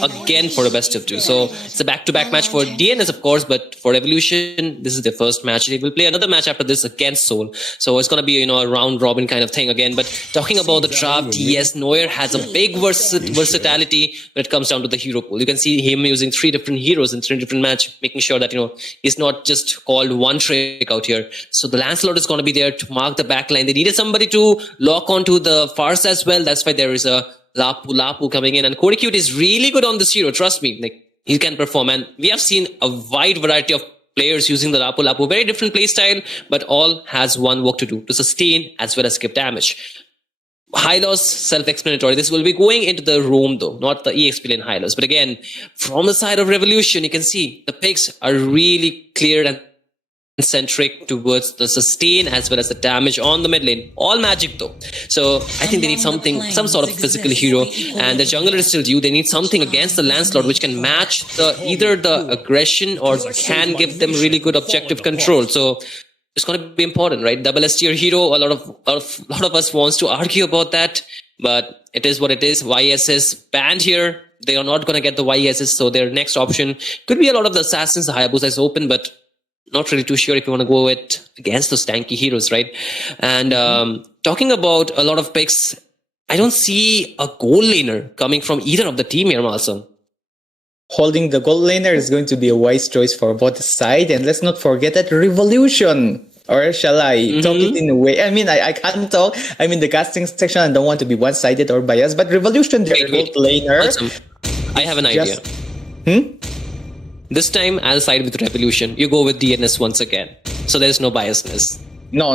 again for a best of 2. So it's a back-to-back match for DNS, of course, but for Revolution, this is their first match. They will play another match after this against Seoul. So it's going to be, a round-robin kind of thing again. But talking about the draft, yes, Neuer has a big versatility when it comes down to the hero pool. You can see him using 3 different heroes in 3 different matches, making sure that, he's not just called one trick out here. So the Lancelot is going to be there to mark the back line. They needed somebody to lock onto the Farsa as well. That's why there is a Lapu coming in. And Kodicute is really good on this hero. Trust me. Like, he can perform. And we have seen a wide variety of players using the Lapu. Very different play style, but all has one work to do, to sustain as well as give damage. Hylos, self-explanatory. This will be going into the roam though, not the EXP lane Hylos. But again, from the side of Revolution, you can see the picks are really clear and centric towards the sustain as well as the damage on the mid lane. All magic though. So I think they need some sort of physical hero, and the jungler is still due. They need something against the Lancelot which can match either the aggression or can give them really good objective control. So it's going to be important, right? Double S tier hero. A lot of us wants to argue about that, but it is what it is. YSS banned here. They are not going to get the YSS, so their next option could be a lot of the assassins. The Hayabusa is open, but not really too sure if you want to go it against those tanky heroes, right? And talking about a lot of picks, I don't see a gold laner coming from either of the team here, Malsum. Holding the gold laner is going to be a wise choice for both sides. And let's not forget that Revolution. Or shall I talk it in a way? I mean, I can't talk. I'm in the casting section. I don't want to be one-sided or biased. But Revolution, their gold laner. Awesome. I have an idea. This time, I'll side with Revolution. You go with DNS once again. So there's no biasness. No.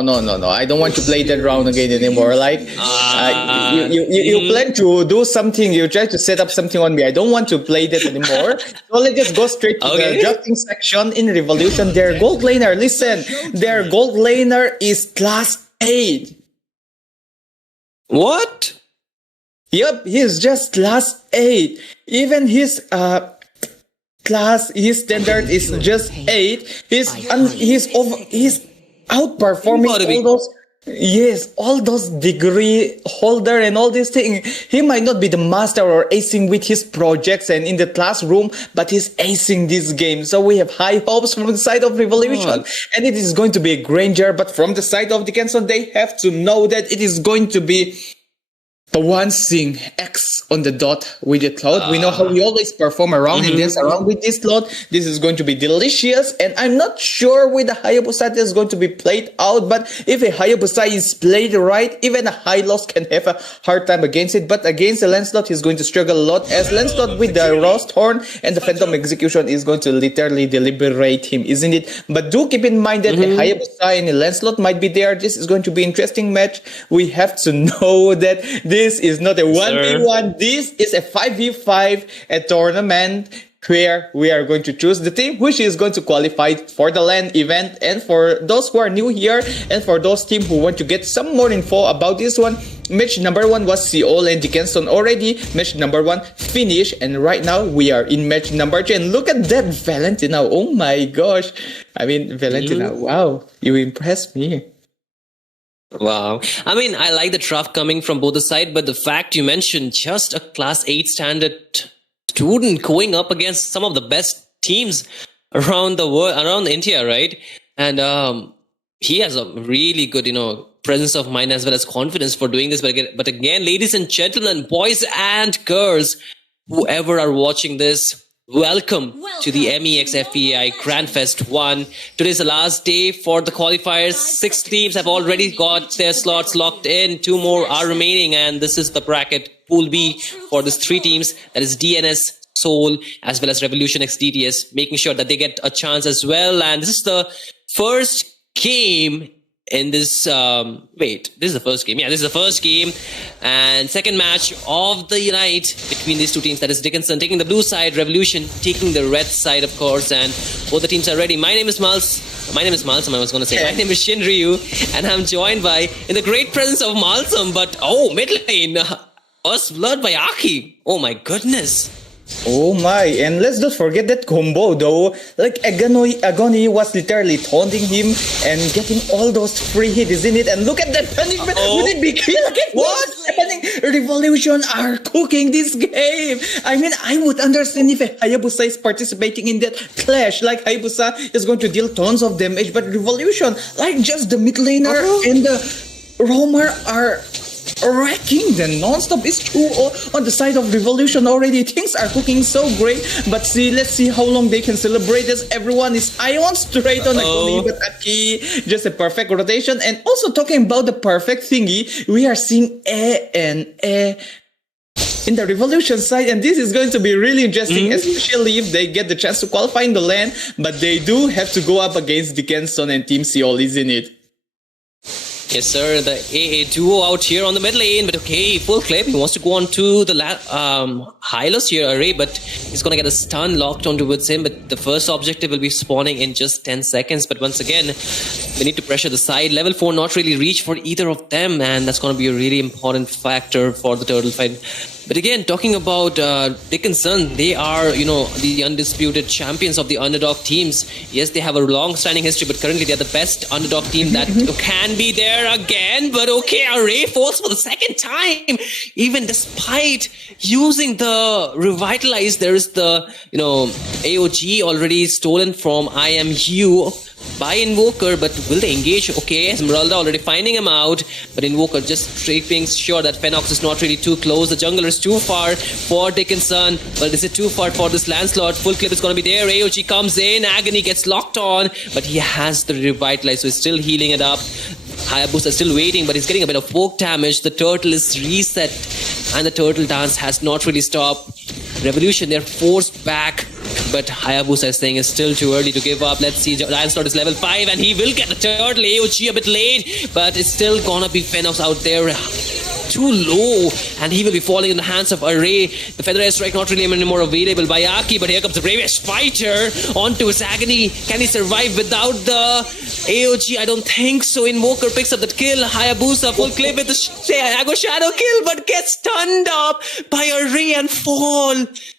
I don't want to play that round again anymore. Like, you plan to do something. You try to set up something on me. I don't want to play that anymore. So let's just go straight to the drafting section in Revolution. Their gold laner, listen, their gold laner is class 8. What? Yep, he's just class 8. Even his his standard is just 8. He's outperforming all those degree holder and all these things. He might not be the master or acing with his projects and in the classroom, but he's acing this game. So we have high hopes from the side of Revolution, and it is going to be a Granger. But from the side of Dickinson, they have to know that it is going to be the one thing X on the dot with the cloud. We know how we always perform around and dance around with this cloud. This is going to be delicious, and I'm not sure with the Hayabusa is going to be played out, but if a Hayabusa is played right, even a Hylos can have a hard time against it. But against the Lancelot, he's going to struggle a lot, as Lancelot with the Roast Horn and the Phantom Execution is going to literally deliberate him, isn't it? But do keep in mind that a Hayabusa and a Lancelot might be there. This is going to be an interesting match. We have to know that this is not a 1v1. This is a 5v5, a tournament. where we are going to choose the team which is going to qualify for the LAN event. And for those who are new here and for those team who want to get some more info about this one, match number 1 was Seoul and Dickinson already. Match number 1 finished, and right now we are in match number 2. And look at that Valentina. Oh my gosh. I mean, Valentina, wow, you impressed me. Wow. I mean, I like the draft coming from both the side, but the fact you mentioned just a class 8 standard student going up against some of the best teams around the world, around India, right? And he has a really good, presence of mind as well as confidence for doing this. But again, ladies and gentlemen, boys and girls, whoever are watching this, welcome to the MEX FEAI Grand Fest 1. Today's the last day for the qualifiers. 6 teams have already got their slots locked in. 2 more are remaining, and this is the bracket Pool B for these 3 teams. That is DNS, Seoul, as well as Revolution X DTS, making sure that they get a chance as well. And this is the first game in this this is the first game. Yeah, this is the first game and second match of the night between these 2 teams. That is Dickinson taking the blue side, Revolution taking the red side, of course, and both the teams are ready. My name is Malsum. My name is Shin Ryu, and I'm joined by, in the great presence of Malsum, but mid lane, us blood by Aki. Oh my goodness. Oh my, and let's not forget that combo though. Like Agony was literally taunting him and getting all those free hits, isn't it? And look at that punishment. Would it be kill again? What's happening? Revolution are cooking this game. I mean, I would understand if Hayabusa is participating in that clash. Like Hayabusa is going to deal tons of damage, but Revolution, like just the mid laner and the roamer are wrecking the non-stop. Is true on the side of Revolution already. Things are cooking so great, but let's see how long they can celebrate this. Everyone is Ion straight on Agony, but Aki just a perfect rotation. And also talking about the perfect thingy, we are seeing A in the Revolution side, and this is going to be really interesting, especially if they get the chance to qualify in the LAN, but they do have to go up against Dickinson and Team Seoul, isn't it? Yes, sir. The AA duo out here on the mid lane, but okay, full clip. He wants to go on to the Hylos here array, but he's gonna get a stun locked onto towards him. But the first objective will be spawning in just 10 seconds. But once again, we need to pressure the side. Level 4 not really reach for either of them, and that's gonna be a really important factor for the turtle fight. But again, talking about Dickinson, they are, the undisputed champions of the underdog teams. Yes, they have a long-standing history, but currently they're the best underdog team that can be there again. But okay, Array falls for the second time. Even despite using the Revitalize, there is the, AOG already stolen from IMU by Invoker, but will they engage? Okay, Esmeralda already finding him out, but Invoker just making sure that Fenox is not really too close. The jungler is too far for Dickinson, but is it too far for this Lancelot? Full clip is going to be there. AOG comes in, Agony gets locked on, but he has the Revitalize, so he's still healing it up. Hayabusa is still waiting, but he's getting a bit of poke damage. The turtle is reset, and the turtle dance has not really stopped. Revolution, they're forced back, but Hayabusa is saying it's still too early to give up. Let's see, Lancelot is level 5, and he will get the turtle. AOG a bit late, but it's still gonna be Fenox out there. Too low, and he will be falling in the hands of Array. The Feather Strike not really anymore available by Aki, but here comes the bravest fighter onto his Agony. Can he survive without the AOG? I don't think so. Invoker picks up that kill. Hayabusa full clip with the shadow kill, but gets stunned up by Array and fall.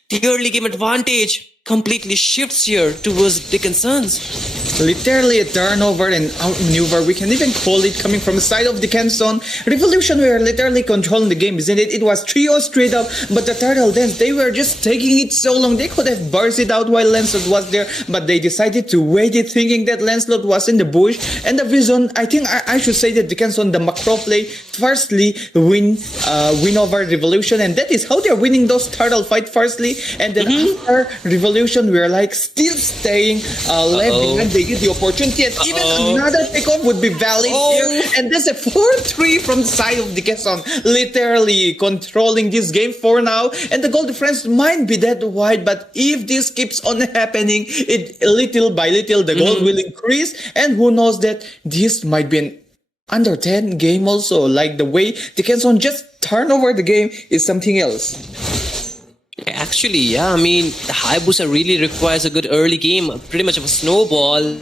The early game advantage completely shifts here towards Dickinson's. Literally a turnover and outmaneuver, we can even call it, coming from the side of Dickinson. Revolution were literally controlling the game, isn't it? It was 3-0 straight up, but the turtle dance, they were just taking it so long. They could have burst it out while Lancelot was there, but they decided to wait it, thinking that Lancelot was in the bush. And the reason, I think I should say that Dickinson, the macro play, firstly win over Revolution, and that is how they're winning those turtle fight firstly. And then after Revolution, we're like still staying left behind. They get the opportunity, and even another takeoff would be valid here. And there's a 4-3 from the side of Dickinson, literally controlling this game for now. And the goal difference might be that wide, but if this keeps on happening, it little by little the goal will increase. And who knows that this might be an under 10 game also. Like the way Dickinson just turn over the game is something else. Actually, yeah, I mean, the Hayabusa really requires a good early game, pretty much of a snowball,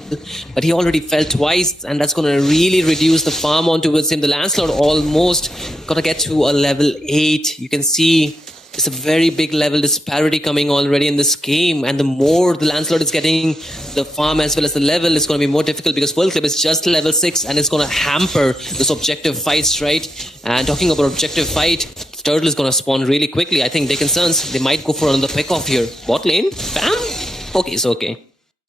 but he already fell twice, and that's going to really reduce the farm on towards him. The Lancelot almost going to get to a level 8. You can see it's a very big level disparity coming already in this game, and the more the Lancelot is getting the farm as well as the level, is going to be more difficult because Full Clip is just level 6 and it's going to hamper those objective fights, right? And talking about objective fight, Turtle is going to spawn really quickly. I think they concerns they might go for another pick off here. Bot lane, bam. Okay, it's okay.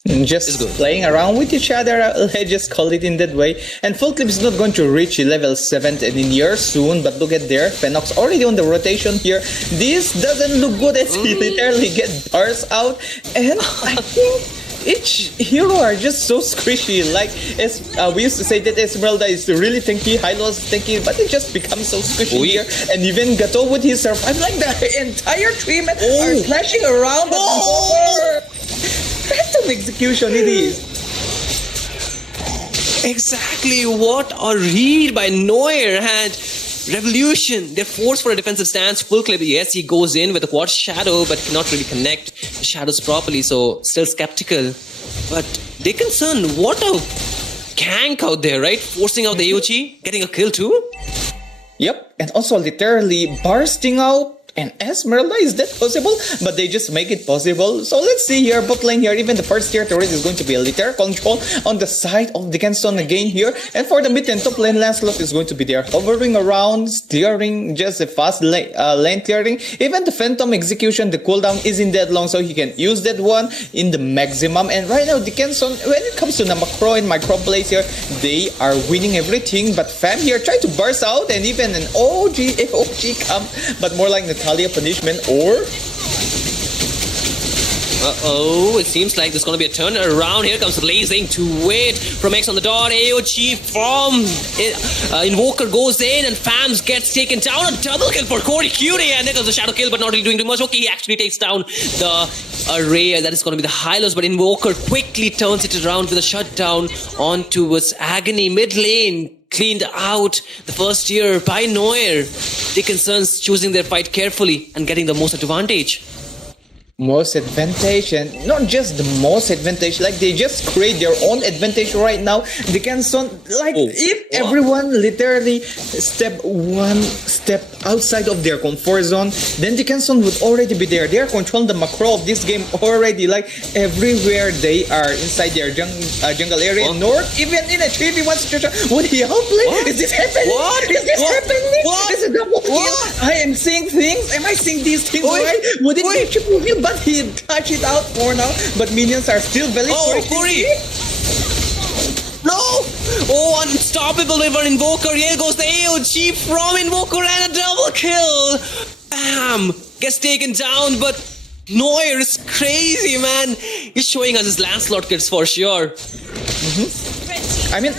Just playing around with each other, let's just call it in that way. And Full Clip is not going to reach level 7 in year soon, but look at there, Fenox already on the rotation here. This doesn't look good as he literally gets bars out, and I think each hero are just so squishy. Like, as we used to say that Esmeralda is really tanky, Hylo is tanky, but it just becomes so squishy here. And even Gato with his survive, like the entire team are flashing around the Phantom execution it is. Exactly, what a read by Neuer. And Revolution, they're forced for a defensive stance. Full Clip, yes, he goes in with a quad shadow, but cannot really connect the shadows properly, so still skeptical. But they concern, what a gank out there, right? Forcing out the AOG, getting a kill too. Yep, and also literally bursting out. And Esmeralda, is that possible? But they just make it possible. So let's see here, bot lane here, even the first tier turret is going to be a liter control on the side of Dickinson again here. And for the mid and top lane, Lancelot is going to be there, hovering around, steering just a fast lane clearing. Even the Phantom execution, the cooldown isn't that long, so he can use that one in the maximum. And right now, Dickinson, when it comes to the macro and micro plays here, they are winning everything. But Fam here try to burst out, and even an OG AOG come, but more like Natalia punishment or... Uh-oh, it seems like there's going to be a turn around. Here comes Blazing to it from X on the dot. AOG from Invoker goes in and Fams gets taken down. A double kill for Corey Cutie, and there goes the shadow kill, but not really doing too much. Okay, he actually takes down the array. That is going to be the Hylos, but Invoker quickly turns it around with a shutdown on towards Agony. Mid lane cleaned out the first year by Neuer. Dickinson's choosing their fight carefully and getting the most advantage. Most advantage, and not just the most advantage, like they just create their own advantage right now. Dickinson, like if everyone literally step one step outside of their comfort zone, then Dickinson would already be there. They are controlling the macro of this game already, like everywhere they are inside their jungle area. North, even in a 3v1 situation, would he outplay? Is this happening? Is this happening? Is it double kill? I am seeing things. Am I seeing these things right? Would it be triple kill? But he touched it out for now. But minions are still valid for it. Corey! No! Oh, unstoppable with an Invoker. Here goes the AOG from Invoker and a double kill. Bam! Gets taken down, but Neuer is crazy, man. He's showing us his Lancelot kits for sure. I mean,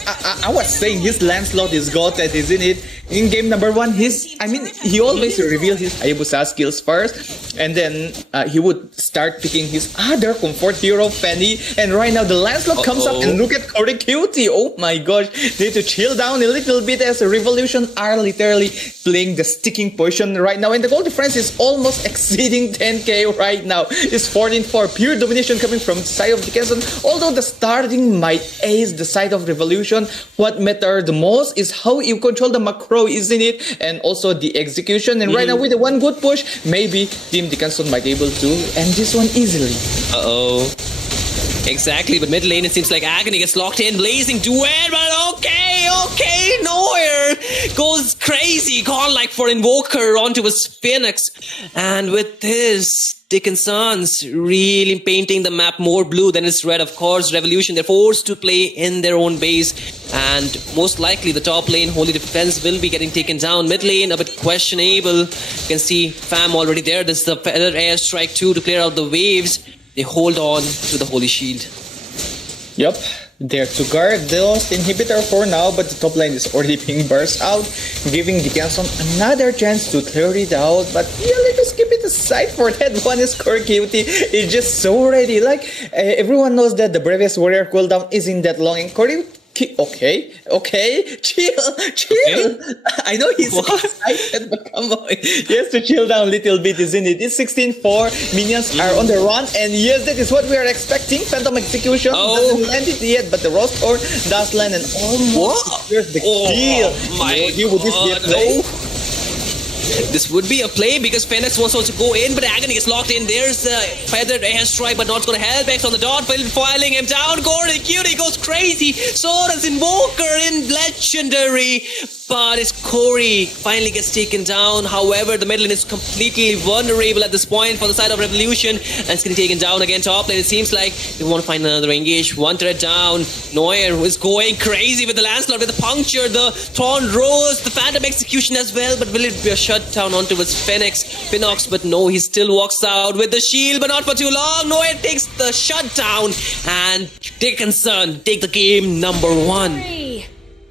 I was saying his Lancelot is goated, isn't it? In game number 1, he always reveals his Hayabusa skills first, and then he would start picking his other comfort hero, Fanny. And right now the Lancelot comes up, and look at Corey Cutie. Oh my gosh, they need to chill down a little bit as a Revolution are literally playing the sticking position right now. And the goal difference is almost exceeding 10k right now. It's 14-4, pure domination coming from the side of Dickinson. Although the starting might ace the side of Revolution, what matters the most is how you control the macro, isn't it? And also the execution. And right now with the one good push, maybe Team Dickinson might be able to end this one easily. Exactly, but mid lane it seems like Agony gets locked in. Blazing duet, but okay, Neuer goes crazy, godlike for Invoker onto his Phoenix. And with this, Dickinson's really painting the map more blue than it's red. Of course, Revolution, they're forced to play in their own base, and most likely the top lane, Holy Defense, will be getting taken down. Mid lane, a bit questionable. You can see Fam already there. There's the Feather Airstrike too to clear out the waves. They hold on to the Holy Shield. Yep, there to guard those inhibitor for now, but the top lane is already being burst out, giving Dickinson another chance to clear it out. But yeah, let us keep it aside for that one. Is Corey Cutie is just so ready. Like everyone knows that the Bravest Warrior cooldown isn't that long, and Corey chill. I know he's excited, but come on. He has to chill down a little bit, isn't it? It's 16-4. Minions are on the run, and yes, that is what we are expecting. Phantom Execution doesn't land it yet, but the Roster does land and almost secures the kill. Would this be a play? This would be a play because Phoenix wants also to go in, but Agony is locked in. There's the feathered airstrike, but not going to help. X on the dot, filing him down. Gordon Cutie goes crazy. So does Invoker in Legendary. But it's Corey finally gets taken down. However, the middle lane is completely vulnerable at this point for the side of Revolution. And it's getting taken down again. Top lane, it seems like they want to find another engage. One threat down. Neuer is going crazy with the Lancelot, with the puncture, the Thorn Rose, the Phantom Execution as well. But will it be a shutdown onto his Phoenix? But no, he still walks out with the shield, but not for too long. Neuer takes the shutdown. And Dickinson take the game number 1.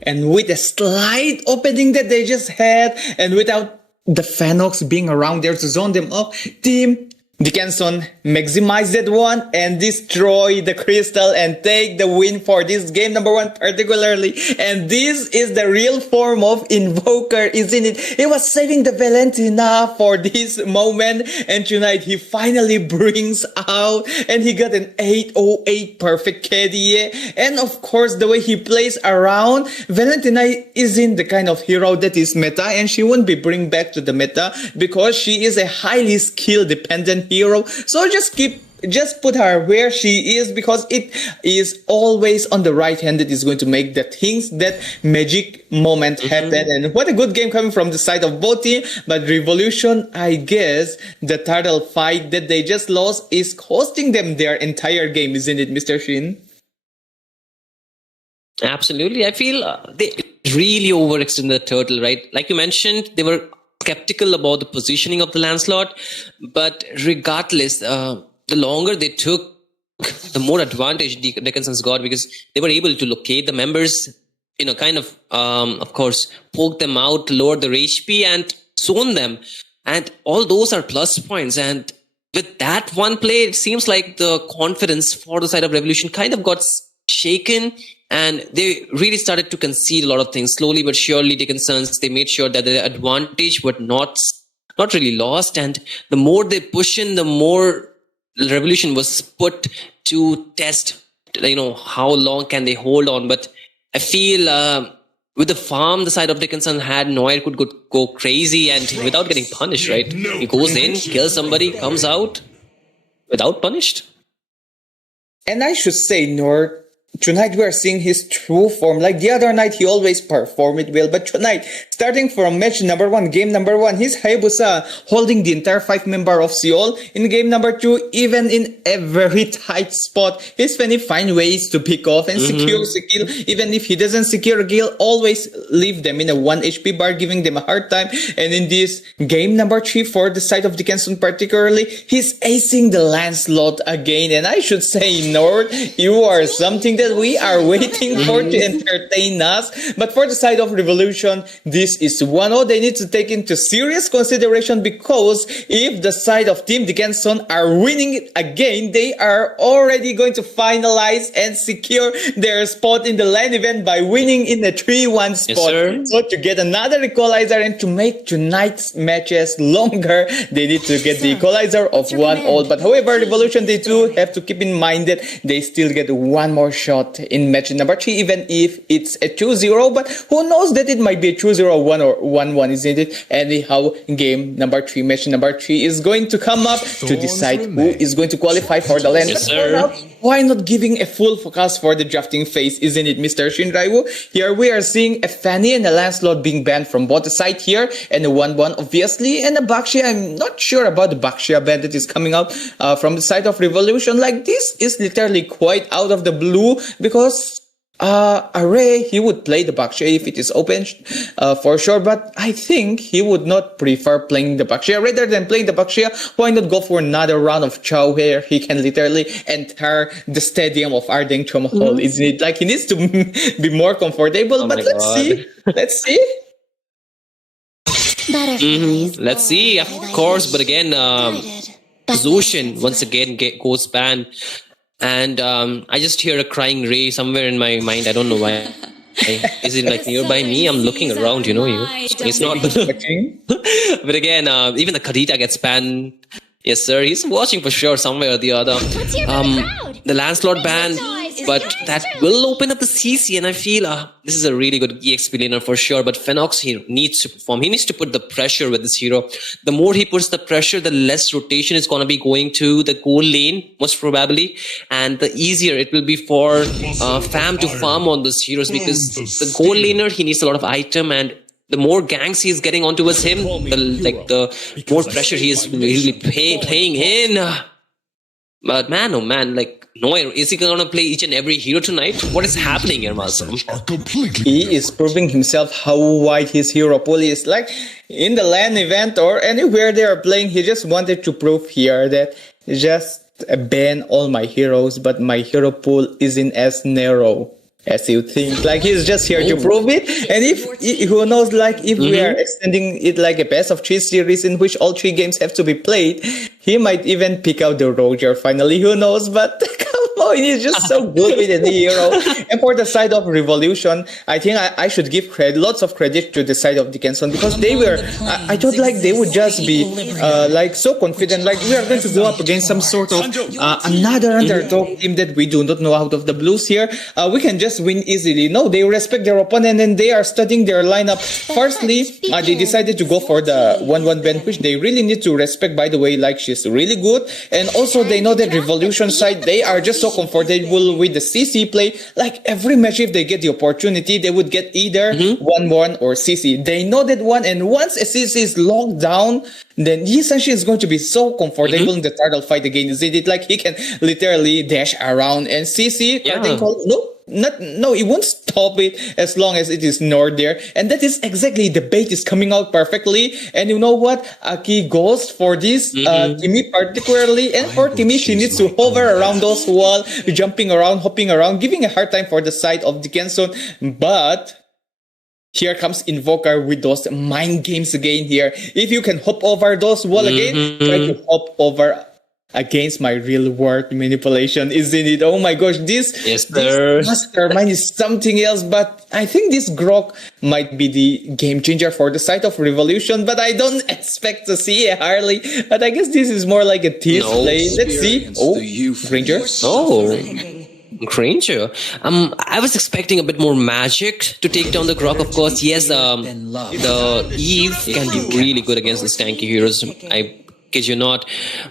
And with a slight opening that they just had, and without the Phenox being around there to zone them up, Team Dickinson maximize that one and destroy the crystal and take the win for this game number 1 particularly. And this is the real form of Invoker, isn't it? He was saving the Valentina for this moment, and tonight he finally brings out and he got an 808 perfect KDA. And of course, the way he plays around, Valentina isn't the kind of hero that is meta, and she won't be bring back to the meta because she is a highly skill dependent hero. So just put her where she is, because it is always on the right hand that is going to make the things, that magic moment happen. And what a good game coming from the side of both teams. But Revolution, I guess the turtle fight that they just lost is costing them their entire game, isn't it, Mr. Shin? Absolutely. I feel they really overextended the turtle, right? Like you mentioned, they were skeptical about the positioning of the Lancelot, but regardless, the longer they took, the more advantage Dickinson's got, because they were able to locate the members, kind of course, poke them out, lower their HP and zone them. And all those are plus points. And with that one play, it seems like the confidence for the side of Revolution kind of got shaken, and they really started to concede a lot of things. Slowly but surely, Dickinson's, they made sure that the advantage was not really lost. And the more they push in, the more Revolution was put to test, how long can they hold on. But I feel with the farm, the side of Dickinson had, Neuer could go crazy and without getting punished, right? He goes in, kills somebody, comes out without punished. And I should say, Neuer, tonight we are seeing his true form. Like the other night, he always performed it well. But tonight, starting from match number 1, game number 1, he's Hayabusa holding the entire 5-member of Seoul. In game number 2, even in a very tight spot, he's find ways to pick off and secure the kill. Even if he doesn't secure a kill, always leave them in a 1 HP bar, giving them a hard time. And in this game number 3, for the side of Dickinson particularly, he's acing the Lancelot again. And I should say, Nord, you are something that we are waiting for to entertain us. But for the side of Revolution, this is 1-0. They need to take into serious consideration, because if the side of Team Dickinson are winning it again, they are already going to finalize and secure their spot in the LAN event by winning in the 3-1 spot. Yes, so to get another equalizer and to make tonight's matches longer, they need to get the equalizer of 1-0. But however, Revolution, they do have to keep in mind that they still get one more shot in match number 3, even if it's a 2-0. But who knows that it might be a 2-0, 1 or 1-1, isn't it? Anyhow, game number 3, match number 3 is going to come up to decide who is going to qualify for the LAN. Yes, why not giving a full focus for the drafting phase, isn't it, Mr. Shinraiwu? Here we are seeing a Fanny and a Lancelot being banned from both sides here, and a 1-1 obviously, and a Bakshia. I'm not sure about the Bakshia ban that is coming out from the side of Revolution. Like, this is literally quite out of the blue, because Array, he would play the Bakshia if it is open for sure, but I think he would not prefer playing the Bakshia. Rather than playing the Bakshia, why not go for another round of Chow where he can literally enter the stadium of Ardeng Chomahol, isn't it? Like, he needs to be more comfortable, but let's see. Let's see. Let's see, of course, but again, Zushin once again goes banned. And I just hear a crying Ray somewhere in my mind. I don't know why. Is it like nearby me? I'm looking around, you know. It's not. But again, even the Kadita gets banned. Yes, sir. He's watching for sure somewhere or the other. The Lancelot ban, but that will open up the CC, and I feel this is a really good EXP laner for sure. But Fenox, he needs to perform. He needs to put the pressure with this hero. The more he puts the pressure, the less rotation is going to be going to the goal lane, most probably, and the easier it will be for Fam to farm on those heroes, because the goal laner, he needs a lot of item, and the more ganks he's getting onto him, the more pressure he'll be playing in. But man, oh man, like Noir, is he gonna play each and every hero tonight? What is happening here, Malsum? He is proving himself how wide his hero pool is. Like in the LAN event or anywhere they are playing, he just wanted to prove here that just ban all my heroes, but my hero pool isn't as narrow as you think. Like he's just here to prove it. And if who knows, like if we are extending it like a best of 3 series in which all 3 games have to be played, he might even pick out the Roger finally. Who knows? But come on, he's just so good with any hero. And for the side of Revolution, I think I should give lots of credit to the side of Dickinson, because they were, I thought like they would just be like so confident, like we are going to go up against some sort of another underdog team that we do not know out of the blues here. We can just win easily. No, they respect their opponent and they are studying their lineup. Firstly, they decided to go for the 1-1 ban, which they really need to respect, by the way. Like she's really good, and also they know that Revolution side, they are just so comfortable with the CC play. Like every match, if they get the opportunity, they would get either 1-1 or CC. They know that one, and once a CC is locked down, then Yisanshi is going to be so comfortable in the turtle fight against it. Like he can literally dash around and CC. No, it won't stop it as long as it is Nord there. And that is exactly, the bait is coming out perfectly. And you know what? Aki goes for this, Timmy particularly. And for Timmy, she needs to hover around those walls, jumping around, hopping around, giving a hard time for the side of Dickinson. But here comes Invoker with those mind games again here. If you can hop over those walls again, try to hop over against my real world manipulation, isn't it? Oh my gosh, this mastermind is something else. But I think this Grok might be the game changer for the side of Revolution, but I don't expect to see a Harley. But I guess this is more like a tease play. Let's see. Oh, Ranger. Granger. I was expecting a bit more magic to take down the Grok, of course. Yes, the Eve can be really good against the stanky heroes. I kid you not.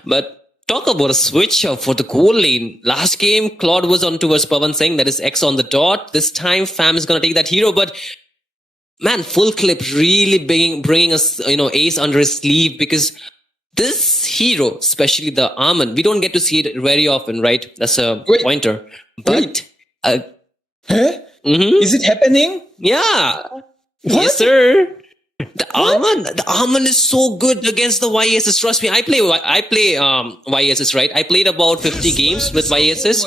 But talk about a switch up for the goal lane. Last game, Claude was on towards Pavan saying that is X on the dot. This time, Fam is going to take that hero. But man, full clip really bringing us, ace under his sleeve, because this hero, especially the Armand, we don't get to see it very often, right? That's a pointer. But Is it happening? Yeah. What? Yes, sir. The Armand is so good against the YSS. Trust me, I play YSS, right? I played about 50 games with YSS.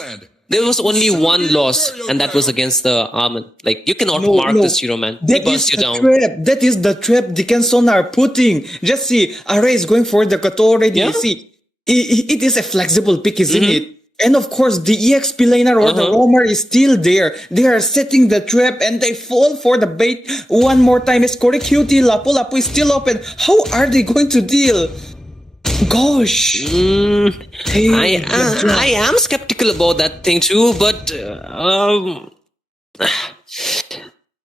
There was only one loss, and that was against the Armand. Like, you cannot mark this hero, man. He bursts you down. That is the trap Dickinson are putting. Just see, Array is going for the Kato already. Yeah. See, it is a flexible pick, isn't it? And of course, the EXP laner or the roamer is still there. They are setting the trap and they fall for the bait one more time. It's correct, QT. Lapu is still open. How are they going to deal? Gosh. I am skeptical about that thing too, but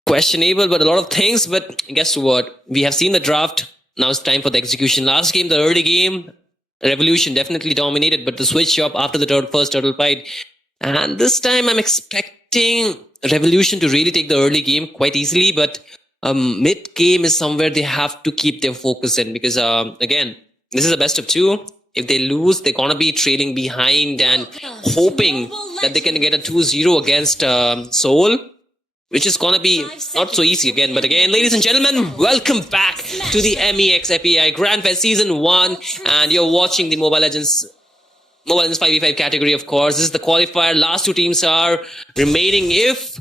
questionable, but a lot of things. But guess what? We have seen the draft. Now it's time for the execution. Last game, the early game, Revolution definitely dominated, but the switch up after the first turtle fight. And this time I'm expecting Revolution to really take the early game quite easily, but mid game is somewhere they have to keep their focus in, because again, this is a best of 2. If they lose, they're gonna be trailing behind and hoping that they can get a 2-0 against Seoul, which is gonna be not so easy again. But again, ladies and gentlemen, welcome back to the MEX FEAI Grand Fest Season 1, and you're watching the Mobile Legends 5v5 category, of course. This is the qualifier. Last 2 teams are remaining. If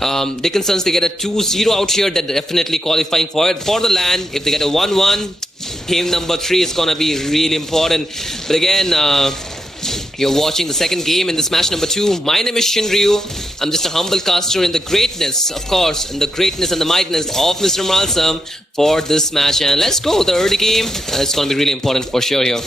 Dickinsons, they get a 2-0 out here, they're definitely qualifying for the LAN. If they get a 1-1, game number 3 is gonna be really important. But again, You're watching the second game in this match number 2. My name is Shinryu. I'm just a humble caster in the greatness, of course, in the greatness and the mightiness of Mr. Malsam for this match. And let's go. The early game, it's going to be really important for sure here.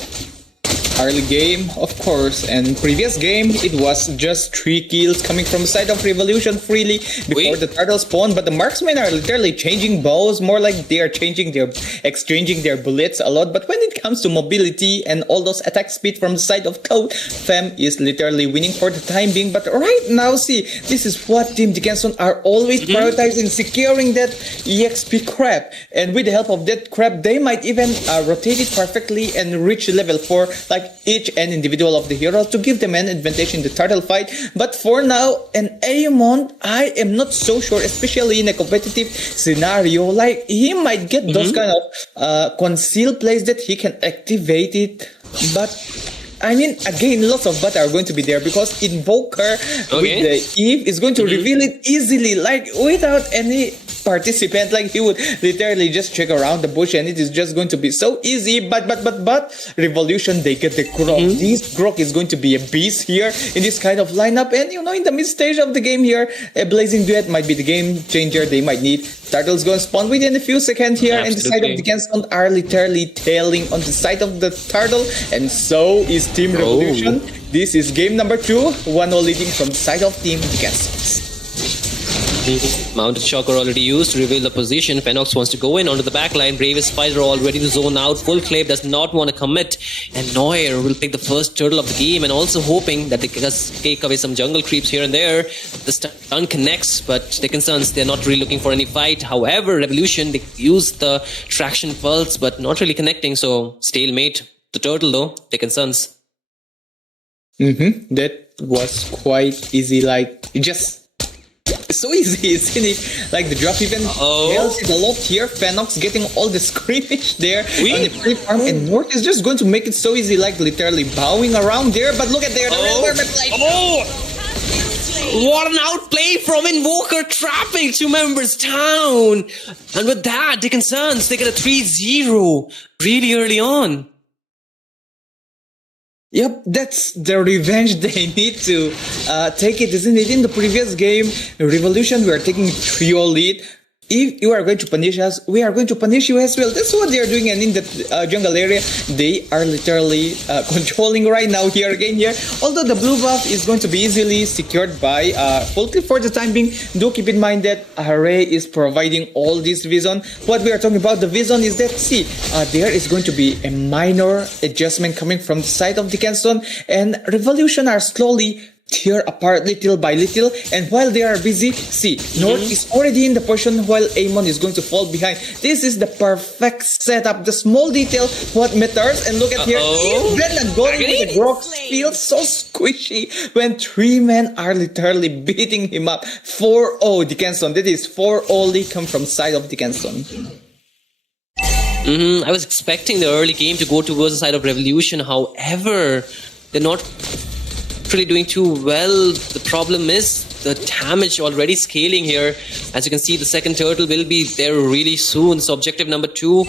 Early game, of course, and previous game it was just 3 kills coming from the side of Revolution freely before the turtle spawn, but the marksmen are literally changing bows, more like they are exchanging their bullets a lot. But when it comes to mobility and all those attack speed from the side of Code, Fem is literally winning for the time being. But right now, see, this is what Team Dickinson are always prioritizing, securing that EXP crab, and with the help of that crab they might even rotate it perfectly and reach level 4 like each and individual of the heroes to give them an advantage in the turtle fight. But for now, an Aemon, I am not so sure, especially in a competitive scenario, like he might get those kind of concealed plays that he can activate it. But I mean, again, lots of butt are going to be there because Invoker with the Eve is going to reveal it easily, like without any participant. Like he would literally just check around the bush and it is just going to be so easy. But Revolution, they get the Grok. This Grok is going to be a beast here in this kind of lineup. And you know, in the mid stage of the game here, a Blazing Duet might be the game changer they might need. Turtle's going to spawn within a few seconds here, and the side of the Dickinson are literally tailing on the side of the Turtle, and so is Team Revolution. This is game number 2, 1-0 leading from the side of Team Dickinson. Mounted Shocker already used to reveal the position. Fenox wants to go in onto the backline. Bravest Fighter all ready to zone out. Full Clave does not want to commit. And Neuer will pick the first turtle of the game, and also hoping that they can just take away some jungle creeps here and there. The stun connects, but Dickinsons, they're not really looking for any fight. However, Revolution, they use the traction pulse, but not really connecting. So stalemate. The turtle though, Dickinsons. That was quite easy. Like, just so easy, isn't it? Like the drop even helps it a lot here. Fenox getting all the scrimmage there on the free farm, and North is just going to make it so easy, like literally bowing around there. But look at there, the what an outplay from Invoker, trapping 2 members down. And with that, Dickinsons, they get a 3-0 really early on. Yep, that's the revenge they need to take it, isn't it? In the previous game, Revolution, we are taking 3-0 lead. If you are going to punish us, we are going to punish you as well. That's what they are doing. And in the jungle area, they are literally controlling right now here again here. Although the blue buff is going to be easily secured by Full Clip for the time being, do keep in mind that Array is providing all this vision. What we are talking about the vision is that, see, there is going to be a minor adjustment coming from the side of Dickinson, and Revolution are slowly tear apart little by little, and while they are busy, see, North is already in the position while Aemon is going to fall behind. This is the perfect setup, the small detail what matters. And look at here, even going with the Grok feels so squishy when 3 men are literally beating him up. 4-0 Dickinson, that is 4-0 lead come from side of Dickinson. I was expecting the early game to go towards the side of Revolution, however, they're not really doing too well. The problem is the damage already scaling here. As you can see, the second turtle will be there really soon. So objective number 2,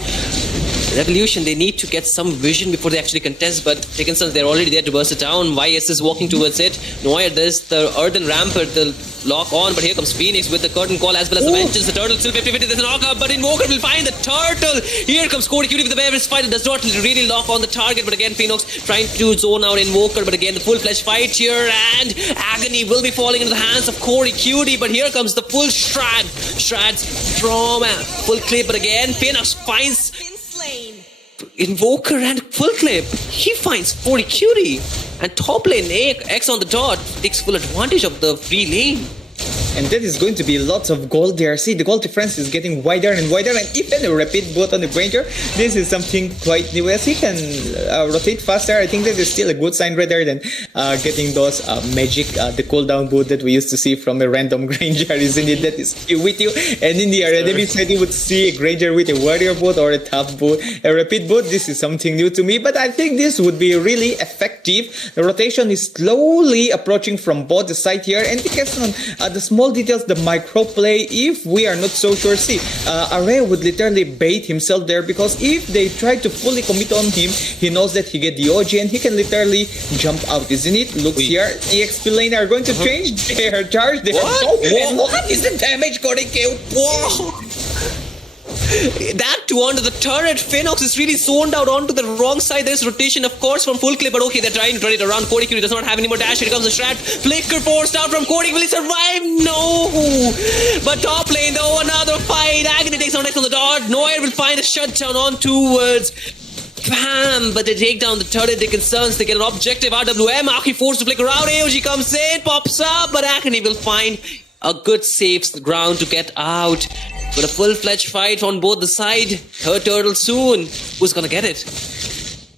Revolution, they need to get some vision before they actually contest, but Dickinsons, they're already there to burst it down. YS is walking towards it. Noir, there's the Earthen Rampart, the lock on, but here comes Phoenix with the curtain call as well as the vengeance. The turtle still 50-50, there's a knockup, but Invoker will find the turtle. Here comes Cody Cutie with the Bear's fighter, does not really lock on the target, but again Phoenix trying to zone out Invoker, but again the full-fledged fight here, and Agony will be falling into the hands of Corey Cutie, but here comes the full Strads from Full Clip, but again Phoenix finds Invoker and Full Clip. He finds 40 Cutie, and top lane X on the dot takes full advantage of the free lane. And that is going to be lots of gold there. See, the gold difference is getting wider and wider, and even a rapid boot on the Granger, this is something quite new. As he can rotate faster, I think that is still a good sign rather than getting those magic, the cooldown boot that we used to see from a random Granger, isn't it? That is with you. And in the enemy side, you would see a Granger with a warrior boot or a tough boot. A rapid boot, this is something new to me, but I think this would be really effective. The rotation is slowly approaching from both the side here, and because on the small small details, the micro play, if we are not so sure, see, Array would literally bait himself there, because if they try to fully commit on him, he knows that he get the OG and he can literally jump out, isn't it? Looks here, EXP lane are going to change their charge. They and what is the damage going to kill? Whoa! That too onto the turret. Phoenix is really zoned out onto the wrong side. There's rotation, of course, from full clip, but okay, they're trying to turn it around. Cody Curie does not have any more dash. Here comes the Shroud. Flicker forced out from Cody. Will he survive? No! But top lane, though, another fight. Agony takes on next on the dot. Noir will find a shutdown on towards Bam! But they take down the turret, they concerns, they get an objective. RWM, Aki forced to flicker out. AOG comes in, pops up, but Agony will find a good safe ground to get out. But a full-fledged fight on both the side. Third turtle soon. Who's gonna get it?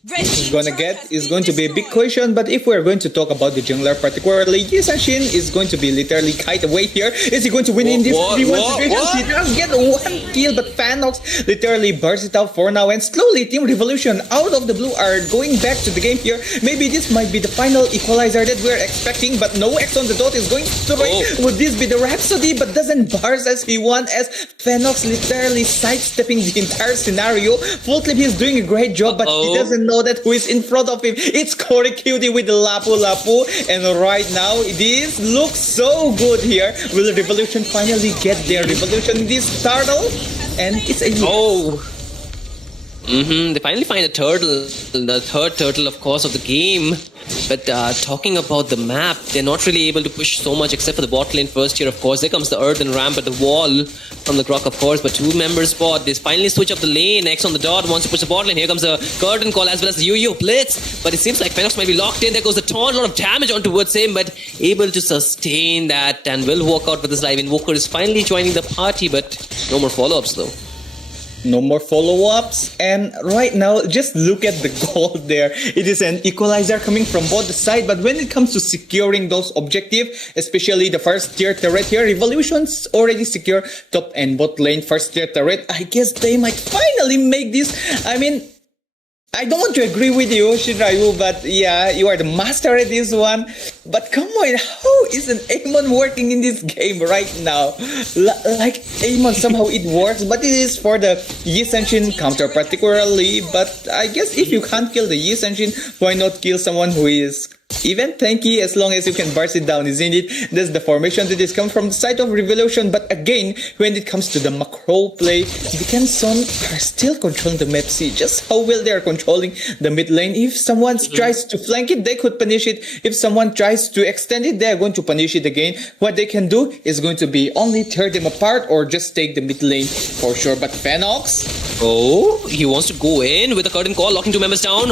Who's gonna get is going to be a big question, but if we're going to talk about the jungler particularly, Yisanshin is going to be literally kite away here. Is he going to win in this 3-1 situation? He does get one kill, but Fanox literally bursts it out for now, and slowly Team Revolution out of the blue are going back to the game here. Maybe this might be the final equalizer that we're expecting, but no X on the dot is going to Would this be the Rhapsody? But doesn't bars as he wants, as Fanox literally sidestepping the entire scenario. Full clip, he's doing a great job, but he doesn't know that who is in front of him. It's Corey Cutie with the Lapu Lapu, and right now this looks so good here. Will Revolution finally get their Revolution in this turtle? And it's a They finally find a turtle, the third turtle, of course, of the game. But talking about the map, they're not really able to push so much except for the bot lane first here, of course. There comes the earthen ramp at the wall from the Grok, of course. But two-member spot, they finally switch up the lane. X on the dot wants to push the bot lane. Here comes the curtain call as well as the Yo-Yo Blitz. But it seems like Fenox might be locked in. There goes the taunt, a lot of damage on towards him, but able to sustain that and will walk out with his life. Invoker is finally joining the party, but no more follow-ups though. No more follow-ups, and right now just look at the gold there. It is an equalizer coming from both the sides, but when it comes to securing those objectives, especially the first tier turret here, Revolution's already secure top and bot lane first tier turret. I guess they might finally make this. I mean, I don't want to agree with you, Shinryu, but yeah, you are the master at this one. But come on, how is an Amon working in this game right now? Like, Amon, somehow it works, but it is for the Yisanshin counter particularly. But I guess if you can't kill the Yisanshin, why not kill someone who is even tanky, as long as you can burst it down, isn't it? That's the formation that is coming from the side of Revolution. But again, when it comes to the macro play, the Kenson are still controlling the map. See just how well they are controlling the mid lane. If someone tries to flank it, they could punish it. If someone tries to extend it, they are going to punish it again. What they can do is going to be only tear them apart or just take the mid lane for sure. But Fanox, he wants to go in with a curtain call, locking two members down.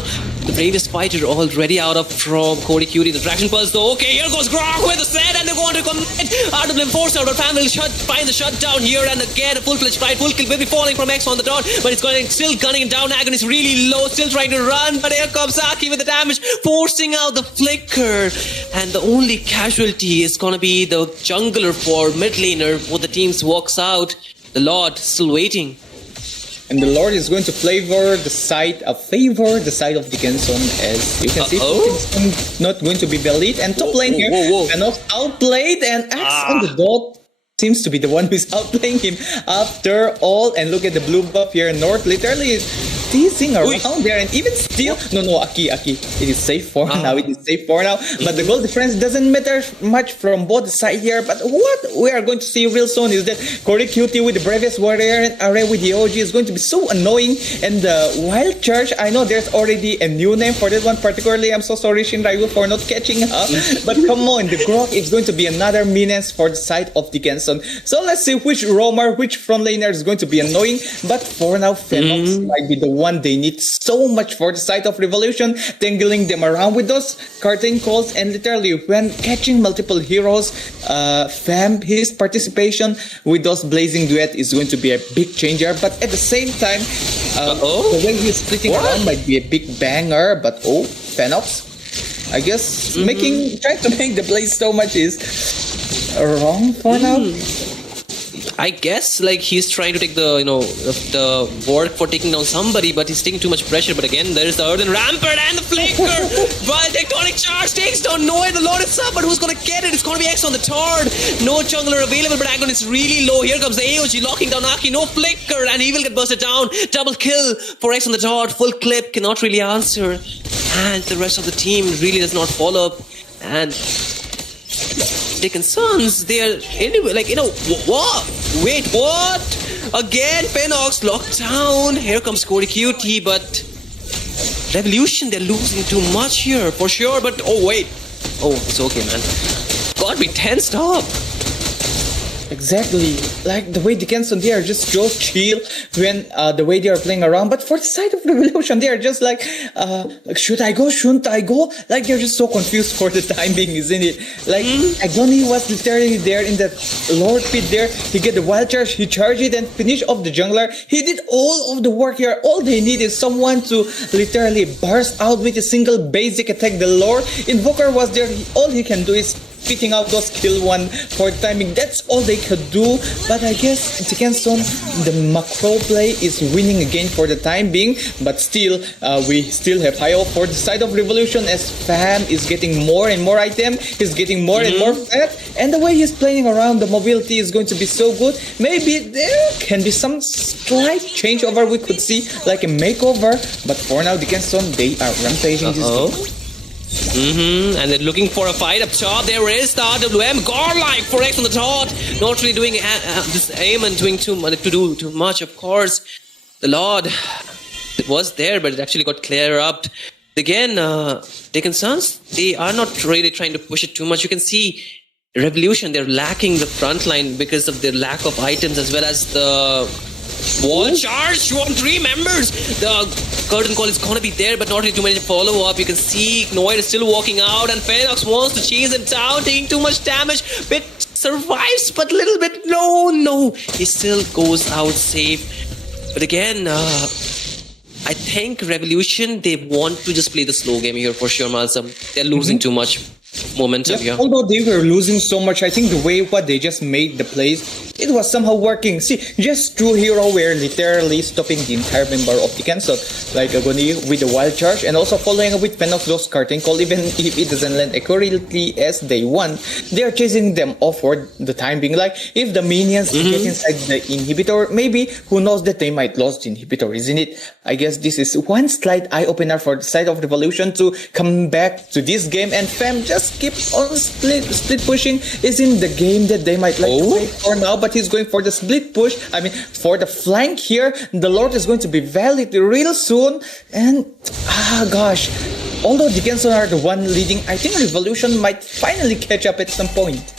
The bravest fighter already out of from Cody Cutie. The traction pulse though. Okay, here goes Grok with the set, and they're going to commit. RWM forced out. Fan will find the shutdown here, and again a full-fledged fight. Full kill will be falling from X on the dot, but it's going still gunning it down. Agony is really low, still trying to run, but here comes Saki with the damage, forcing out the flicker. And the only casualty is going to be the jungler for mid laner. For the teams walks out. The Lord still waiting. and the Lord is going to favor the side of Dickinson, as you can see. Dickinson not going to be the lead, and top lane here, Thanos outplayed, and Axe on the dot seems to be the one who's outplaying him after all. And look at the blue buff here, North literally teasing around there, and even still, Aki, it is safe for now, but the goal difference doesn't matter much from both sides here. But what we are going to see real soon is that Corey Cutie with the bravest warrior and Array with the OG is going to be so annoying. And the Wild Charge, I know there's already a new name for that one particularly. I'm so sorry, Shinryu, for not catching up, but come on, the Grok is going to be another menace for the side of Dickinson. So let's see which roamer, which front laner is going to be annoying. But for now, Fenox might be the one they need so much for the side of Revolution, tangling them around with those curtain calls, and literally when catching multiple heroes, his participation with those blazing duet is going to be a big changer. But at the same time, the way he's splitting around might be a big banger. But Fenox, I guess trying to make the blaze so much is wrong for now. I guess like he's trying to take the work for taking down somebody, but he's taking too much pressure. But again, there is the Earthen Rampart and the Flaker. While Tectonic Charge takes down Noah, the Lord is up, but who's gonna get it? It's gonna be X on the third. No jungler available, but Agon is really low. Here comes the AOG locking down Aki. No Flicker, and he will get bursted down. Double kill for X on the third. Full clip, cannot really answer. And the rest of the team really does not follow up. And Dickens Sons, they are anyway, what? Wait, what? Again, Fenox locked down. Here comes Cody QT, but Revolution, they're losing too much here for sure. But oh, wait. Oh, it's okay, man. Got me tensed up. Exactly, like the way Dickinson, they are just so chill when the way they are playing around. But for the side of Revolution, they are just like should I go? Shouldn't I go? Like they're just so confused for the time being, isn't it? Like Agony was literally there in that Lord pit there. He get the wild charge, he charged it and finish off the jungler. He did all of the work here. All they need is someone to literally burst out with a single basic attack. The Lord Invoker was there. All he can do is picking out those kill one for the timing. That's all they could do. But I guess Dickinson, the macro play is winning again for the time being. But still, we still have high hope for the side of Revolution as Fam is getting more and more item. He's getting more and more fat. And the way he's playing around, the mobility is going to be so good. Maybe there can be some slight changeover we could see, like a makeover. But for now, Dickinson, they are rampaging this game. And they're looking for a fight up top. There is the RWM Godlike for X on the top. Not really doing this aim and doing too much. Of course, the Lord, it was there, but it actually got clear up. Again, Dickens Sons, they are not really trying to push it too much. You can see Revolution, they're lacking the front line because of their lack of items as well as the wall charge on 3 members. The curtain call is gonna be there, but not really too many to follow up. You can see Noir is still walking out, and Fenox wants to chase him down, taking too much damage. Bit survives, but a little bit no. He still goes out safe. But again, I think Revolution, they want to just play the slow game here for sure, Malsam. They're losing too much momentum here. Although they were losing so much, I think the way what they just made the plays, it was somehow working. See, just True Hero were literally stopping the entire member of the cancel, like Agony with the wild charge, and also following up with Fenox those curtain call. Even if it doesn't land accurately as they want, they are chasing them off for the time being. Like if the minions get inside the inhibitor, maybe who knows that they might lose the inhibitor, isn't it? I guess this is one slight eye opener for the side of Revolution to come back to this game, and Fam just keep on split pushing. Is in the game that they might like to play for now, but he's going for the split push. I mean, for the flank here, the Lord is going to be valid real soon. And gosh, although Dickinson are the one leading, I think Revolution might finally catch up at some point.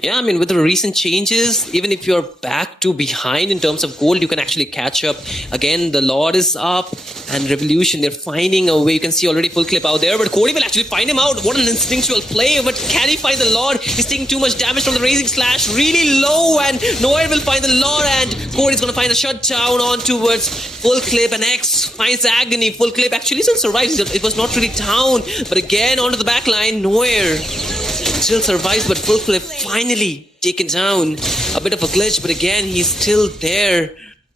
Yeah, I mean, with the recent changes, even if you're back to behind in terms of gold, you can actually catch up. Again, the Lord is up, and Revolution, they're finding a way. You can see already full clip out there, but Cody will actually find him out. What an instinctual play, but can he find the Lord? He's taking too much damage from the Raising Slash, really low, and Noir will find the Lord, and Cody's gonna find a shutdown on towards full clip, and X finds Agony. Full clip actually still survives. It was not really down, but again, onto the back line, Noir still survives, but full clip finally taken down. A bit of a glitch, but again, he's still there.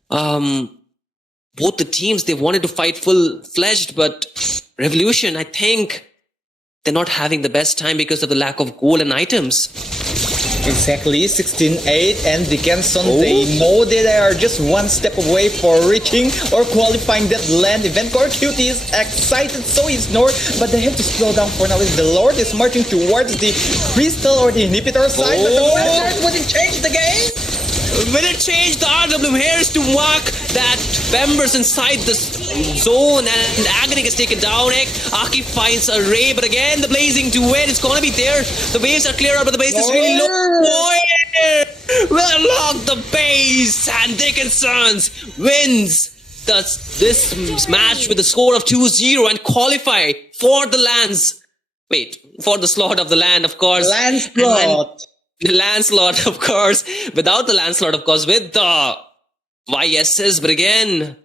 Both the teams, they wanted to fight full-fledged, but Revolution, I think they're not having the best time because of the lack of gold and items. Exactly, 16-8, and Dickinson, they know that they are just one step away for reaching or qualifying that LAN event. Core Cutie is excited, so is North, but they have to slow down for now as the Lord is marching towards the crystal or the inhibitor side, but the Wizard wouldn't change the game. Will it change? The RWM here is to mark that members inside the zone, and Agony gets taken down. Aki finds a ray, but again, the blazing to win. It's gonna be there. The waves are clear up, but the base is really low. Will lock the base, and Dickinson's wins this match with a score of 2-0 and qualify for the lands. Wait, for the slot of the land, of course. Landslot. The Lancelot, of course. Without the Lancelot, of course, with the YSs. But again,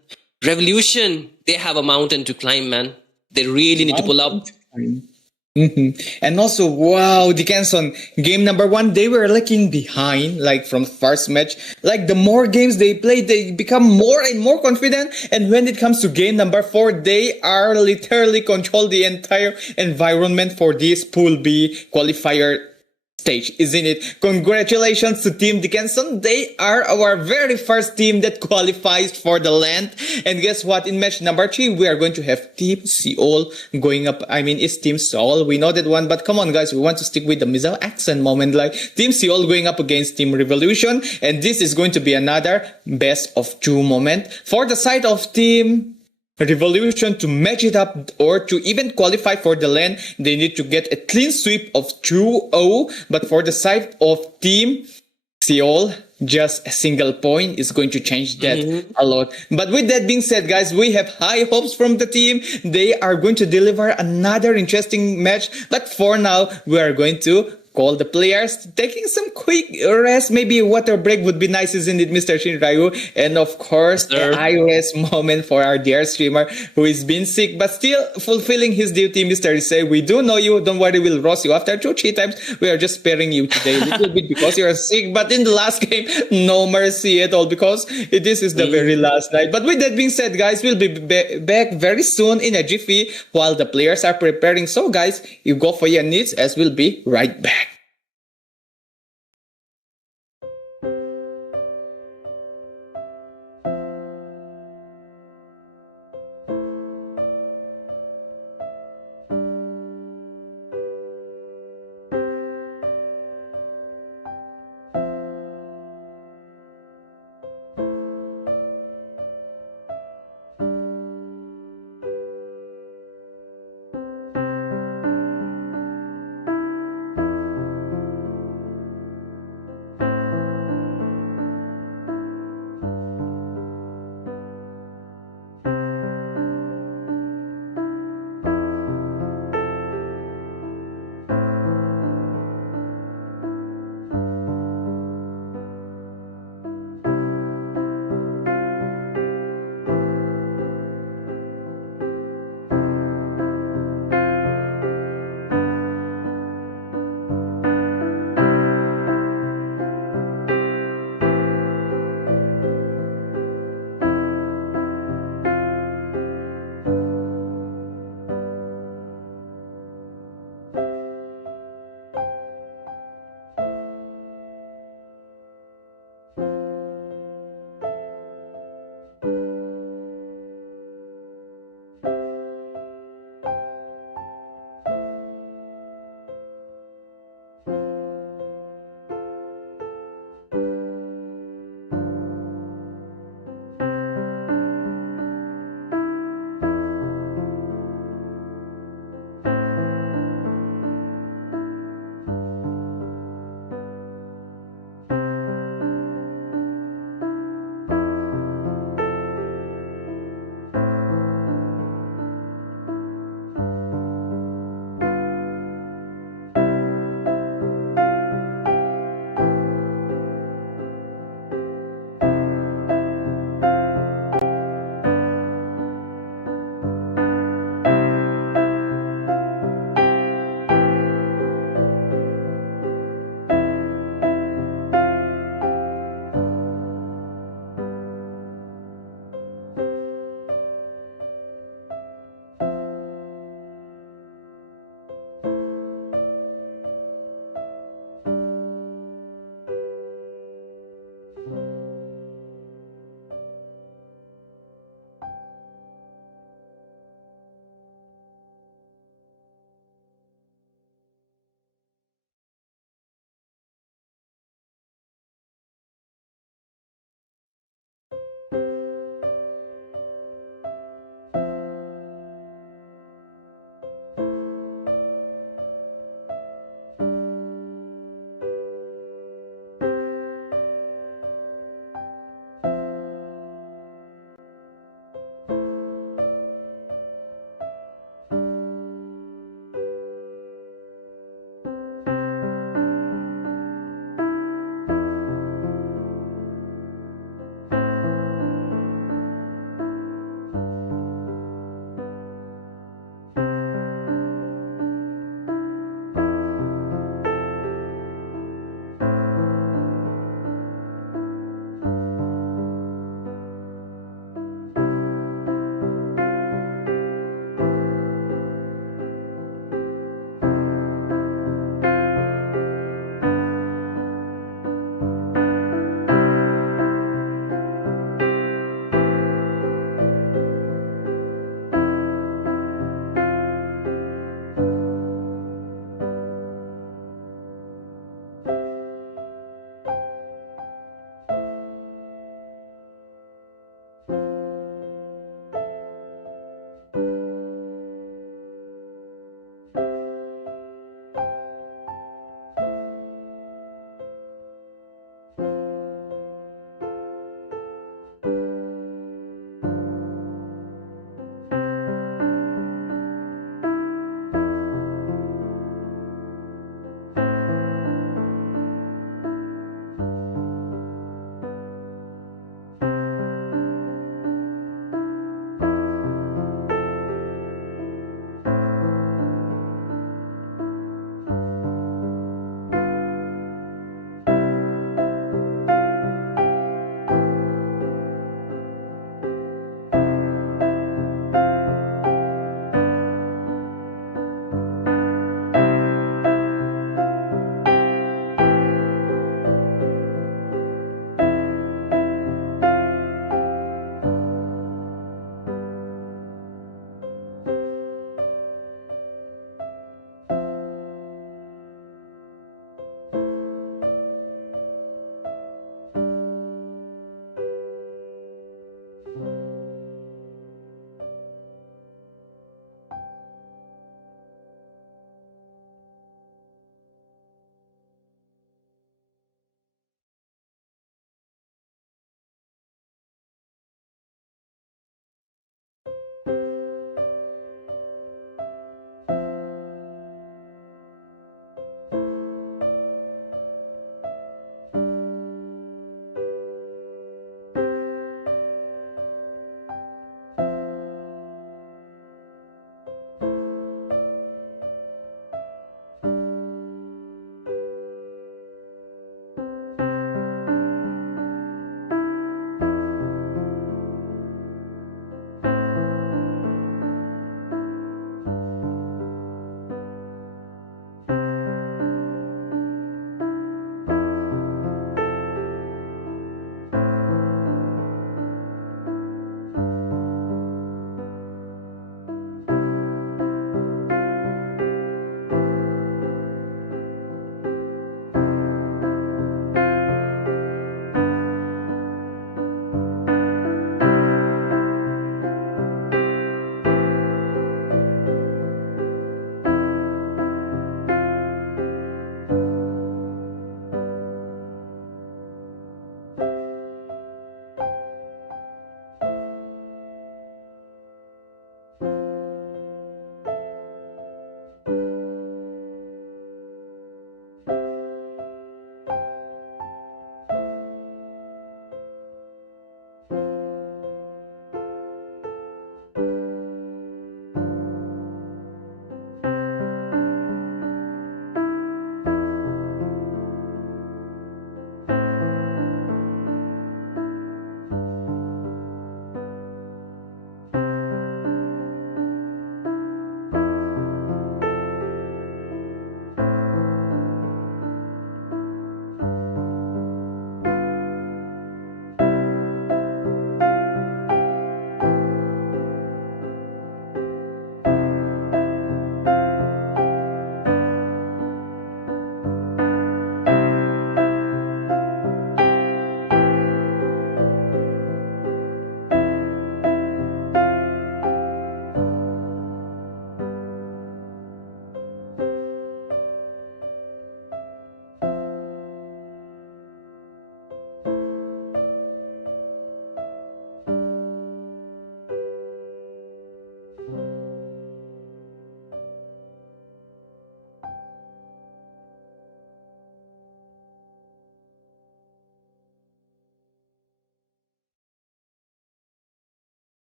Revolution, they have a mountain to climb, man. They really need to pull up. And also, wow, Dickinson, game number 1, they were lagging behind, like from first match. Like the more games they play, they become more and more confident. And when it comes to game number 4, they are literally control the entire environment for this Pool B qualifier stage, isn't it? Congratulations to Team Dickinson. They are our very first team that qualifies for the LAN. And guess what? In match number 3, we are going to have Team Seoul going up. I mean, it's Team Seoul. We know that one, but come on, guys. We want to stick with the Mizzle accent moment. Like Team Seoul going up against Team Revolution. And this is going to be another best of 2 moment. For the side of Team Revolution, to match it up or to even qualify for the LAN, they need to get a clean sweep of 2-0. But for the side of Team Seoul, just a single point is going to change that a lot. But with that being said, guys, we have high hopes from the team. They are going to deliver another interesting match. But for now, we are going to call the players, taking some quick rest. Maybe a water break would be nice, isn't it, Mr. Shin Ryu? And of course, an eye rest moment for our dear streamer who is been sick but still fulfilling his duty, Mr. Issei. We do know you. Don't worry, we'll roast you after 2-3 times. We are just sparing you today a little bit because you're sick. But in the last game, no mercy at all because this is the very last night. But with that being said, guys, we'll be back very soon in a jiffy while the players are preparing. So, guys, you go for your needs as we'll be right back.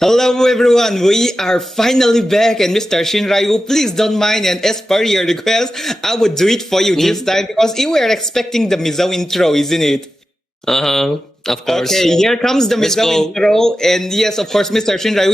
Hello everyone, we are finally back, and Mr. Shinryu, please don't mind, and as per your request, I would do it for you this time because you were expecting the Mizo intro, isn't it? Of course. Okay, here comes the Let's Mizo go. intro, and yes, of course, Mr. Shinryu,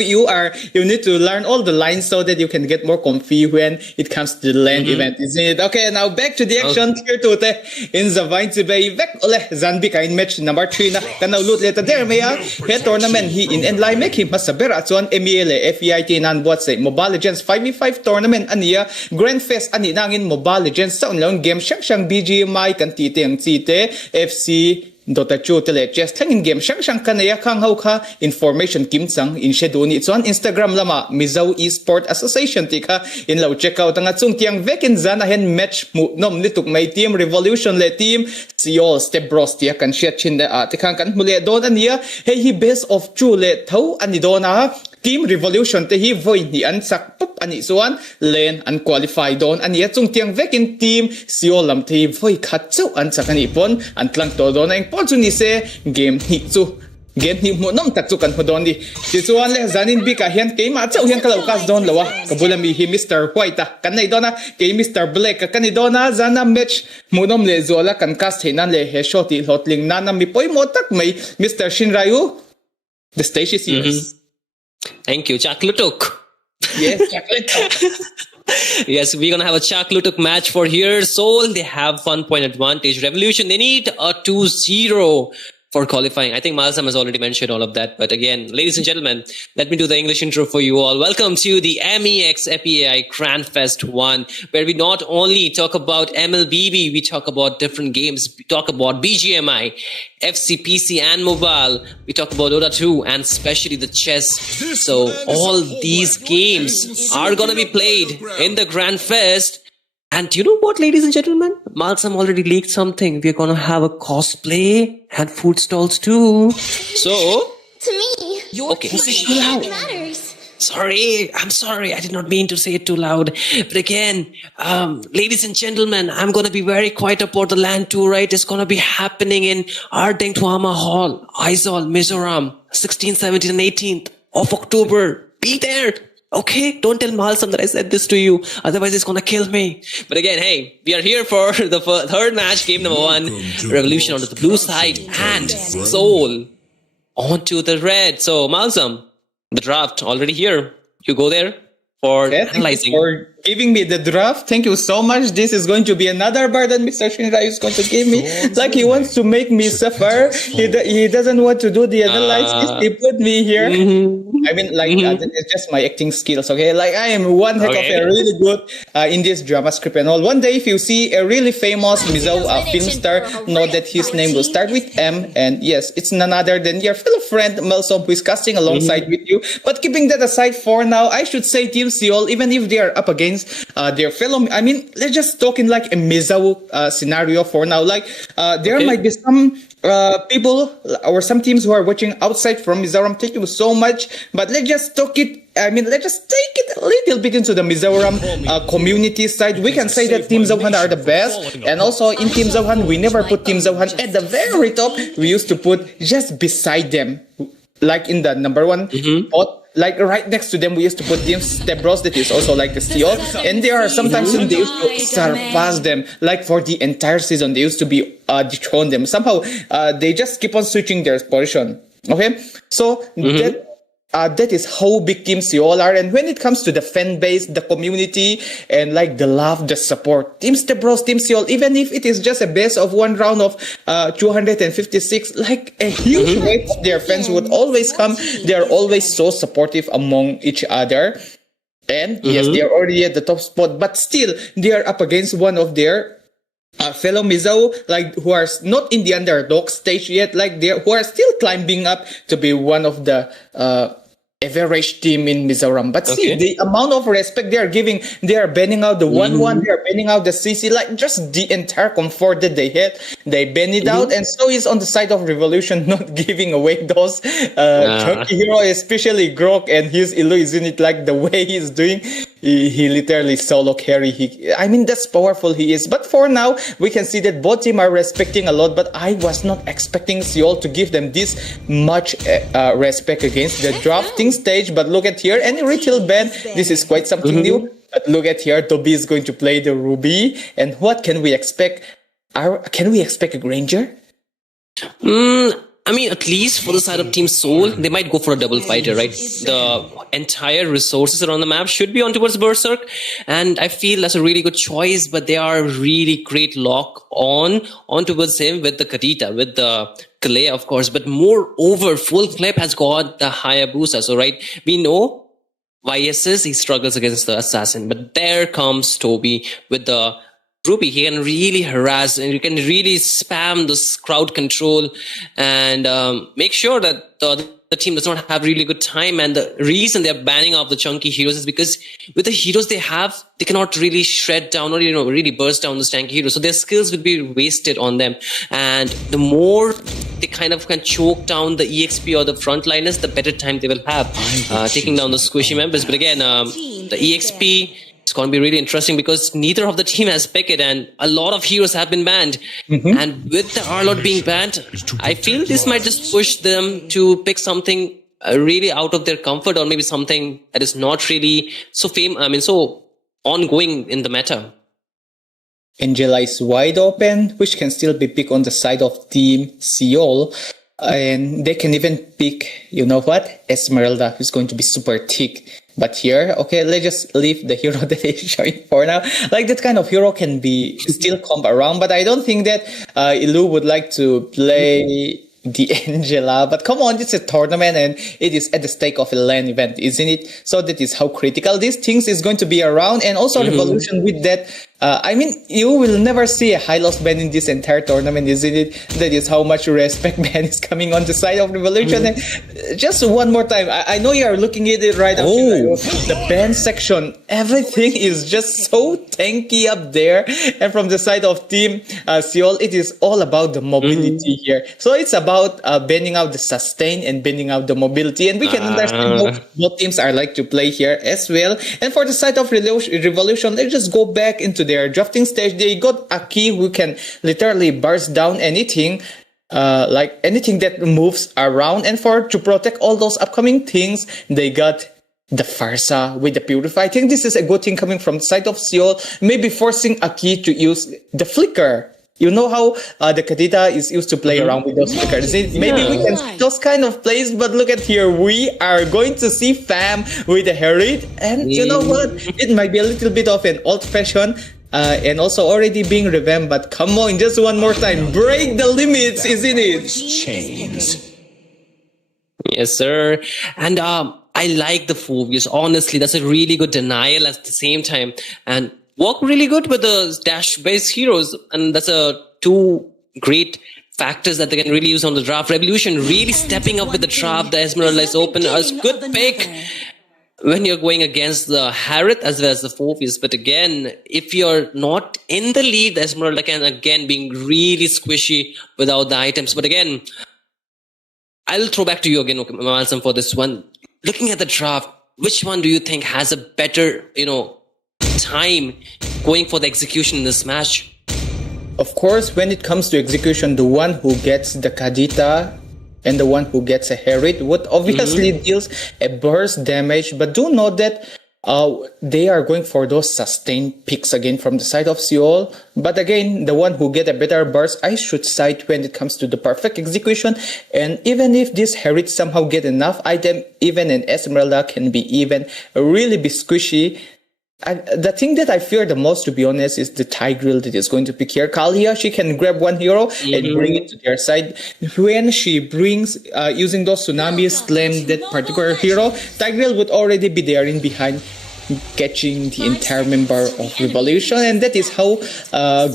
you need to learn all the lines so that you can get more comfy when it comes to the LAN event, isn't it? Okay, now back to the action. Here to te in the vine to be back ole Zanbi kain match number 3 na kanaw lut leta there MEA he tournament hi in and lai make him masabera chuan MEA le FEAI nan buat say Mobile Legends 5v5 tournament ania Grand Fest ani nangin Mobile Legends sa online game shang BGMI kan ti teng chi te FC Dota 2 tele just thangin game shang kanaya khang hau kha information kim chang in schedule ni chuan Instagram lama Mizo Esport Association tika in lo check out anga chung tiang vekin zana hen match mu nom lituk mai team Revolution le team Seoul Step Bros tia kan shet chin da tikang kan mule don ania hey hi best of 2 le thau ani dona Team Revolution te hi voi ni an sak pop ani chuan LAN an qualify don ani chung tiang vekin team Seoul lam te voi khat chu an sakani pon an tlang to don ang pon chu ni se game hi chu game ni mo nom tak chu kan hodon di ti chuan le zanin bi ka hian ke ma chau hian kalau kas don lawa kabulami hi Mr. White kan nei dona ke Mr. Black kan nei dona zana match mo nom le zola kan kas theinan le he shoti hotling nana mi poi mo tak mai Mr. Shinryu, the stage is yours. Thank you, Chak Lutuk. Yes, chocolate. Yes, we're gonna have a Chak Lutuk match for here. Seoul, they have 1 point advantage. Revolution, they need a 2-0 for qualifying. I think Malsam has already mentioned all of that. But again, ladies and gentlemen, let me do the English intro for you all. Welcome to the MEX FEAI Grand Fest 1, where we not only talk about MLBB, we talk about different games. We talk about BGMI, FCPC and mobile. We talk about Dota 2 and especially the chess. So all these games are going to be played in the Grand Fest. And you know what, ladies and gentlemen? Malsam already leaked something. We're going to have a cosplay and food stalls too. So, To me, your Okay, this is opinion loud. matters. I'm sorry. I did not mean to say it too loud. But again, ladies and gentlemen, I'm going to be very quiet about the LAN tour, right? It's going to be happening in Ardeng Tuama Hall, Aizawl, Mizoram, 16th, 17th, and 18th of October. Be there. Okay? Don't tell Malsam that I said this to you. Otherwise, it's going to kill me. But again, hey, we are here for the third match, game number 1. Revolution onto the blue side and Seoul onto the red. So, Malsam, the draft already here. You go there for Okay, thank you analyzing. for giving me the draft. Thank you so much. This is going to be another burden Mr. Shinryu is going to give me. Like he wants to make me suffer. He doesn't want to do the analysis. He put me here. I mean, like it's just my acting skills. Okay, like I am one heck of a really good in this drama script and all. One day, if you see a really famous Mizo film star, know that his name will start with M, and yes, it's none other than your fellow friend Melsom, who is casting alongside with you. But keeping that aside for now, I should say Team Seoul, even if they are up against their fellow, I mean, let's just talk in like a Mizo scenario for now. Like there might be some people or some teams who are watching outside from Mizoram. Thank you so much. But let's just talk it. I mean, let's just take it a little bit into the Mizoram community side. We can say that Team Zohan are the best. And also in Team Zohan, we never put Team Zohan at the very top. We used to put just beside them, like in the number 1 spot. Like right next to them, we used to put Team Step Bros, that is also like the Seoul. And there are sometimes when they used to surpass them. Like for the entire season, they used to be dethrone them. Somehow, they just keep on switching their position. Okay? So that is how big Team Seoul are. And when it comes to the fan base, the community, and like the love, the support, Team Step Bros, Team Seoul, even if it is just a base of 1 round of 256, like a huge weight of their fans would always come. They are always so supportive among each other. And yes, they are already at the top spot, but still they are up against one of their fellow Mizo, like who are not in the underdog stage yet, like they who are still climbing up to be one of the average team in Mizoram. But see, the amount of respect they are giving, they are banning out the 1-1, they are banning out the CC, like just the entire comfort that they had, they ban it out. And so is on the side of Revolution, not giving away those chunky hero, especially Grok and his illusion, it like the way he's doing. he literally solo carry. I mean, that's powerful he is. But for now, we can see that both teams are respecting a lot. But I was not expecting Seoul to give them this much respect against the drafting stage. But look at here, any retail ban, this is quite something new. But look at here, Toby is going to play the Ruby. And what can we expect? Can we expect a Granger? I mean, at least for the side of Team Seoul, they might go for a double fighter, right? The entire resources around the map should be on towards Berserk, and I feel that's a really good choice, but they are really great lock on towards him with the Kadita, with the Clay, of course, but moreover, Full Clip has got the Hayabusa, so right, we know YSS, he struggles against the Assassin, but there comes Toby with the Ruby. He can really harass and you can really spam this crowd control and make sure that the team does not have really good time. And the reason they're banning off the chunky heroes is because with the heroes they have, they cannot really shred down or really burst down the stanky heroes. So their skills would be wasted on them. And the more they kind of can choke down the EXP or the frontliners, the better time they will have taking down the squishy members. But again, the EXP, it's going to be really interesting because neither of the team has picked it and a lot of heroes have been banned. And with the Arlot being banned, I feel this might just push them to pick something really out of their comfort or maybe something that is not really so so ongoing in the meta. Angela is wide open, which can still be picked on the side of Team Seoul. And they can even pick, you know what? Esmeralda, who's going to be super thick. But here, okay, let's just leave the hero that is showing for now. Like that kind of hero can be still comp around, but I don't think that Ilu would like to play the Angela. But come on, it's a tournament and it is at the stake of a LAN event, isn't it? So that is how critical these things is going to be around. And also Revolution with that. I mean, you will never see a high loss ban in this entire tournament, isn't it? That is how much respect ban is coming on the side of Revolution. And just one more time, I know you are looking at it right after the ban section. Everything is just so tanky up there. And from the side of Team Seoul, it is all about the mobility here. So it's about banning out the sustain and banning out the mobility. And we can understand how both teams are like to play here as well. And for the side of Revolution, let's just go back into their drafting stage. They got a key who can literally burst down anything, like anything that moves around. And to protect all those upcoming things, they got the Farsa with the Purify. I think this is a good thing coming from the side of Seoul, maybe forcing a key to use the Flicker. You know how the Kadita is used to play around with those flickers. Maybe we can see those kind of plays, but look at here. We are going to see Fam with the Herit. And you know what? It might be a little bit of an old-fashioned and also already being revamped. But come on, just one more time. Break the limits, isn't it? Chains. Yes, sir. And I like the phobias. Honestly, that's a really good denial at the same time. And work really good with the dash-based heroes. And that's two great factors that they can really use on the draft. Revolution really stepping up with the trap. The Esmeralda is open. A good pick when you're going against the Harith as well as the Phobias. But again, if you're not in the lead, the Esmeralda can again being really squishy without the items. But again, I'll throw back to you again, Malsam, for this one. Looking at the draft, which one do you think has a better, time going for the execution in this match? Of course, when it comes to execution, the one who gets the Kadita and the one who gets a Herit would obviously deals a burst damage. But do note that they are going for those sustained picks again from the side of Seoul. But again, the one who get a better burst, I should side when it comes to the perfect execution. And even if this Herit somehow get enough item, even an Esmeralda can be even really be squishy. The thing that I fear the most, to be honest, is the Tigreal that is going to pick here. Kalia, she can grab one hero and bring it to their side. When she brings, using those tsunamis, slam that particular hero, Tigreal would already be there in behind, catching the entire member of Revolution. And that is how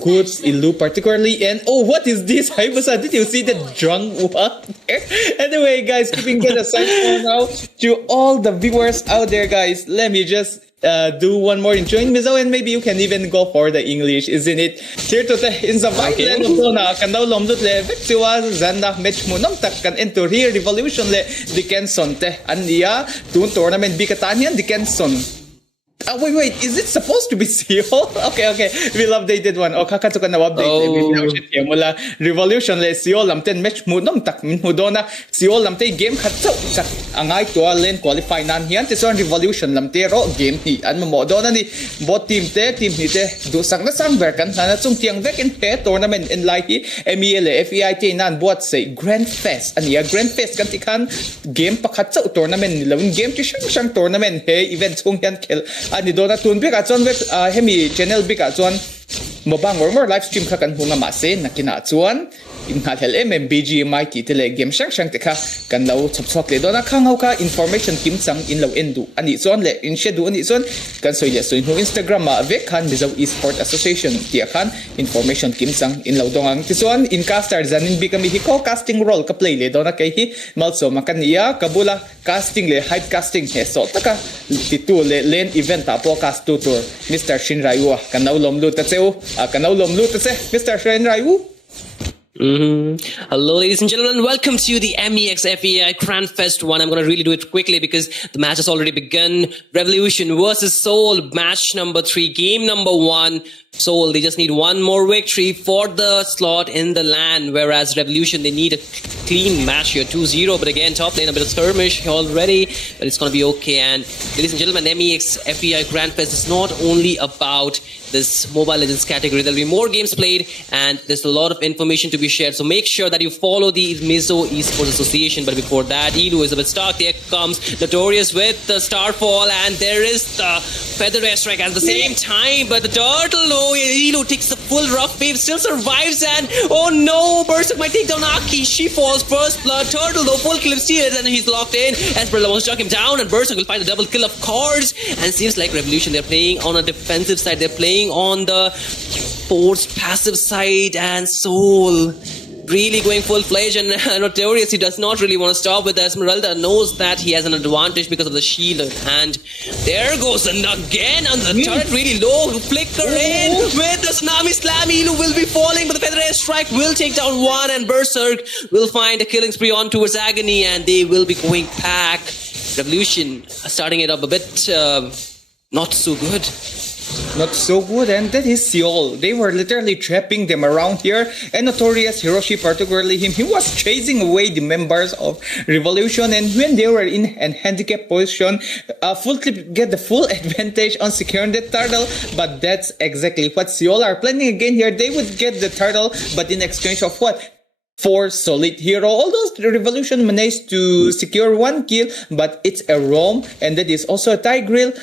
good Ilu particularly. And oh, what is this? Hayabusa, did you see that drunk walk there? Anyway, guys, keeping that aside for now, to all the viewers out there, guys, let me just do one more intro in Mizo, and maybe you can even go for the English, isn't it? Here to in the white land of Dona, kan daw lomdut le vectua zanda match mo nam tak kan enter here Revolution le Dickenson te ania tun tournament bikatanian Dickenson. Wait, is it supposed to be Seoul? Okay. We'll updated one. O kakatukan na update. Oh. Mula Revolution le Seoul lamten match mo nom tak min mo dona Seoul lamte game khatso sa angay to len qualify nan hian te son Revolution lamte ro game hi an mo dona ni bot team ni te du sang na sang ver kan sana chung tiang vek in pe tournament in like hi MEA le FEAI te nan bot say Grand Fest ania Grand Fest kan tikan game pakhatso tournament ni lawin game ti sang tournament he event chung hian khel ani dona tun bik a chon web hemi channel bik a chon mobang or live stream kha kan hunga ma se nakina chuan in hal hel BGMI ti tele game sang te kha kan lo chop le dona khang ka information kim chang in lo endu ani chon le in shedu ani chon kan soile soin hu Instagram ma ve khan Mizo Esport Association ti khan information kim chang in lo dongang ti chon in caster zanin bikami hi ko casting role ka play le dona kai hi malso makania kabula casting le hype casting he so taka ti tu le len event ta podcast tour Mr. Shinraiwa kan lo lom lu ta cheu kan lo lom lu ta se Mr. Shinraiwa. Hello, ladies and gentlemen. Welcome to the MEX FEAI Grand Fest 1. I'm going to really do it quickly because the match has already begun. Revolution versus Seoul, match number 3, game number 1. Seoul, they just need one more victory for the slot in the LAN, whereas Revolution, they need a clean match here, 2-0. But again, top lane, a bit of skirmish already, but it's going to be okay. And ladies and gentlemen, MEX FEAI Grand Fest is not only about this Mobile Legends category. There'll be more games played, and there's a lot of information to be shared. So make sure that you follow the Mizo Esports Association. But before that, Elu is a bit stuck. There comes Notorious with the Starfall, and there is the Feather Airstrike at the same time. But the Turtle, Elu takes the full rough wave, still survives, and oh no, Berserk might take down Aki. She falls first blood. Turtle though, full kill of steals, and he's locked in. Esmeralda wants to chuck him down, and Berserk will find a double kill of course. And it seems like Revolution, they're playing on a defensive side. They're playing on the forced passive side, and Seoul really going full-fledged, and Notorious, he does not really want to stop with Esmeralda, knows that he has an advantage because of the shield, and there goes the again, and the turret really low, flicker in with the Tsunami Slam. Elu will be falling, but the Feather Airstrike will take down one, and Berserk will find a killing spree on towards Agony, and they will be going back. Revolution starting it up a bit not so good. Not so good, and that is Seoul. They were literally trapping them around here, and Notorious Hiroshi, particularly him, he was chasing away the members of Revolution, and when they were in an handicap position, Full Clip get the full advantage on securing the turtle, but that's exactly what Seoul are planning again here. They would get the turtle, but in exchange of what? 4 solid hero. Although the Revolution managed to secure 1 kill, but it's a roam, and that is also a Tigreal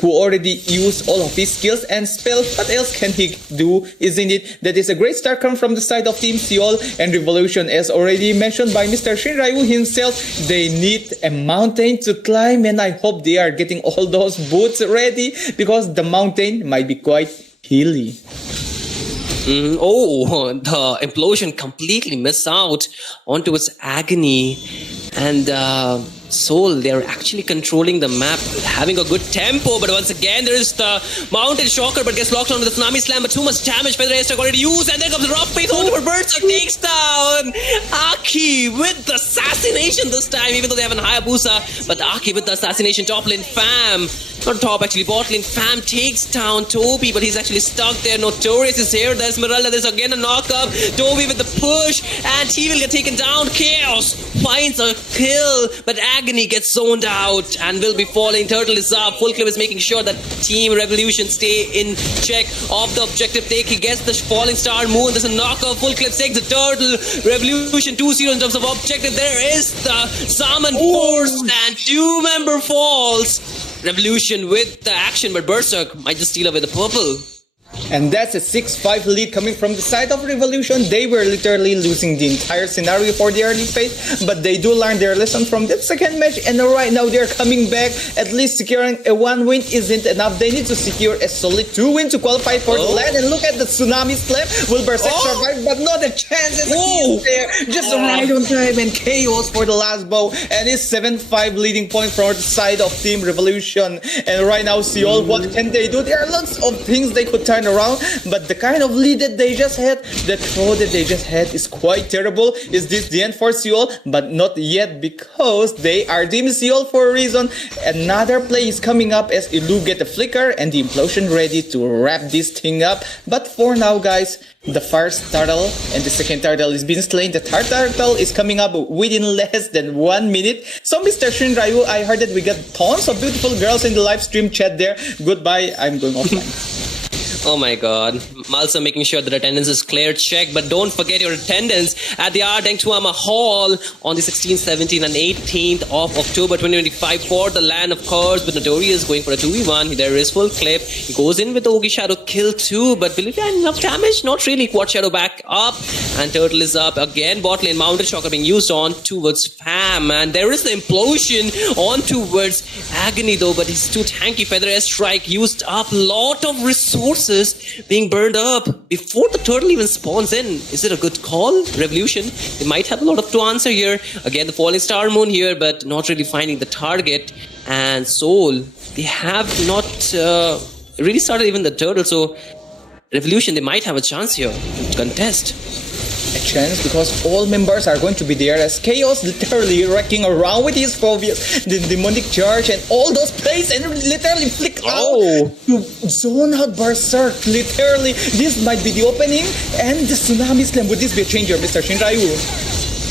who already used all of his skills and spells. What else can he do, isn't it? That is a great start come from the side of Team Seoul, and Revolution, as already mentioned by Mr. Shinraiu himself, they need a mountain to climb, and I hope they are getting all those boots ready, because the mountain might be quite hilly. Oh, the implosion completely missed out onto its Agony, and Seoul, they're actually controlling the map, having a good tempo, but once again there is the Mountain Shocker, but gets locked onto the Tsunami Slam, but too much damage. Feather Airstrike already used, and there comes the rough face onto Berserk, takes down Aki with the assassination this time, even though they have an Hayabusa, but Aki with the assassination. Top lane Fam, not top actually, bot lane Fam takes down Toby, but he's actually stuck there. Notorious is here, there's Esmeralda, there's again a knockup, Toby with the push, and he will get taken down. Chaos finds a kill, but Agony gets zoned out and will be falling. Turtle is up. Full Clip is making sure that Team Revolution stay in check of the objective take. He gets the falling star moon. There's a knockoff. Full Clip takes the Turtle. Revolution 2-0 in terms of objective. There is the Summon Force, and 2-member falls. Revolution with the action, but Berserk might just steal away the purple. And that's a 6-5 lead coming from the side of Revolution. They were literally losing the entire scenario for the early phase, but they do learn their lesson from that second match, and right now they're coming back. At least securing a 1 win isn't enough. They need to secure a solid 2 win to qualify for the LAN. And look at the Tsunami Slam. Will Berserk survive? But not a chance. There's a kill there. Just right on time, and chaos for the last bow. And it's 7-5 leading point from the side of Team Revolution. And right now, Seoul, what can they do? There are lots of things they could turn around, but the kind of lead that they just had, the throw that they just had is quite terrible. Is this the end for Seoul? But not yet, because they are Team Seoul for a reason. Another play is coming up as Ilu get the flicker and the implosion ready to wrap this thing up. But for now, guys, the first turtle and the second turtle is being slain. The third turtle is coming up within less than 1 minute. So Mr. Shinryu, I heard that we got tons of beautiful girls in the live stream chat there. Goodbye, I'm going offline. Oh my god. Malsa making sure that attendance is clear. Check, but don't forget your attendance at the Ardeng Tuama Hall on the 16th, 17th and 18th of October 2025 for the LAN, of course. But Notorious going for a 2v1. There is full clip. He goes in with the Ogi Shadow kill too, but will it get enough damage? Not really. Quad Shadow back up and Turtle is up again. Bot lane Mountain Shocker being used on towards Fam, and there is the implosion on towards Agony though, but he's too tanky. Feather S Strike used up. Lot of resources being burned up before the turtle even spawns in. Is it a good call? Revolution, they might have a lot of to answer here. Again, the falling star moon here, but not really finding the target. And Soul, they have not really started even the turtle, so Revolution, they might have a chance here to contest. A chance because all members are going to be there as Chaos literally wrecking around with his phobias, the demonic charge and all those plays, and literally flick out to zone out Berserk. Literally, this might be the opening and the Tsunami Slam. Would this be a changer, Mr. Shinryu?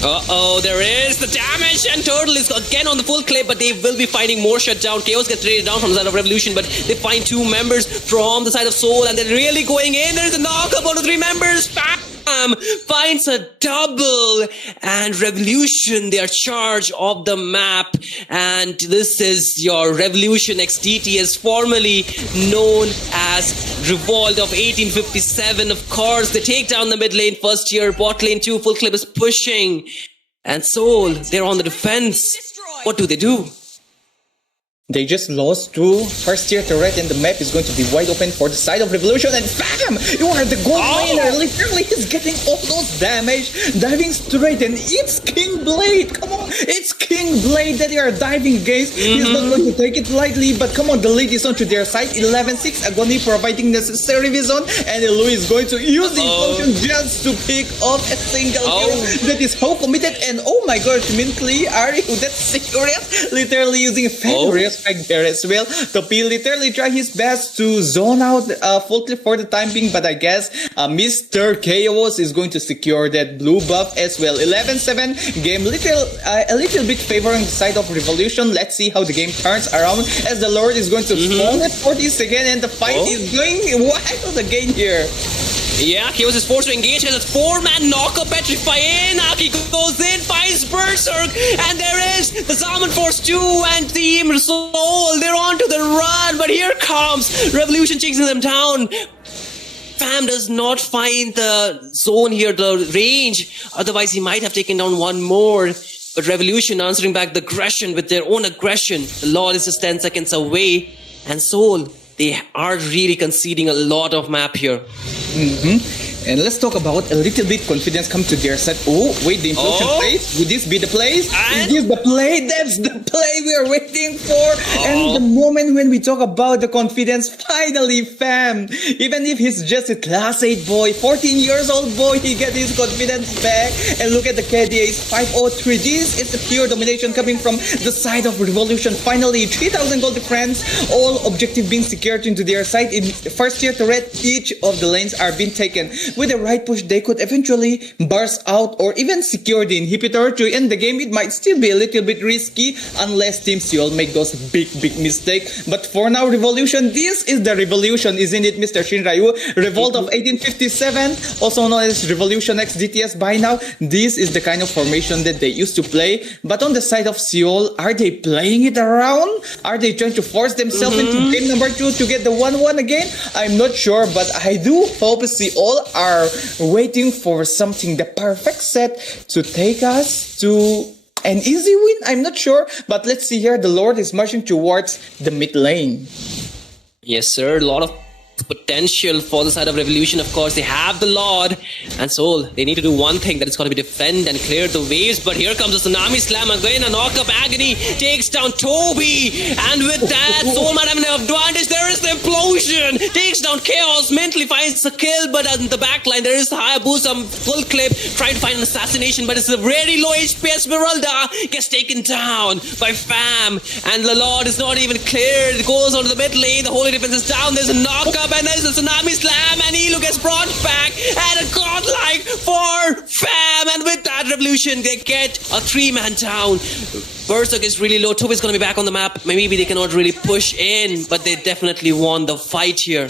Uh-oh, there is the damage, and Turtle is again on the full clip, but they will be finding more shutdown. Chaos gets traded down from the side of Revolution, but they find 2 members from the side of Soul, and they're really going in. There's a knock-up on the 3 members. Bam! Finds a double, and Revolution, they are charge of the map, and this is your Revolution XDT, as formerly known as Revolt of 1857. Of course, they take down the mid lane first year, bot lane 2, full clip is pushing, and Soul, they're on the defense. What do they do? They just lost to first tier turret, and the map is going to be wide open for the side of Revolution. And bam! You are the gold laner. Literally, he's getting all those damage, diving straight, and it's King Blade. Come on, it's King Blade that they are diving against. He's not going to take it lightly, but come on, the lead is onto their side. 11-6, Agony providing necessary vision, and Elu is going to use the explosion just to pick off a single hero that is so committed. And oh my gosh, Mintley, are you that serious? Literally using Furious back there as well. Topi literally tried his best to zone out full clip for the time being, but I guess Mr. Chaos is going to secure that blue buff as well. 11-7 game, a little bit favoring the side of Revolution. Let's see how the game turns around as the Lord is going to spawn at 40 and the fight is going wild again here. Yeah, Chaos is forced to engage. Has a 4-man knockup petrify in. Aki goes in, finds Berserk, and there is the Salmon Force 2 and Team Soul. They're on to the run, but here comes Revolution chasing them down. Fam does not find the zone here, the range. Otherwise, he might have taken down one more. But Revolution answering back the aggression with their own aggression. The Lord is just 10 seconds away. And Soul, they are really conceding a lot of map here. And let's talk about a little bit confidence come to their side. Oh, wait, the implosion place? Would this be the place? Is this the play? That's the play we are waiting for. And the moment when we talk about the confidence, finally, fam, even if he's just a class 8 boy, 14 years old boy, he get his confidence back. And look at the KDA, it's 503. This is a pure domination coming from the side of Revolution. Finally, 3,000 gold difference, all objective being secured into their side. In first tier turret, each of the lanes are being taken. With the right push, they could eventually burst out or even secure the inhibitor to end the game. It might still be a little bit risky unless Team Seoul make those big mistakes. But for now, Revolution, this is the Revolution, isn't it, Mr. Shinryu? Revolt of 1857, also known as Revolution X DTS by now. This is the kind of formation that they used to play. But on the side of Seoul, are they playing it around? Are they trying to force themselves into game number 2 to get the 1-1 again? I'm not sure, but I do hope Seoul are waiting for something, the perfect set to take us to an easy win. I'm not sure, but let's see here. The Lord is marching towards the mid lane. Yes, sir. A lot of the potential for the side of Revolution. Of course, they have the Lord and Soul. They need to do one thing, that is going to be defend and clear the waves. But here comes the Tsunami Slam again. A knock-up Agony takes down Toby. And with that, Soul might have an advantage. There is the implosion. Takes down Chaos. Mentally finds the kill. But in the backline, there is the Hayabusa full clip. Trying to find an assassination. But it's a very low HP. Esmeralda gets taken down by Fam. And the Lord is not even cleared. It goes onto the mid lane. The holy defense is down. There's a knock-up. And there's a Tsunami Slam. And Elu gets brought back. And a godlike for Fam. And with that Revolution, they get a 3-man down. Berserk is really low. Toby's going to be back on the map. Maybe they cannot really push in, but they definitely won the fight here.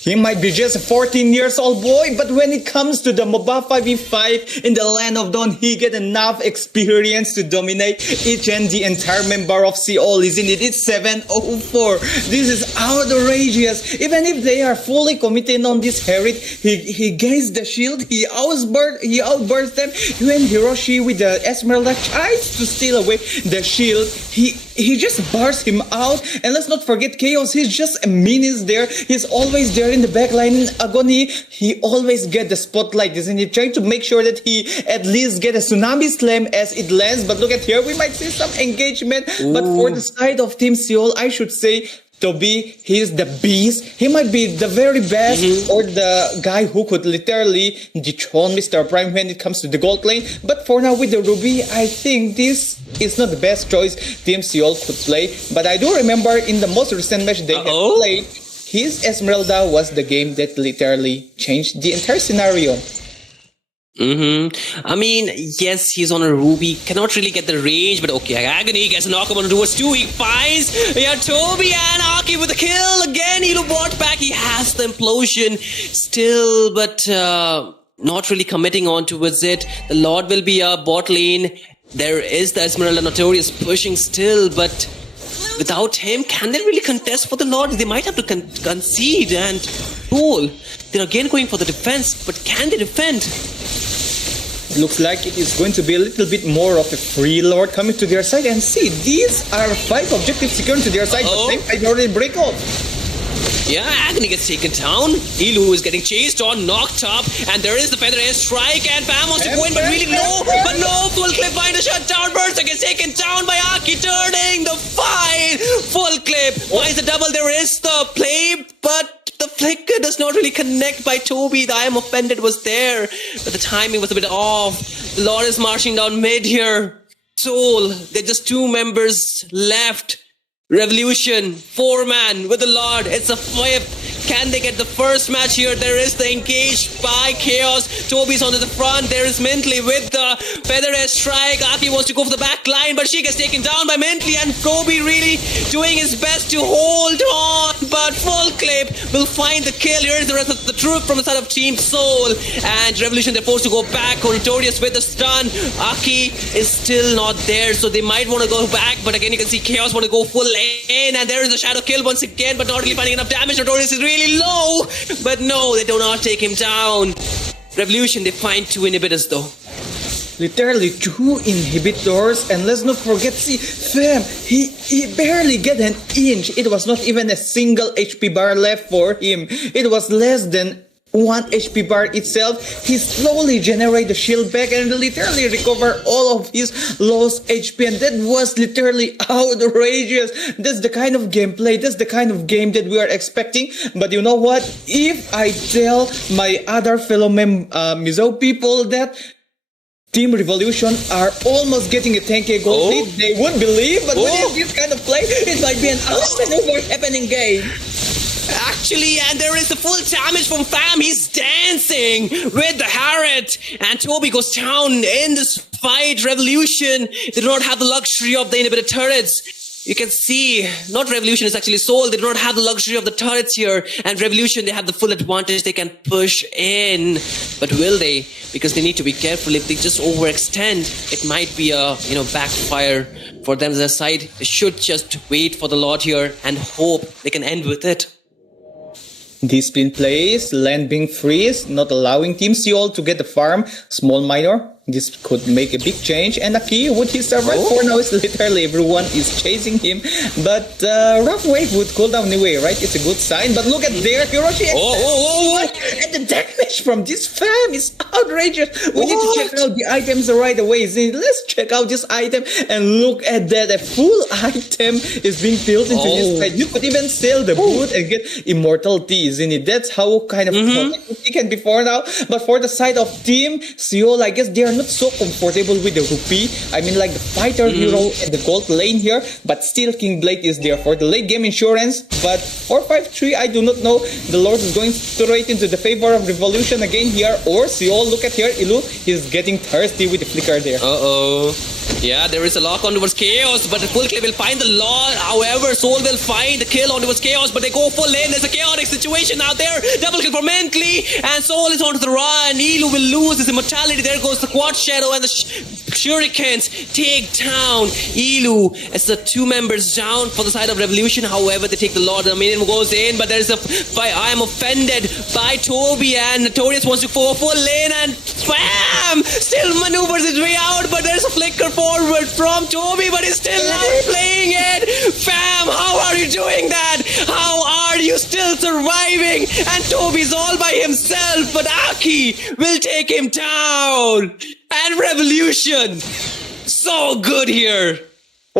He might be just a 14 years old boy, but when it comes to the MOBA 5v5 in the Land of Dawn, he get enough experience to dominate each and the entire member of Seoul, isn't it? It's 704. This is outrageous. Even if they are fully committed on this Herod, he gains the shield, he outbursts them. When Hiroshi with the Esmeralda tries to steal away the shield, he just bars him out. And let's not forget Chaos, he's just a menace there. He's always there in the backline. Agony, he always get the spotlight, isn't he? Trying to make sure that he at least get a Tsunami Slam as it lands. But look at here, we might see some engagement. Ooh. But for the side of Team Seoul, I should say Toby, he's the beast. He might be the very best or the guy who could literally dethrone Mr. Prime when it comes to the gold lane. But for now with the Ruby, I think this is not the best choice Team Seoul could play. But I do remember in the most recent match they have played, his Esmeralda was the game that literally changed the entire scenario. I mean, yes, he's on a Ruby, cannot really get the range, but okay, Agony gets a knock on towards 2, he finds, Toby and Aki with the kill, again, Elu brought back, he has the implosion, still, but not really committing on towards it. The Lord will be a bot lane, there is the Esmeralda Notorious pushing still, but without him, can they really contest for the Lord? They might have to concede, and cool, they're again going for the defense, but can they defend? Looks like it is going to be a little bit more of a free Lord coming to their side. And see, these are 5 objectives secured to their side, but they might already break off. Yeah, Agony gets taken down. Elu is getting chased on, knocked up, and there is the Feather Air Strike, and Fam wants to go in, but really low. But no, full clip find a shutdown. Berserk gets taken down by Aki, turning the fight. Full clip. Why is the double? There is the play, but the flicker does not really connect by Toby. The I am offended was there, but the timing was a bit off. The Lord is marching down mid here. Soul, they're just 2 members left. Revolution, 4-man with the Lord. It's a flip. Can they get the first match here? There is the engaged by Chaos. Toby's onto the front. There is Mentally with the Feather Air Strike. Aki wants to go for the back line, but she gets taken down by Mentally, and Toby really doing his best to hold on. But full clip will find the kill. Here is the rest of the troop from the side of Team Soul. And Revolution, they're forced to go back. Notorious with the stun. Aki is still not there, so they might want to go back. But again, you can see Chaos want to go full in. And there is a shadow kill once again, but not really finding enough damage. Notorious is really low, but no, they do not take him down. Revolution, they find 2 inhibitors though. Literally 2 inhibitors, and let's not forget, see, Fam, he barely get an inch. It was not even a single HP bar left for him. It was less than 1 HP bar itself. He slowly generate the shield back and literally recover all of his lost HP, and that was literally outrageous. That's the kind of gameplay, that's the kind of game that we are expecting. But you know what? If I tell my other fellow Mizo people that Team Revolution are almost getting a 10k gold lead, they won't believe, but when it's this kind of play, it might be an over happening game. Actually, and there is the full damage from Fam. He's dancing with the Harriet, and Toby goes down in this fight. Revolution, they do not have the luxury of the inhibitor turrets. You can see, not Revolution, it's actually Soul. They do not have the luxury of the turrets here, and Revolution, they have the full advantage. They can push in, but will they? Because they need to be careful. If they just overextend, it might be a backfire for them as a side. They should just wait for the Lord here and hope they can end with it. Discipline plays, land being freeze, not allowing Team Seoul to get the farm. Small minor this could make a big change. And Aki, would he survive? For now, it's literally everyone is chasing him. But rough wave would cool down anyway, right? It's a good sign. But look at their Hiroshi. And the damage from this fam is outrageous. We need to check out the items right away. Let's check out this item and look at that. A full item is being built into this side. You could even sell the boot and get immortality, isn't it? That's how kind of it can be for now. But for the side of Team Seoul, I guess they are not so comfortable with the rupee. I mean, like the fighter hero and the gold lane here, but still King Blade is there for the late game insurance. But 4-5-3, I do not know. The Lord is going straight into the favor of Revolution again here, or Seoul. Look at here, Ilu, he's getting thirsty with the flicker there. Yeah, there is a lock on towards Chaos, but the full kill will find the Lord. However, Soul will find the kill on towards Chaos, but they go full lane. There's a chaotic situation out there. Double kill for Mentally, and Soul is onto the run. Ilu will lose his immortality. There goes the Quad Shadow, and the Shurikens take down Ilu as the two members down for the side of Revolution. However, they take the Lord. The minion goes in, but there's a fight. I am offended by Toby, and Notorious wants to go full lane, and bam! Still maneuvers his way out, but there's a flicker forward from Toby, but he's still out playing it. Fam, how are you doing that? How are you still surviving? And Toby's all by himself, but Aki will take him down. And Revolution, so good here.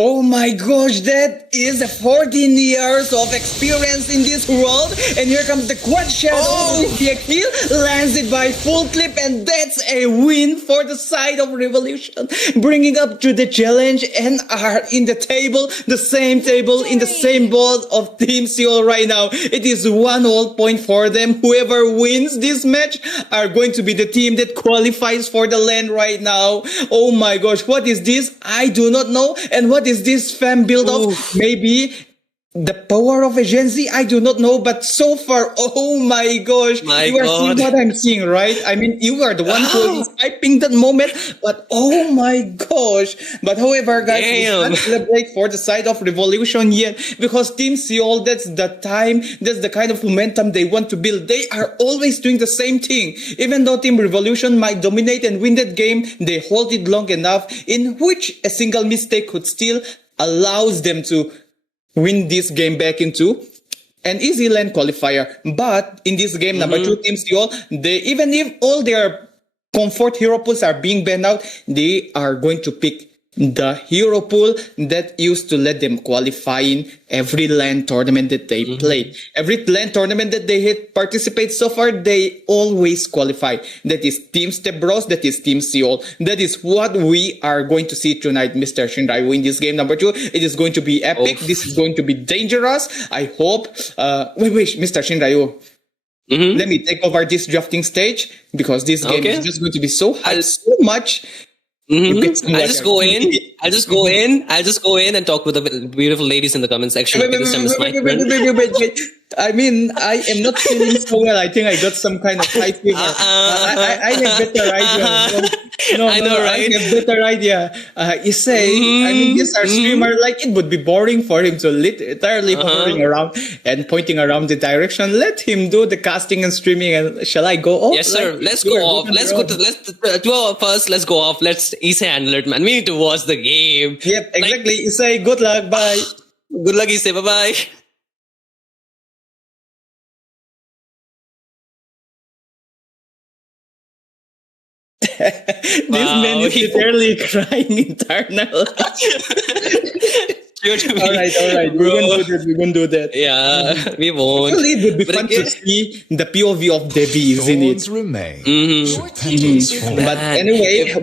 Oh my gosh, that is 14 years of experience in this world. And here comes the Quad Shadow with the kill, lands it by full clip, and that's a win for the side of Revolution. Bringing up to the challenge and are in the table, the same table, in the same board of Team Seoul right now. It is 1-all point for them. Whoever wins this match are going to be the team that qualifies for the LAN right now. Oh my gosh, what is this? I do not know. And what is this fam build of? Maybe the power of agency? I do not know, but so far, oh my gosh, you are seeing what I'm seeing, right? I mean, you are the one who is hyping that moment, but oh my gosh. But however, guys, we can't celebrate for the side of Revolution yet, because Team Seoul, that's the time, that's the kind of momentum they want to build. They are always doing the same thing. Even though Team Revolution might dominate and win that game, they hold it long enough in which a single mistake could still allows them to win this game back into an easy LAN qualifier. But in this game, number 2, Team Seoul, they, even if all their comfort hero pools are being banned out, they are going to pick the hero pool that used to let them qualify in every LAN tournament that they played. Every LAN tournament that they had participate so far, they always qualify. That is Team Step Bros, that is Team Seoul. That is what we are going to see tonight, Mr. Shinryu, in this game number 2. It is going to be epic. This is going to be dangerous. I hope. Wait, Mr. Shinryu. Let me take over this drafting stage, because this game is just going to be so hard, so much. I'll just go in and talk with the beautiful ladies in the comment section. Wait. I mean, I am not feeling so well. I think I got some kind of high fever. I have better idea. I know, right? I have better idea. You say, I mean, these are streamer, like it would be boring for him to literally hovering around and pointing around the direction. Let him do the casting and streaming. And shall I go off? Yes, sir. Like, let's go off. Let's go first. Let's go off. Let's Issei handle it, man. We need to watch the game. Yep, exactly. Issei, good luck. Bye. Good luck, Issei. Bye-bye. This man is literally crying internal. All right. We're gonna do that. Yeah, we won't. Actually, it would be fun to see the POV of Debbie, isn't it? Remain. But anyway,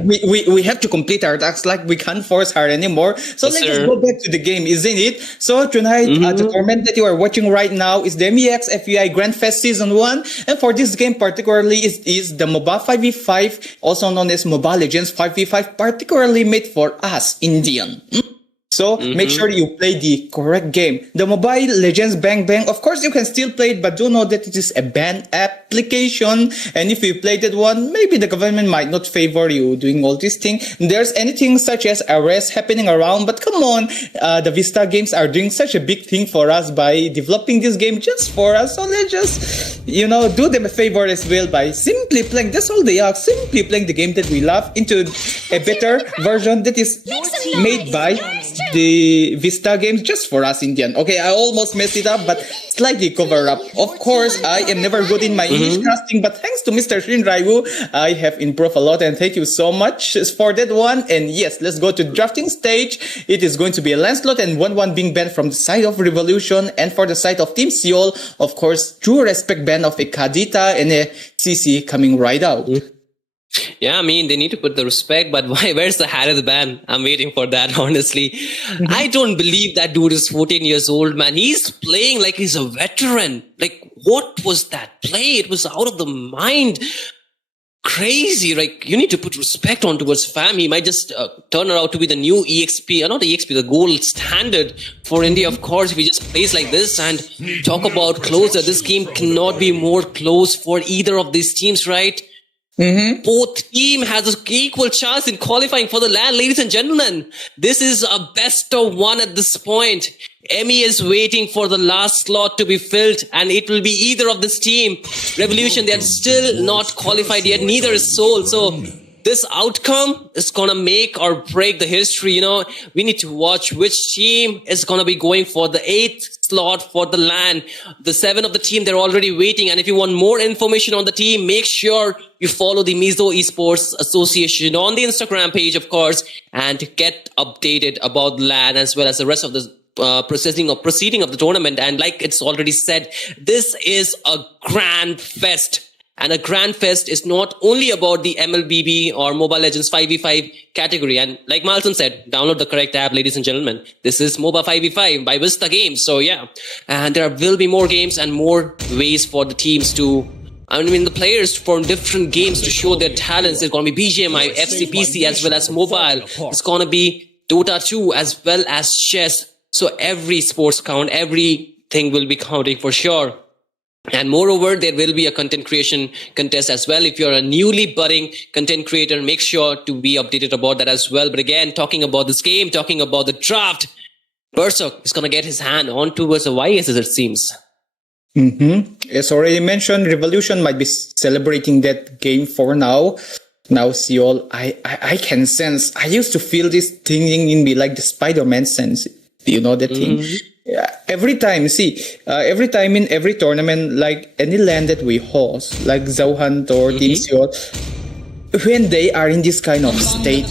we have to complete our tasks. Like, we can't force her anymore. So let's just go back to the game, isn't it? So tonight, the tournament that you are watching right now is the MEA FEAI Grand Fest Season 1. And for this game particularly, it is the MOBA 5v5, also known as Mobile Legends 5v5, particularly made for us, Indian. So make sure you play the correct game. The Mobile Legends Bang Bang, of course you can still play it, but do know that it is a banned application. And if you played that one, maybe the government might not favor you doing all these things. There's anything such as arrest happening around, but come on, the Vista Games are doing such a big thing for us by developing this game just for us. So let's just, do them a favor as well by simply playing. That's all they are. Simply playing the game that we love into a better version that is made by the Vista Games just for us Indian. Okay, I almost messed it up, but slightly cover up. Of course, I am never good in my English casting, but thanks to Mr. Shin Raiwu, I have improved a lot, and thank you so much for that one. And yes, let's go to drafting stage. It is going to be a Lancelot and 1-1 being banned from the side of Revolution, and for the side of Team Seoul, of course, true respect ban of a Kadita and a CC coming right out. Yeah, I mean, they need to put the respect, but why? Where's the Harith ban? I'm waiting for that, honestly. I don't believe that dude is 14 years old, man. He's playing like he's a veteran. Like, what was that play? It was out of the mind. Crazy. Like, you need to put respect on towards fam. He might just turn out to be the new EXP, not the EXP, the gold standard for India, of course, if he just plays like this. And talk about closer. This game cannot be more close for either of these teams, right? Both team has an equal chance in qualifying for the LAN, ladies and gentlemen. This is a best of one at this point. MEA is waiting for the last slot to be filled, and it will be either of this team. Revolution, they are still not qualified yet. Neither is Seoul. So this outcome is going to make or break the history. We need to watch which team is going to be going for the 8th slot for the LAN. The 7 of the team, they're already waiting. And if you want more information on the team, make sure you follow the Mizo Esports Association on the Instagram page, of course, and get updated about the LAN as well as the rest of the proceeding of the tournament. And like it's already said, this is a grand fest. And a grand fest is not only about the MLBB or Mobile Legends 5v5 category. And like Malton said, download the correct app, ladies and gentlemen. This is MOBA 5v5 by Vista Games. So yeah, and there will be more games and more ways for the teams to, the players from different games to show their talents. It's going to be BGMI, FCPC as well as mobile. It's going to be Dota 2 as well as chess. So every sports count, everything will be counting for sure. And moreover, there will be a content creation contest as well. If you're a newly budding content creator, make sure to be updated about that as well. But again, talking about this game, talking about the draft, Berserk is going to get his hand on towards the YS, as it seems. As already mentioned, Revolution might be celebrating that game for now. Now, Seoul, I can sense, I used to feel this thing in me like the Spider-Man sense. Do you know that thing? Yeah, every time in every tournament, like any LAN that we host, like Zauhan or Team Seoul, when they are in this kind of state,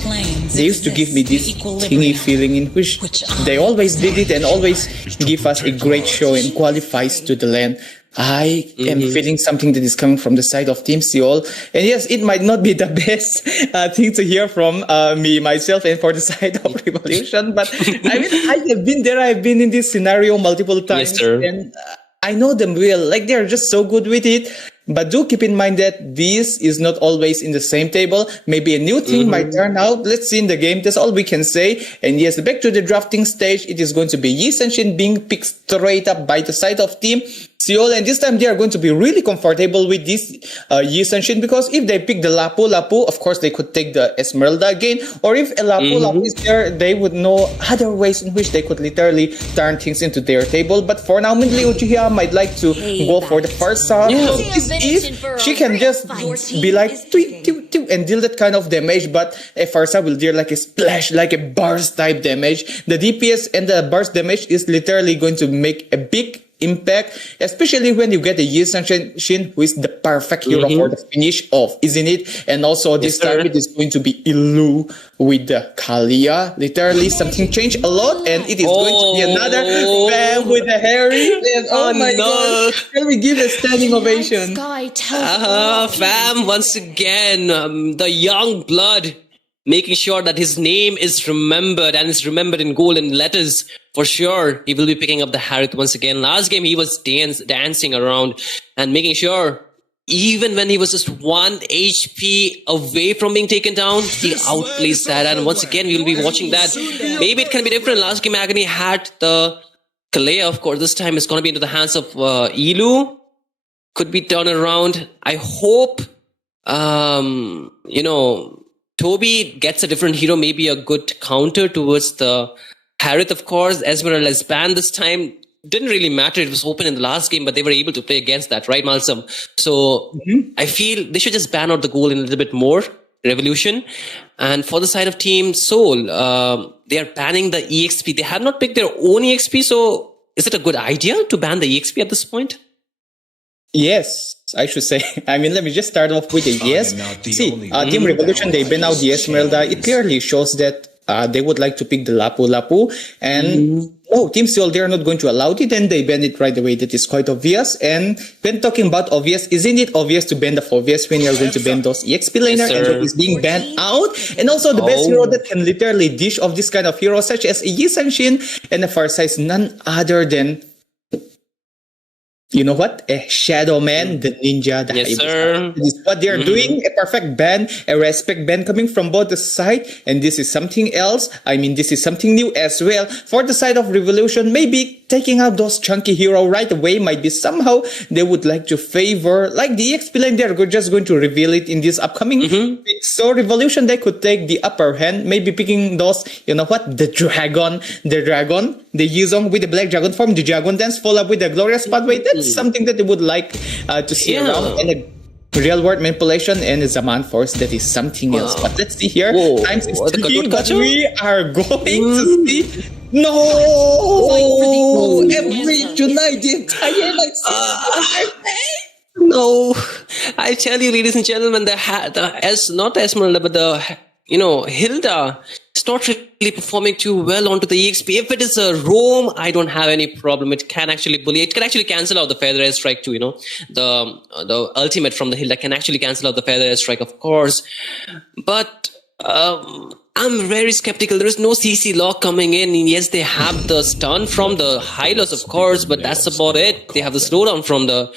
they used to give me this thingy feeling in which they always did it and always give us a great show and qualifies to the LAN. I am feeling something that is coming from the side of Team Seoul. And yes, it might not be the best thing to hear from me, myself, and for the side of Revolution. But I have been there. I've been in this scenario multiple times. Yes, sir. And I know them well. Like, they're just so good with it. But do keep in mind that this is not always in the same table. Maybe a new thing might turn out. Let's see in the game. That's all we can say. And yes, back to the drafting stage. It is going to be Yi Senshin being picked straight up by the side of Team Seoul. And this time they are going to be really comfortable with this Yi Senshin, because if they pick the Lapu, of course they could take the Esmeralda again. Or if a Lapu is there, they would know other ways in which they could literally turn things into their table. But for now, Mindli Uchiha might like to go for the first sub. If she can just be like and deal that kind of damage, but a Farsa will deal like a splash, like a burst type damage. The DPS and the burst damage is literally going to make a big impact, especially when you get a Yi Senshin, who is the perfect hero for the finish off, isn't it? And also this time it is going to be Ilu with the Kalia. Literally something changed a lot, and it is going to be another Fam with the Harry. And oh my god, can we give a standing ovation? Fam, once again, the young blood, making sure that his name is remembered and is remembered in golden letters. For sure, he will be picking up the Harith once again. Last game, he was dancing around and making sure even when he was just 1 HP away from being taken down, he outplays that. And once again, we will be watching that. Maybe it can be different. Last game, Agony had the Kalea, of course. This time it's going to be into the hands of Elu. Could be turned around. I hope, Toby gets a different hero, maybe a good counter towards the Harith, of course. Esmeralda is banned this time. Didn't really matter. It was open in the last game, but they were able to play against that, right, Malsam? So I feel they should just ban out the goal in a little bit more. Revolution. And for the side of Team Soul, they are banning the EXP. They have not picked their own EXP. So is it a good idea to ban the EXP at this point? Yes, I should say. I mean, let me just start off with a yes. See, Team Revolution, they ban out the Esmeralda. It clearly shows that they would like to pick the Lapu Lapu. And no, Team Soul, they are not going to allow it, and they ban it right away. That is quite obvious. And when talking about obvious, isn't it obvious to ban the obvious when you're going to ban those EXP laner? And that is being banned out. And also the best hero that can literally dish off this kind of hero, such as Yi Sanshin and the far side, none other than, you know what? A Shadow Man, the ninja. The Yes, sir. This is what they're doing. A perfect ban, a respect ban coming from both the side. And this is something else. I mean, this is something new as well. For the side of Revolution, maybe taking out those chunky hero right away might be somehow they would like to favor, like the EXP lane, they're just going to reveal it in this upcoming week. So Revolution, they could take the upper hand, maybe picking those, you know what, the dragon, the Yuzong with the black dragon form, the dragon dance, follow up with the glorious pathway. That's something that they would like to see around. And a real world manipulation and a Zaman force, that is something else. But let's see here. Times is ticking, but we are going to see. No! Every tonight, the entire night. No, I tell you, ladies and gentlemen, not the Esmeralda, but the Hilda is not really performing too well onto the EXP. If it is a roam, I don't have any problem. It can actually bully. It can actually cancel out the feather air strike too. The ultimate from the Hilda can actually cancel out the feather air strike, of course. But I'm very skeptical. There is no CC lock coming in. And yes, they have the stun from the Hylos, of course, but that's about it. They have the slowdown from the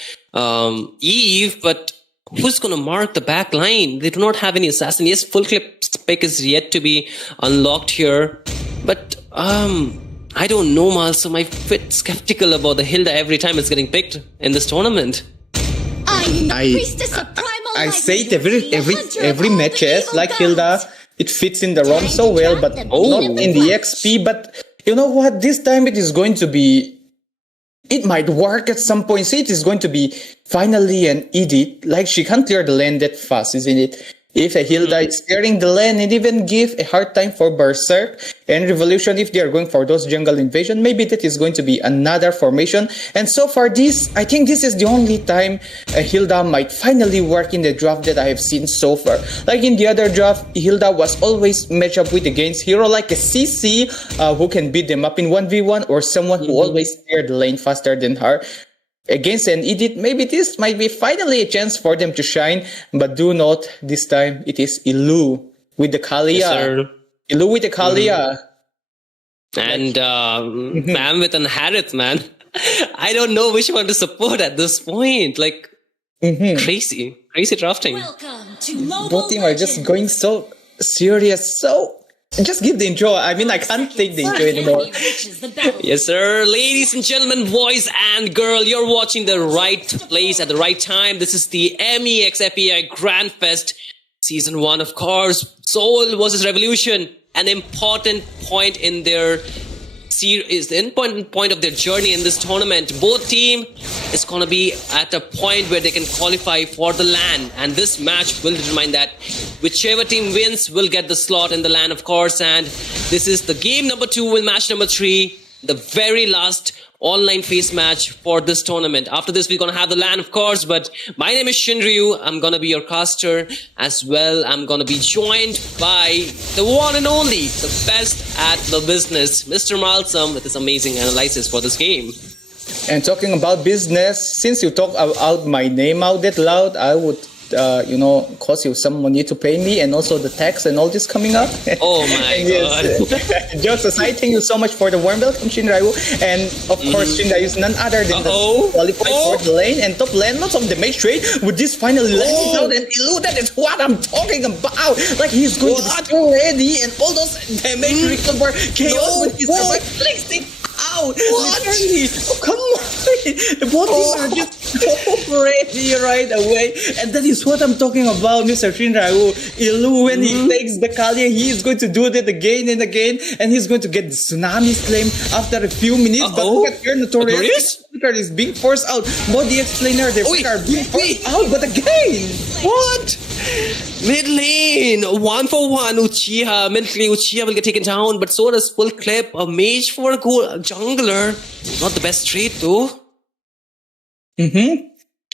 Eve, but who's going to mark the back line? They do not have any assassin. Yes, full clip spec is yet to be unlocked here, but I don't know, Malsum. I'm a bit skeptical about the Hilda every time it's getting picked in this tournament. I say it every matches, like Hilda, it fits in the ROM so well, but not in the XP. But you know what? This time it is going to be. It might work at some point. See, it is going to be finally an edit. Like, she can't clear the lane that fast, isn't it? If a Hilda is clearing the lane and even give a hard time for Berserk and Revolution, if they are going for those jungle invasion, maybe that is going to be another formation. And so far, I think this is the only time a Hilda might finally work in the draft that I have seen so far. Like in the other draft, Hilda was always matched up with against hero like a CC who can beat them up in 1v1, or someone who always cleared the lane faster than her. Against an edit, maybe this might be finally a chance for them to shine, but do not, this time it is Ilu with the Kalia. Yes, Ilu with the Kalia. And man with an Harith, man. I don't know which one to support at this point. Like, crazy drafting. Both teams are just going so serious, so... Just give the intro. I mean, I can't take the intro anymore. Yes, sir. Ladies and gentlemen, boys and girl, you're watching the right place at the right time. This is the MEX FEAI Grand Fest Season 1, of course. Soul versus Revolution. An important point in their series, the important point of their journey in this tournament. Both team is going to be at a point where they can qualify for the LAN, and this match will determine that. Whichever team wins will get the slot in the LAN, of course, and this is the game number 2 with match number 3, the very last online face match for this tournament. After this, we're going to have the LAN, of course, but my name is Shinryu. I'm going to be your caster as well. I'm going to be joined by the one and only, the best at the business, Mr. Malsam, with his amazing analysis for this game. And talking about business, since you talk out my name out that loud, I would cost you some money to pay me, and also the tax and all this coming up. Oh my god. Jokes aside, thank you so much for the warm welcome, Shinryu. And of course, Shinryu is none other than the qualified for the lane and top lane, not of the match trade, with this finally landing out and Ilu. That is what I'm talking about. Like he's going to be so ready, and all those damage recover chaos with his flexing out. Literally. Oh, come on. Both teams are just so ready right away. And that is what I'm talking about, Mr. Shinryu. Ilu, when he takes the Kalia, he is going to do that again and again. And he's going to get the Tsunami Slam after a few minutes. But look at here, Notorious. Is being forced out. Both the explainer, they are being forced out. But again, what? Mid lane, 1-for-1. Uchiha, mentally Uchiha will get taken down, but so does Full Clip. A mage for a goal, a jungler. Not the best trade though.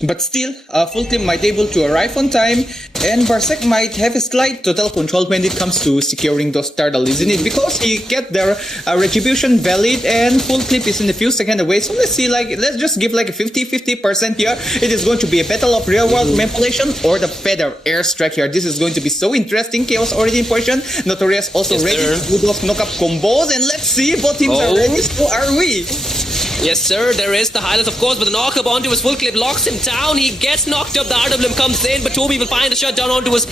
But still, Full Clip might able to arrive on time, and Barsek might have a slight total control when it comes to securing those turtle, isn't it? Because he get their retribution valid, and Full Clip is in a few seconds away. So let's see, let's just give a 50-50% here. It is going to be a battle of real world manipulation or the feather airstrike here. This is going to be so interesting. Chaos already in position. Notorious also ready to do those knock-up combos, and let's see, both teams are ready. So are we. Yes, sir, there is the highlights, of course, but the knock-up onto his Full Clip locks him down. He gets knocked up, the RWM comes in, but Toby will find the shutdown onto his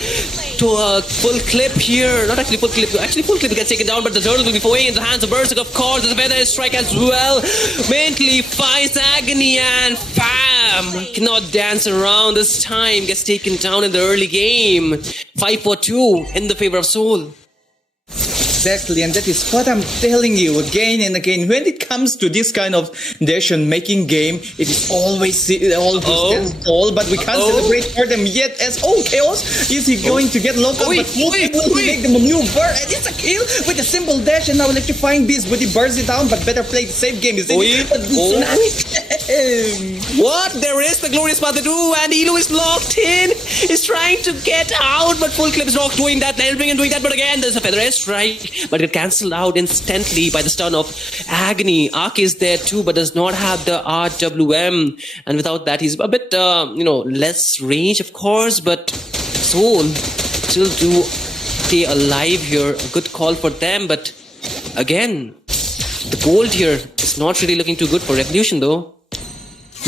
Full Clip here. Not actually Full Clip, actually Full Clip gets taken down, but the turtle will be falling in the hands of Berserk, of course. There's a feather strike as well. Mentally fights Agony, and Fam cannot dance around this time. Gets taken down in the early game. 5-4-2 in the favor of Soul. Exactly, and that is what I'm telling you again and again. When it comes to this kind of decision-making game, it is always all, but we can't celebrate for them yet. As Chaos, is he going to get locked up? But will he make the maneuver? And it's a kill with a simple dash, and now electrifying beast, but he burns it down. But better play the safe game, isn't it? What? There is the glorious Padadu, and Ilu is locked in. He's trying to get out, but Full Clip is not doing that, helping him doing that. But again, there's a feather strike. But it cancelled out instantly by the stun of Agony. Ark is there too, but does not have the RWM. And without that, he's a bit, less range, of course. But Soul still do stay alive here. A good call for them. But again, the gold here is not really looking too good for Revolution, though.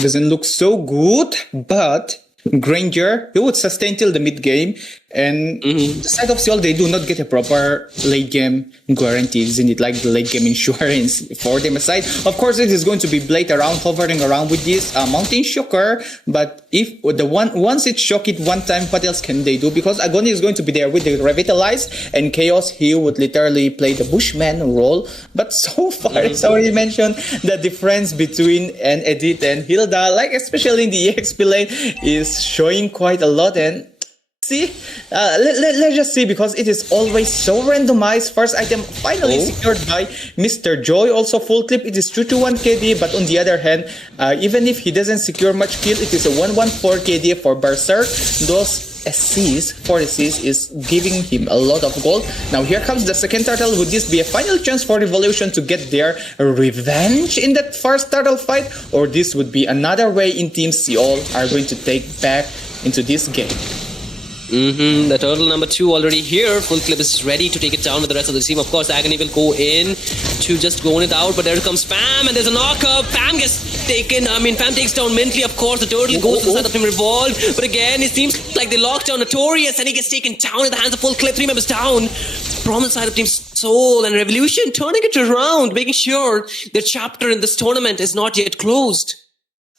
Doesn't look so good, but Granger, he would sustain till the mid game. And the side of Seoul, they do not get a proper late game guarantee, isn't it? Like the late game insurance for them aside. Of course, it is going to be Blade around, hovering around with this Mountain Shocker. But if once it shock it one time, what else can they do? Because Agony is going to be there with the Revitalize, and Chaos, he would literally play the Bushman role. But so far, it's already mentioned, the difference between an Edith and Hilda, like especially in the EXP lane, is showing quite a lot. And see, let's just see, because it is always so randomized. First item finally secured by Mr. Joy. Also Full Clip, it is 221 KD, but on the other hand, even if he doesn't secure much kill, it is a 114 KD for Berserk. Those assists, 4 assists is giving him a lot of gold. Now here comes the second turtle. Would this be a final chance for Revolution to get their revenge in that first turtle fight? Or this would be another way in Team Seoul are going to take back into this game? The turtle number 2 already here. Full Clip is ready to take it down with the rest of the team. Of course, Agony will go in to just go it out, but there comes Fam, and there's a knock-up. Fam gets taken. Fam takes down Mentally, of course. The turtle goes to the side of him revolved, but again, it seems like they locked down Notorious, and he gets taken down in the hands of Full Clip. 3 members down from the side of Team Soul, and Revolution turning it around, making sure their chapter in this tournament is not yet closed.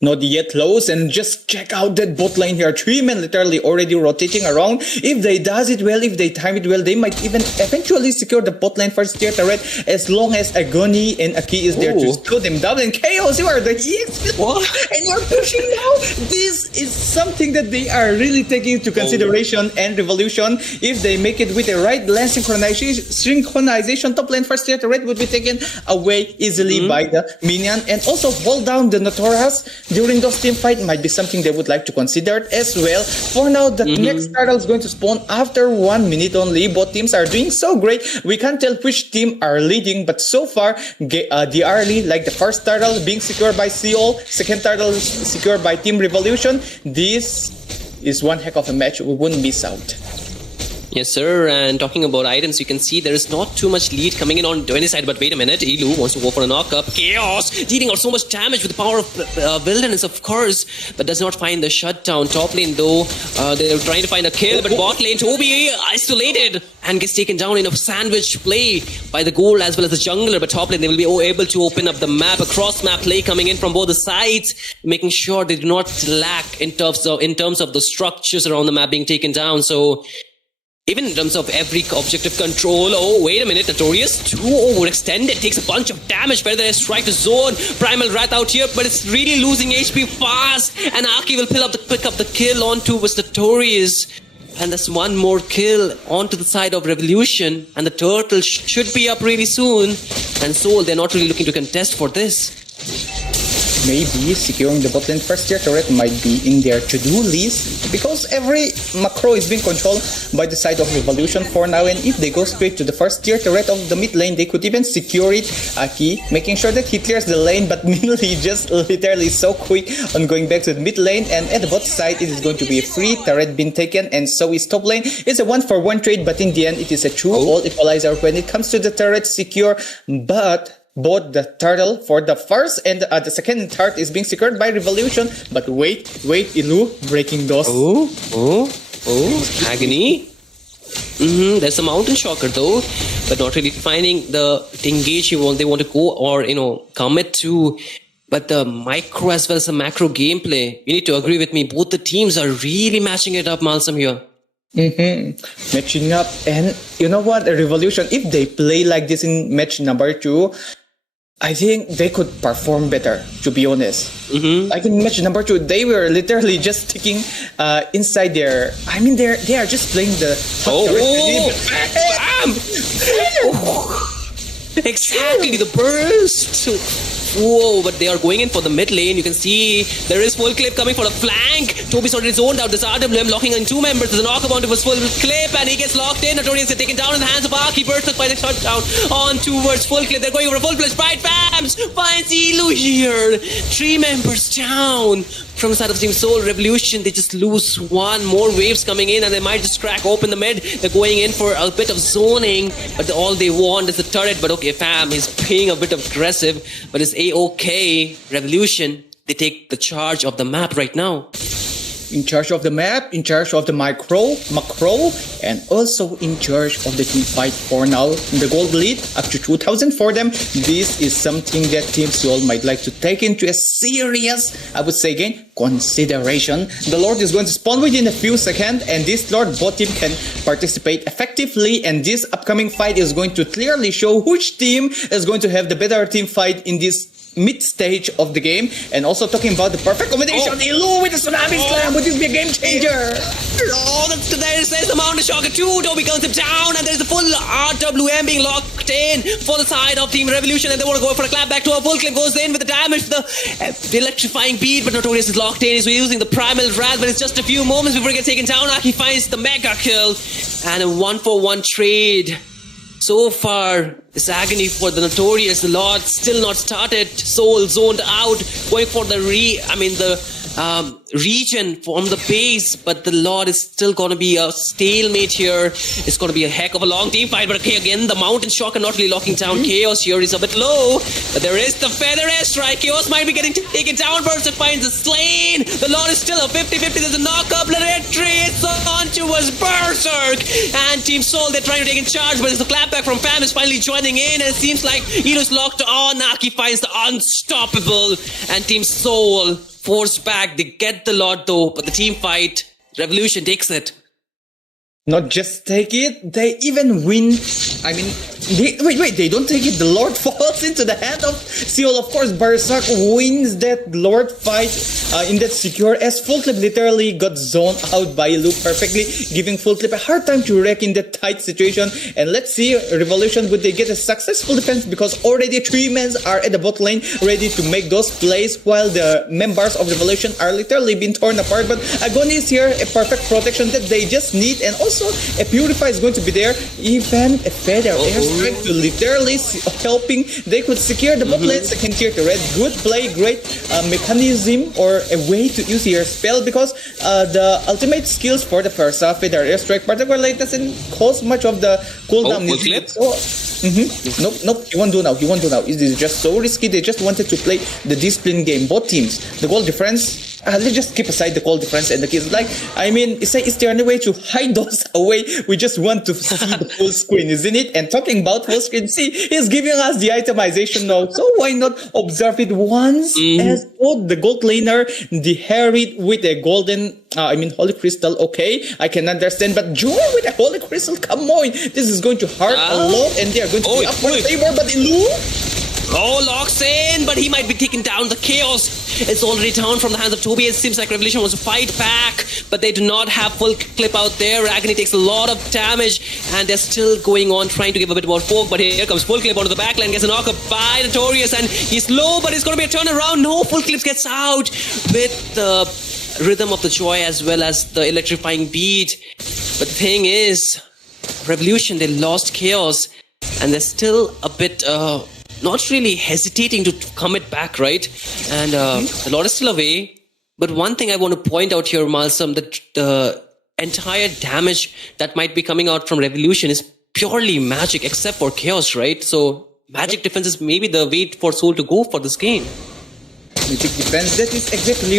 Not yet close, and just check out that bot lane here. 3 men literally already rotating around. If they does it well, if they time it well, they might even eventually secure the bot lane first tier turret, as long as Agony and Aki is there to slow them down. And Chaos, you are the EX, and you're pushing now. This is something that they are really taking into consideration. And Revolution, if they make it with the right lane synchronization, top lane first tier turret would be taken away easily by the minion. And also hold down the Notorious during those team fight might be something they would like to consider as well. For now, the next turtle is going to spawn after 1 minute only. Both teams are doing so great. We can't tell which team are leading, but so far, the early, like the first turtle being secured by Seoul, second turtle secured by Team Revolution. This is one heck of a match we wouldn't miss out. Yes, sir. And talking about items, you can see there is not too much lead coming in on any side. But wait a minute, Elu wants to go for a knock-up. Chaos dealing out so much damage with the power of wilderness, of course, but does not find the shutdown. Top lane, though, they're trying to find a kill, but bot lane, Toby isolated and gets taken down in a sandwich play by the goal as well as the jungler. But top lane, they will be able to open up the map, a cross-map play coming in from both the sides, making sure they do not lack in terms of the structures around the map being taken down. So even in terms of every objective control, oh, wait a minute, Notorious, too overextended, takes a bunch of damage, whether they strike the zone, Primal Wrath out here, but it's really losing HP fast, and Aki will pick up the kill onto was Notorious. And there's one more kill onto the side of Revolution, and the turtle should be up really soon, and Soul, they're not really looking to contest for this. Maybe securing the bot lane first tier turret might be in their to-do list, because every macro is being controlled by the side of Revolution for now, and if they go straight to the first tier turret of the mid lane, they could even secure it. Aki making sure that he clears the lane, but Millie just literally so quick on going back to the mid lane, and at the bot side it is going to be a free turret being taken, and so is top lane. It's a 1-for-1 trade, but in the end it is a true all equalizer when it comes to the turret secure, but both the turtle for the first and the second and third is being secured by Revolution. But wait, Ilu breaking those. Agony. There's a Mountain Shocker though, but not really finding the engage they want to go or commit to. But the micro as well as the macro gameplay, you need to agree with me. Both the teams are really matching it up, Malsam here. Matching up, and you know what? A Revolution, if they play like this in match number 2, I think they could perform better, to be honest. Like in match number 2, they were literally just sticking inside their... I mean, they are just playing the... Exactly, the burst! Whoa, but they are going in for the mid lane. You can see there is full clip coming for the flank. Toby's already zoned out. This RWM locking in 2 members. There's a knock onto his full clip, and he gets locked in. Notorious is taken down in the hands of Aki. Burst by the shutdown on towards full clip. They're going over a full-fledged fight. Fams finds Elu here. 3 members down. From the side of Team Soul Revolution, they just lose one. More waves coming in, and they might just crack open the mid. They're going in for a bit of zoning, but all they want is the turret. But okay, fam, he's being a bit aggressive, but it's A-OK. Revolution, they take the charge of the map right now. In charge of the map, in charge of the macro, and also in charge of the team fight for now. The gold lead up to 2,000 for them. This is something that Team Soul might like to take into a serious, I would say again, consideration. The Lord is going to spawn within a few seconds, and this Lord bot team can participate effectively, and this upcoming fight is going to clearly show which team is going to have the better team fight in this mid stage of the game. And also talking about the perfect combination, Elu with the Tsunami Slam, would this be a game changer? There's the Mountain Shocker 2, Toby guns him down, and there's the full RWM being locked in for the side of Team Revolution, and they want to go for a clap back to a full clip, goes in with the damage, the electrifying beat, but Notorious is locked in. He's using the Primal Wrath, but it's just a few moments before he gets taken down. He finds the mega kill, and a 1-for-1 trade. So far, this agony for the Notorious. The Lord still not started. Soul zoned out, going for the region from the base, but the Lord is still going to be a stalemate here. It's going to be a heck of a long team fight, but okay, again, the Mountain Shocker not really locking down. Chaos here is a bit low, but there is the Feather Airstrike. Chaos might be getting taken down. Burst finds the slain. The Lord is still a 50-50. There's a knock-up. It's on towards Berserk, and Team Soul, they're trying to take in charge, but it's the clapback from Fam is finally joining in, and it seems like Elo's locked on. Naki finds the unstoppable, and Team Soul forced back. They get the Lord though, but the team fight, Revolution takes it. Not just take it, they even win. I mean, they don't take it. The Lord falls into the hand of Seoul. Of course, Berserk wins that Lord fight in that secure, as Full Clip literally got zoned out by Luke perfectly, giving Full Clip a hard time to wreck in that tight situation. And let's see, Revolution, would they get a successful defense, because already 3 men are at the bot lane ready to make those plays, while the members of Revolution are literally being torn apart. But Agony is here, a perfect protection that they just need, and also a Purify is going to be there, even a Feather Airstrike trying to literally helping. They could secure the bot lane second tier turret. Good play, great mechanism or a way to use your spell, because the ultimate skills for the Persa with our airstrike particularly doesn't cause much of the cooldown. full clip? So, nope, he won't do now. It is just so risky. They just wanted to play the discipline game. Both teams, the goal difference. Let's just keep aside the goal difference and the kills. Like, I mean, is there any way to hide those away? We just want to see the full screen, isn't it? And talking about full screen, see, he's giving us the itemization now. So why not observe it once as both the gold laner, the Harried with a golden, holy crystal. Okay, I can understand, but Joy with a holy crystal, come on, this is going to hurt a lot, and they are going to be up for favor. But Ilu. Oh, locks in, but he might be taking down the chaos. It's already down from the hands of Toby. It seems like Revolution wants to fight back, but they do not have full clip out there. Agony takes a lot of damage, and they're still going on trying to give a bit more poke, but here comes full clip onto the backline, gets a knock up by Notorious, and he's low, but it's going to be a turnaround. No, full clips gets out with the rhythm of the Joy as well as the electrifying beat. But the thing is, Revolution, they lost chaos, and they're still a bit not really hesitating to commit back, right? And the Lord is still away. But one thing I want to point out here, Malsam, that the entire damage that might be coming out from Revolution is purely magic, except for chaos, right? So magic defense is maybe the way for Soul to go for this game. Magic defense, that is exactly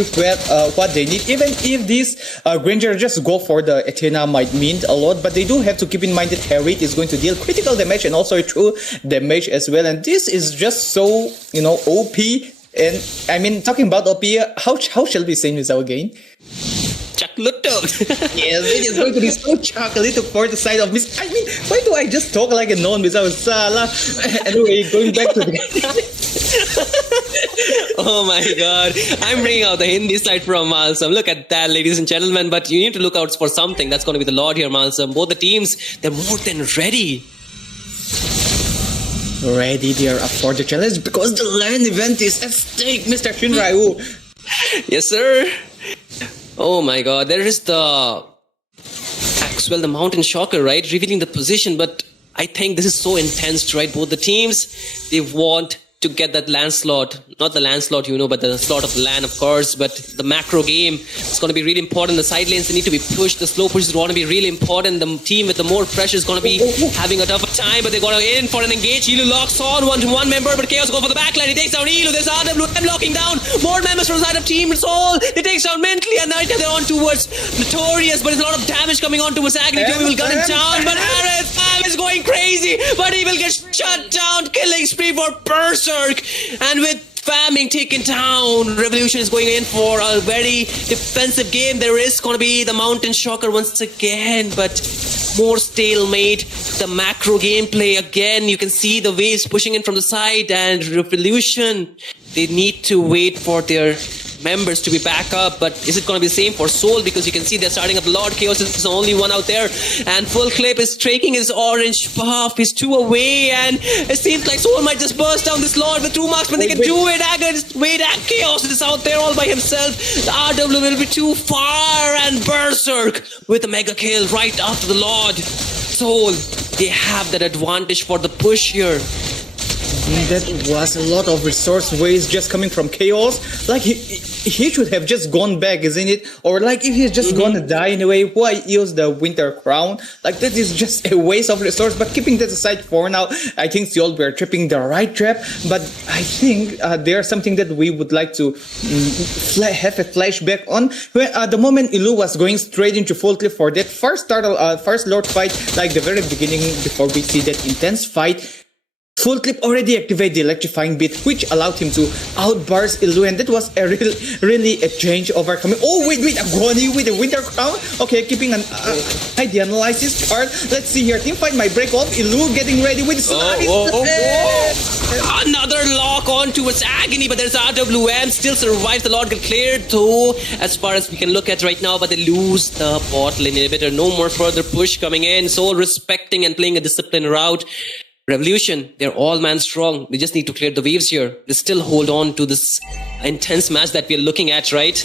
what they need. Even if this Granger just go for the Athena might mean a lot, but they do have to keep in mind that Harried is going to deal critical damage and also true damage as well. And this is just so, OP. And I mean, talking about OP, how shall we say this again? Chocolate. Yes, it is going to be so chocolate for the side of Miss. I mean, why do I just talk like a non-Miss Salah? Anyway, going back to the Oh my god, I'm bringing out the Hindi side from Malsam. Look at that, ladies and gentlemen, but you need to look out for something. That's going to be the Lord here, Malsam. Both the teams, they're more than ready. Ready, they are up for the challenge because the LAN event is at stake, Mr. Shinryu. Yes, sir. Oh my god, there is the Axwell, the Mountain Shocker, right? Revealing the position, but I think this is so intense, right? Both the teams, they want to get that LAN slot. Not the LAN slot, but the slot of LAN, of course, but the macro game is going to be really important. The side lanes, they need to be pushed. The slow pushes want to be really important. The team with the more pressure is going to be having a tougher time, but they're going to in for an engage. Ilu locks on one-to-one member, but Chaos go for the backline. He takes down Ilu. There's RWM locking down more members from the side of Team Soul. They takes down mentally, and now they're on towards Notorious, but there's a lot of damage coming on towards Agony. We will gun him down, but Harris is going crazy, but he will get shut down. Killing spree for Berserk, and with Fam taken down, Revolution is going in for a very defensive game. There is going to be the Mountain Shocker once again, but more stalemate. The macro gameplay again, you can see the waves pushing in from the side, and Revolution, they need to wait for their members to be back up. But is it going to be the same for Soul? Because you can see they're starting up Lord Chaos is the only one out there, and Full Clip is taking his orange buff. He's 2 away, and it seems like Soul might just burst down this Lord with 2 marks, but they can do it. Chaos is out there all by himself. The RW will be too far, and Berserk with a mega kill right after the Lord. Soul, they have that advantage for the push here. That was a lot of resource waste just coming from Chaos. Like, he should have just gone back, isn't it? Or like, if he's just gonna die anyway, why use the Winter Crown? Like, that is just a waste of resource. But keeping that aside for now, I think Seoul, we're tripping the right trap. But I think there's something that we would like to have a flashback on. When, the moment Ilu was going straight into full clip for that first Lord fight, like the very beginning, before we see that intense fight, Full Clip already activated the electrifying beat, which allowed him to outburst Ilu, and that was a really a change overcoming. Oh wait, Agony with the Winter Crown. Okay, keeping an eye the analysis chart. Let's see here. Teamfight might break off. Ilu getting ready with another lock on towards Agony, but there's RWM still survives. The Lord got cleared though, as far as we can look at right now, but they lose the bot lane inhibitor. No more further push coming in. Soul respecting and playing a disciplined route. Revolution, they're all man strong. They just need to clear the waves here. They still hold on to this intense match that we're looking at, right?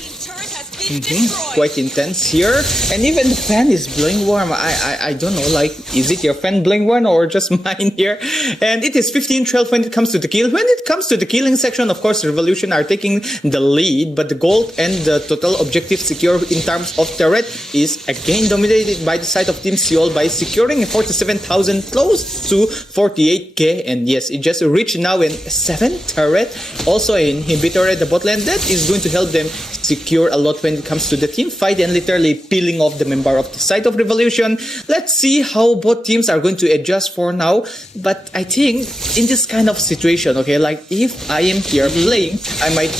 Quite intense here, and even the fan is blowing warm. I don't know, like, is it your fan blowing warm or just mine here? And it is 15-12 when it comes to the kill. When it comes to the killing section, of course, Revolution are taking the lead, but the gold and the total objective secure in terms of turret is again dominated by the side of Team Seoul by securing 47,000 close to 48k, and yes, it just reached now in 7 turret, also an inhibitor at the bot lane that is going to help them secure a lot when it comes to the team fight and literally peeling off the member of the side of Revolution. Let's see how both teams are going to adjust for now, but I think in this kind of situation, okay, like if I am here playing, I might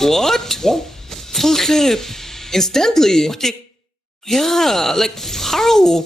What? Full clip. Instantly. What yeah, like how?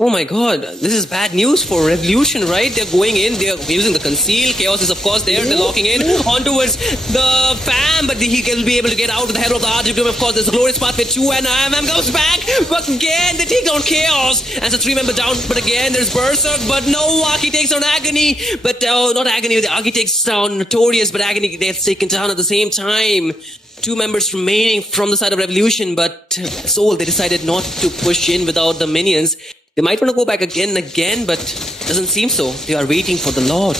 Oh my god, this is bad news for Revolution, right? They're going in, they're using the conceal. Chaos is of course there, they're locking in on towards the fam, but he will be able to get out of the head of the RGB. Of course, there's a glorious path with 2 and IMM goes back, but again, they take down Chaos. And so 3 member down, but again, there's Berserk, but no, Aki takes down Agony, but not Agony, the Aki takes down Notorious, but Agony gets taken down at the same time. 2 members remaining from the side of Revolution, but Soul, they decided not to push in without the minions. They might want to go back again and again, but doesn't seem so. They are waiting for the Lord.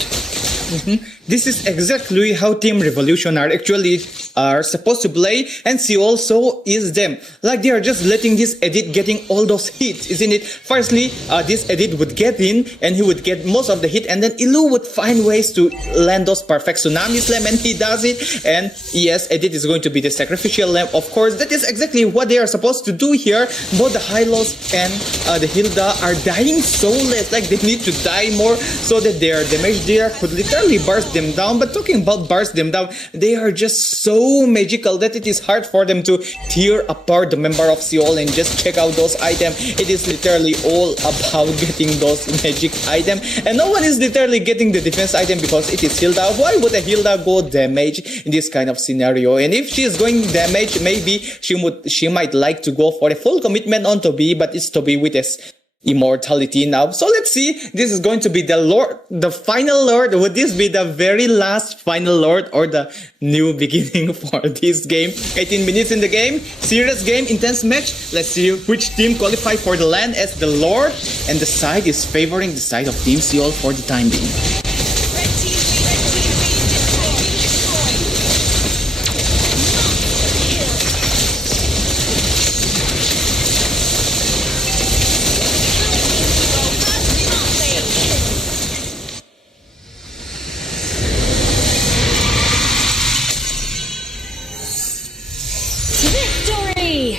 This is exactly how Team Revolution are supposed to play, and see also is them. Like they are just letting this edit getting all those hits, isn't it? Firstly, this edit would get in and he would get most of the hit, and then Ilu would find ways to land those perfect tsunami slam, and he does it. And yes, edit is going to be the sacrificial lamp, of course. That is exactly what they are supposed to do here. Both the Hylos and the Hilda are dying so less, like they need to die more so that their damage there could literally burst them down. But talking about burst them down, they are just so magical that it is hard for them to tear apart the member of Seoul and just check out those items. It is literally all about getting those magic items, and no one is literally getting the defense item because it is Hilda. Why would a Hilda go damage in this kind of scenario? And if she is going damage, maybe she might like to go for a full commitment on Toby, but it's Toby with his immortality now. So let's see, this is going to be the Lord, the final Lord. Would this be the very last final Lord or the new beginning for this game? 18 minutes in the game, serious game, intense match. Let's see which team qualify for the LAN as the Lord, and the side is favoring the side of Team Seoul for the time being. Victory!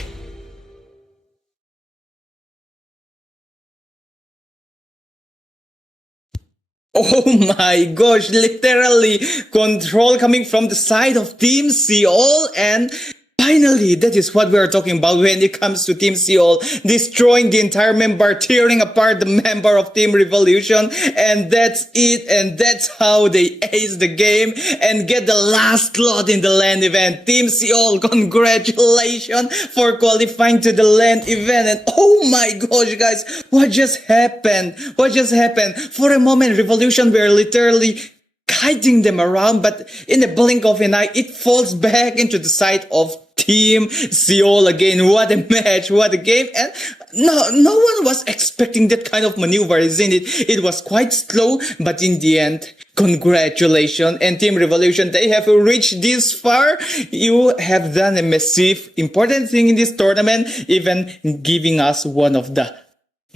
Oh my gosh, literally control coming from the side of Team Seoul, and finally, that is what we are talking about when it comes to Team Seoul, destroying the entire member, tearing apart the member of Team Revolution, and that's it, and that's how they ace the game and get the last slot in the LAN event. Team Seoul, congratulations for qualifying to the LAN event. And oh my gosh, guys, what just happened? What just happened? For a moment, Revolution were literally guiding them around, but in the blink of an eye, it falls back into the side of Team Seoul again. What a match, what a game. And no one was expecting that kind of maneuver, isn't it? It was quite slow, but in the end, congratulations. And Team Revolution, they have reached this far. You have done a massive, important thing in this tournament, even giving us one of the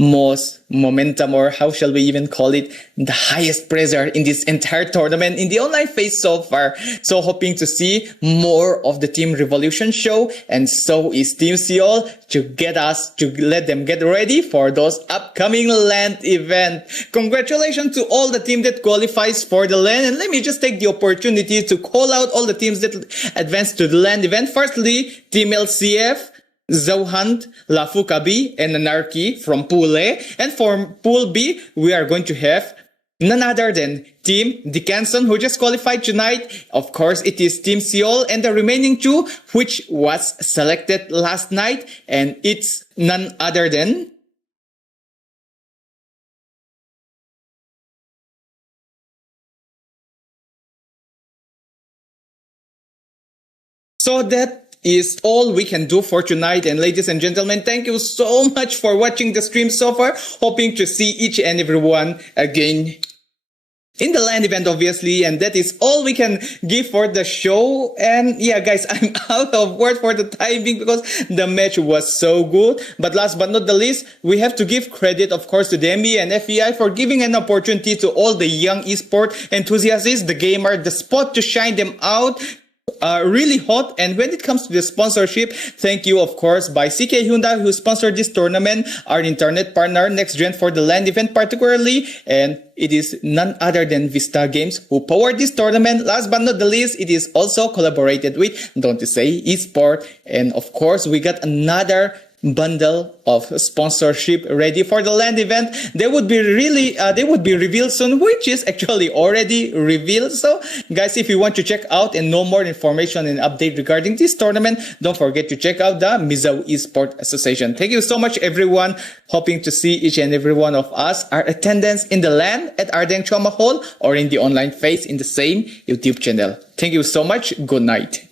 most momentum, or how shall we even call it, the highest pressure in this entire tournament in the online phase so far. So hoping to see more of the Team Revolution show, and so is Team Seoul, to let them get ready for those upcoming LAN event. Congratulations to all the team that qualifies for the LAN, and let me just take the opportunity to call out all the teams that advance to the LAN event. Firstly, Team LCF, Zohant, Lafukabi, and Anarchy from Pool A. And for Pool B, we are going to have none other than Team Dickinson, who just qualified tonight. Of course, it is Team Seoul, and the remaining two, which was selected last night, and it's none other than so that is all we can do for tonight. And ladies and gentlemen, thank you so much for watching the stream so far. Hoping to see each and everyone again in the LAN event, obviously, and that is all we can give for the show. And yeah, guys, I'm out of words for the time being because the match was so good. But last but not the least, we have to give credit, of course, to the MEA and FEAI for giving an opportunity to all the young esport enthusiasts, the gamer, the spot to shine them out. Really hot. And when it comes to the sponsorship, thank you, of course, by CK Hyundai, who sponsored this tournament, our internet partner, Next Gen, for the LAN event particularly, and it is none other than Vista Games who powered this tournament. Last but not the least, it is also collaborated with Don't You Say Esport, and of course, we got another bundle of sponsorship ready for the LAN event. They would be revealed soon, which is actually already revealed. So guys, if you want to check out and know more information and update regarding this tournament, don't forget to check out the Mizzou Esport Association. Thank you so much, everyone. Hoping to see each and every one of us, our attendance in the LAN at Ardeng Trauma Hall or in the online phase in the same YouTube channel. Thank you so much. Good night.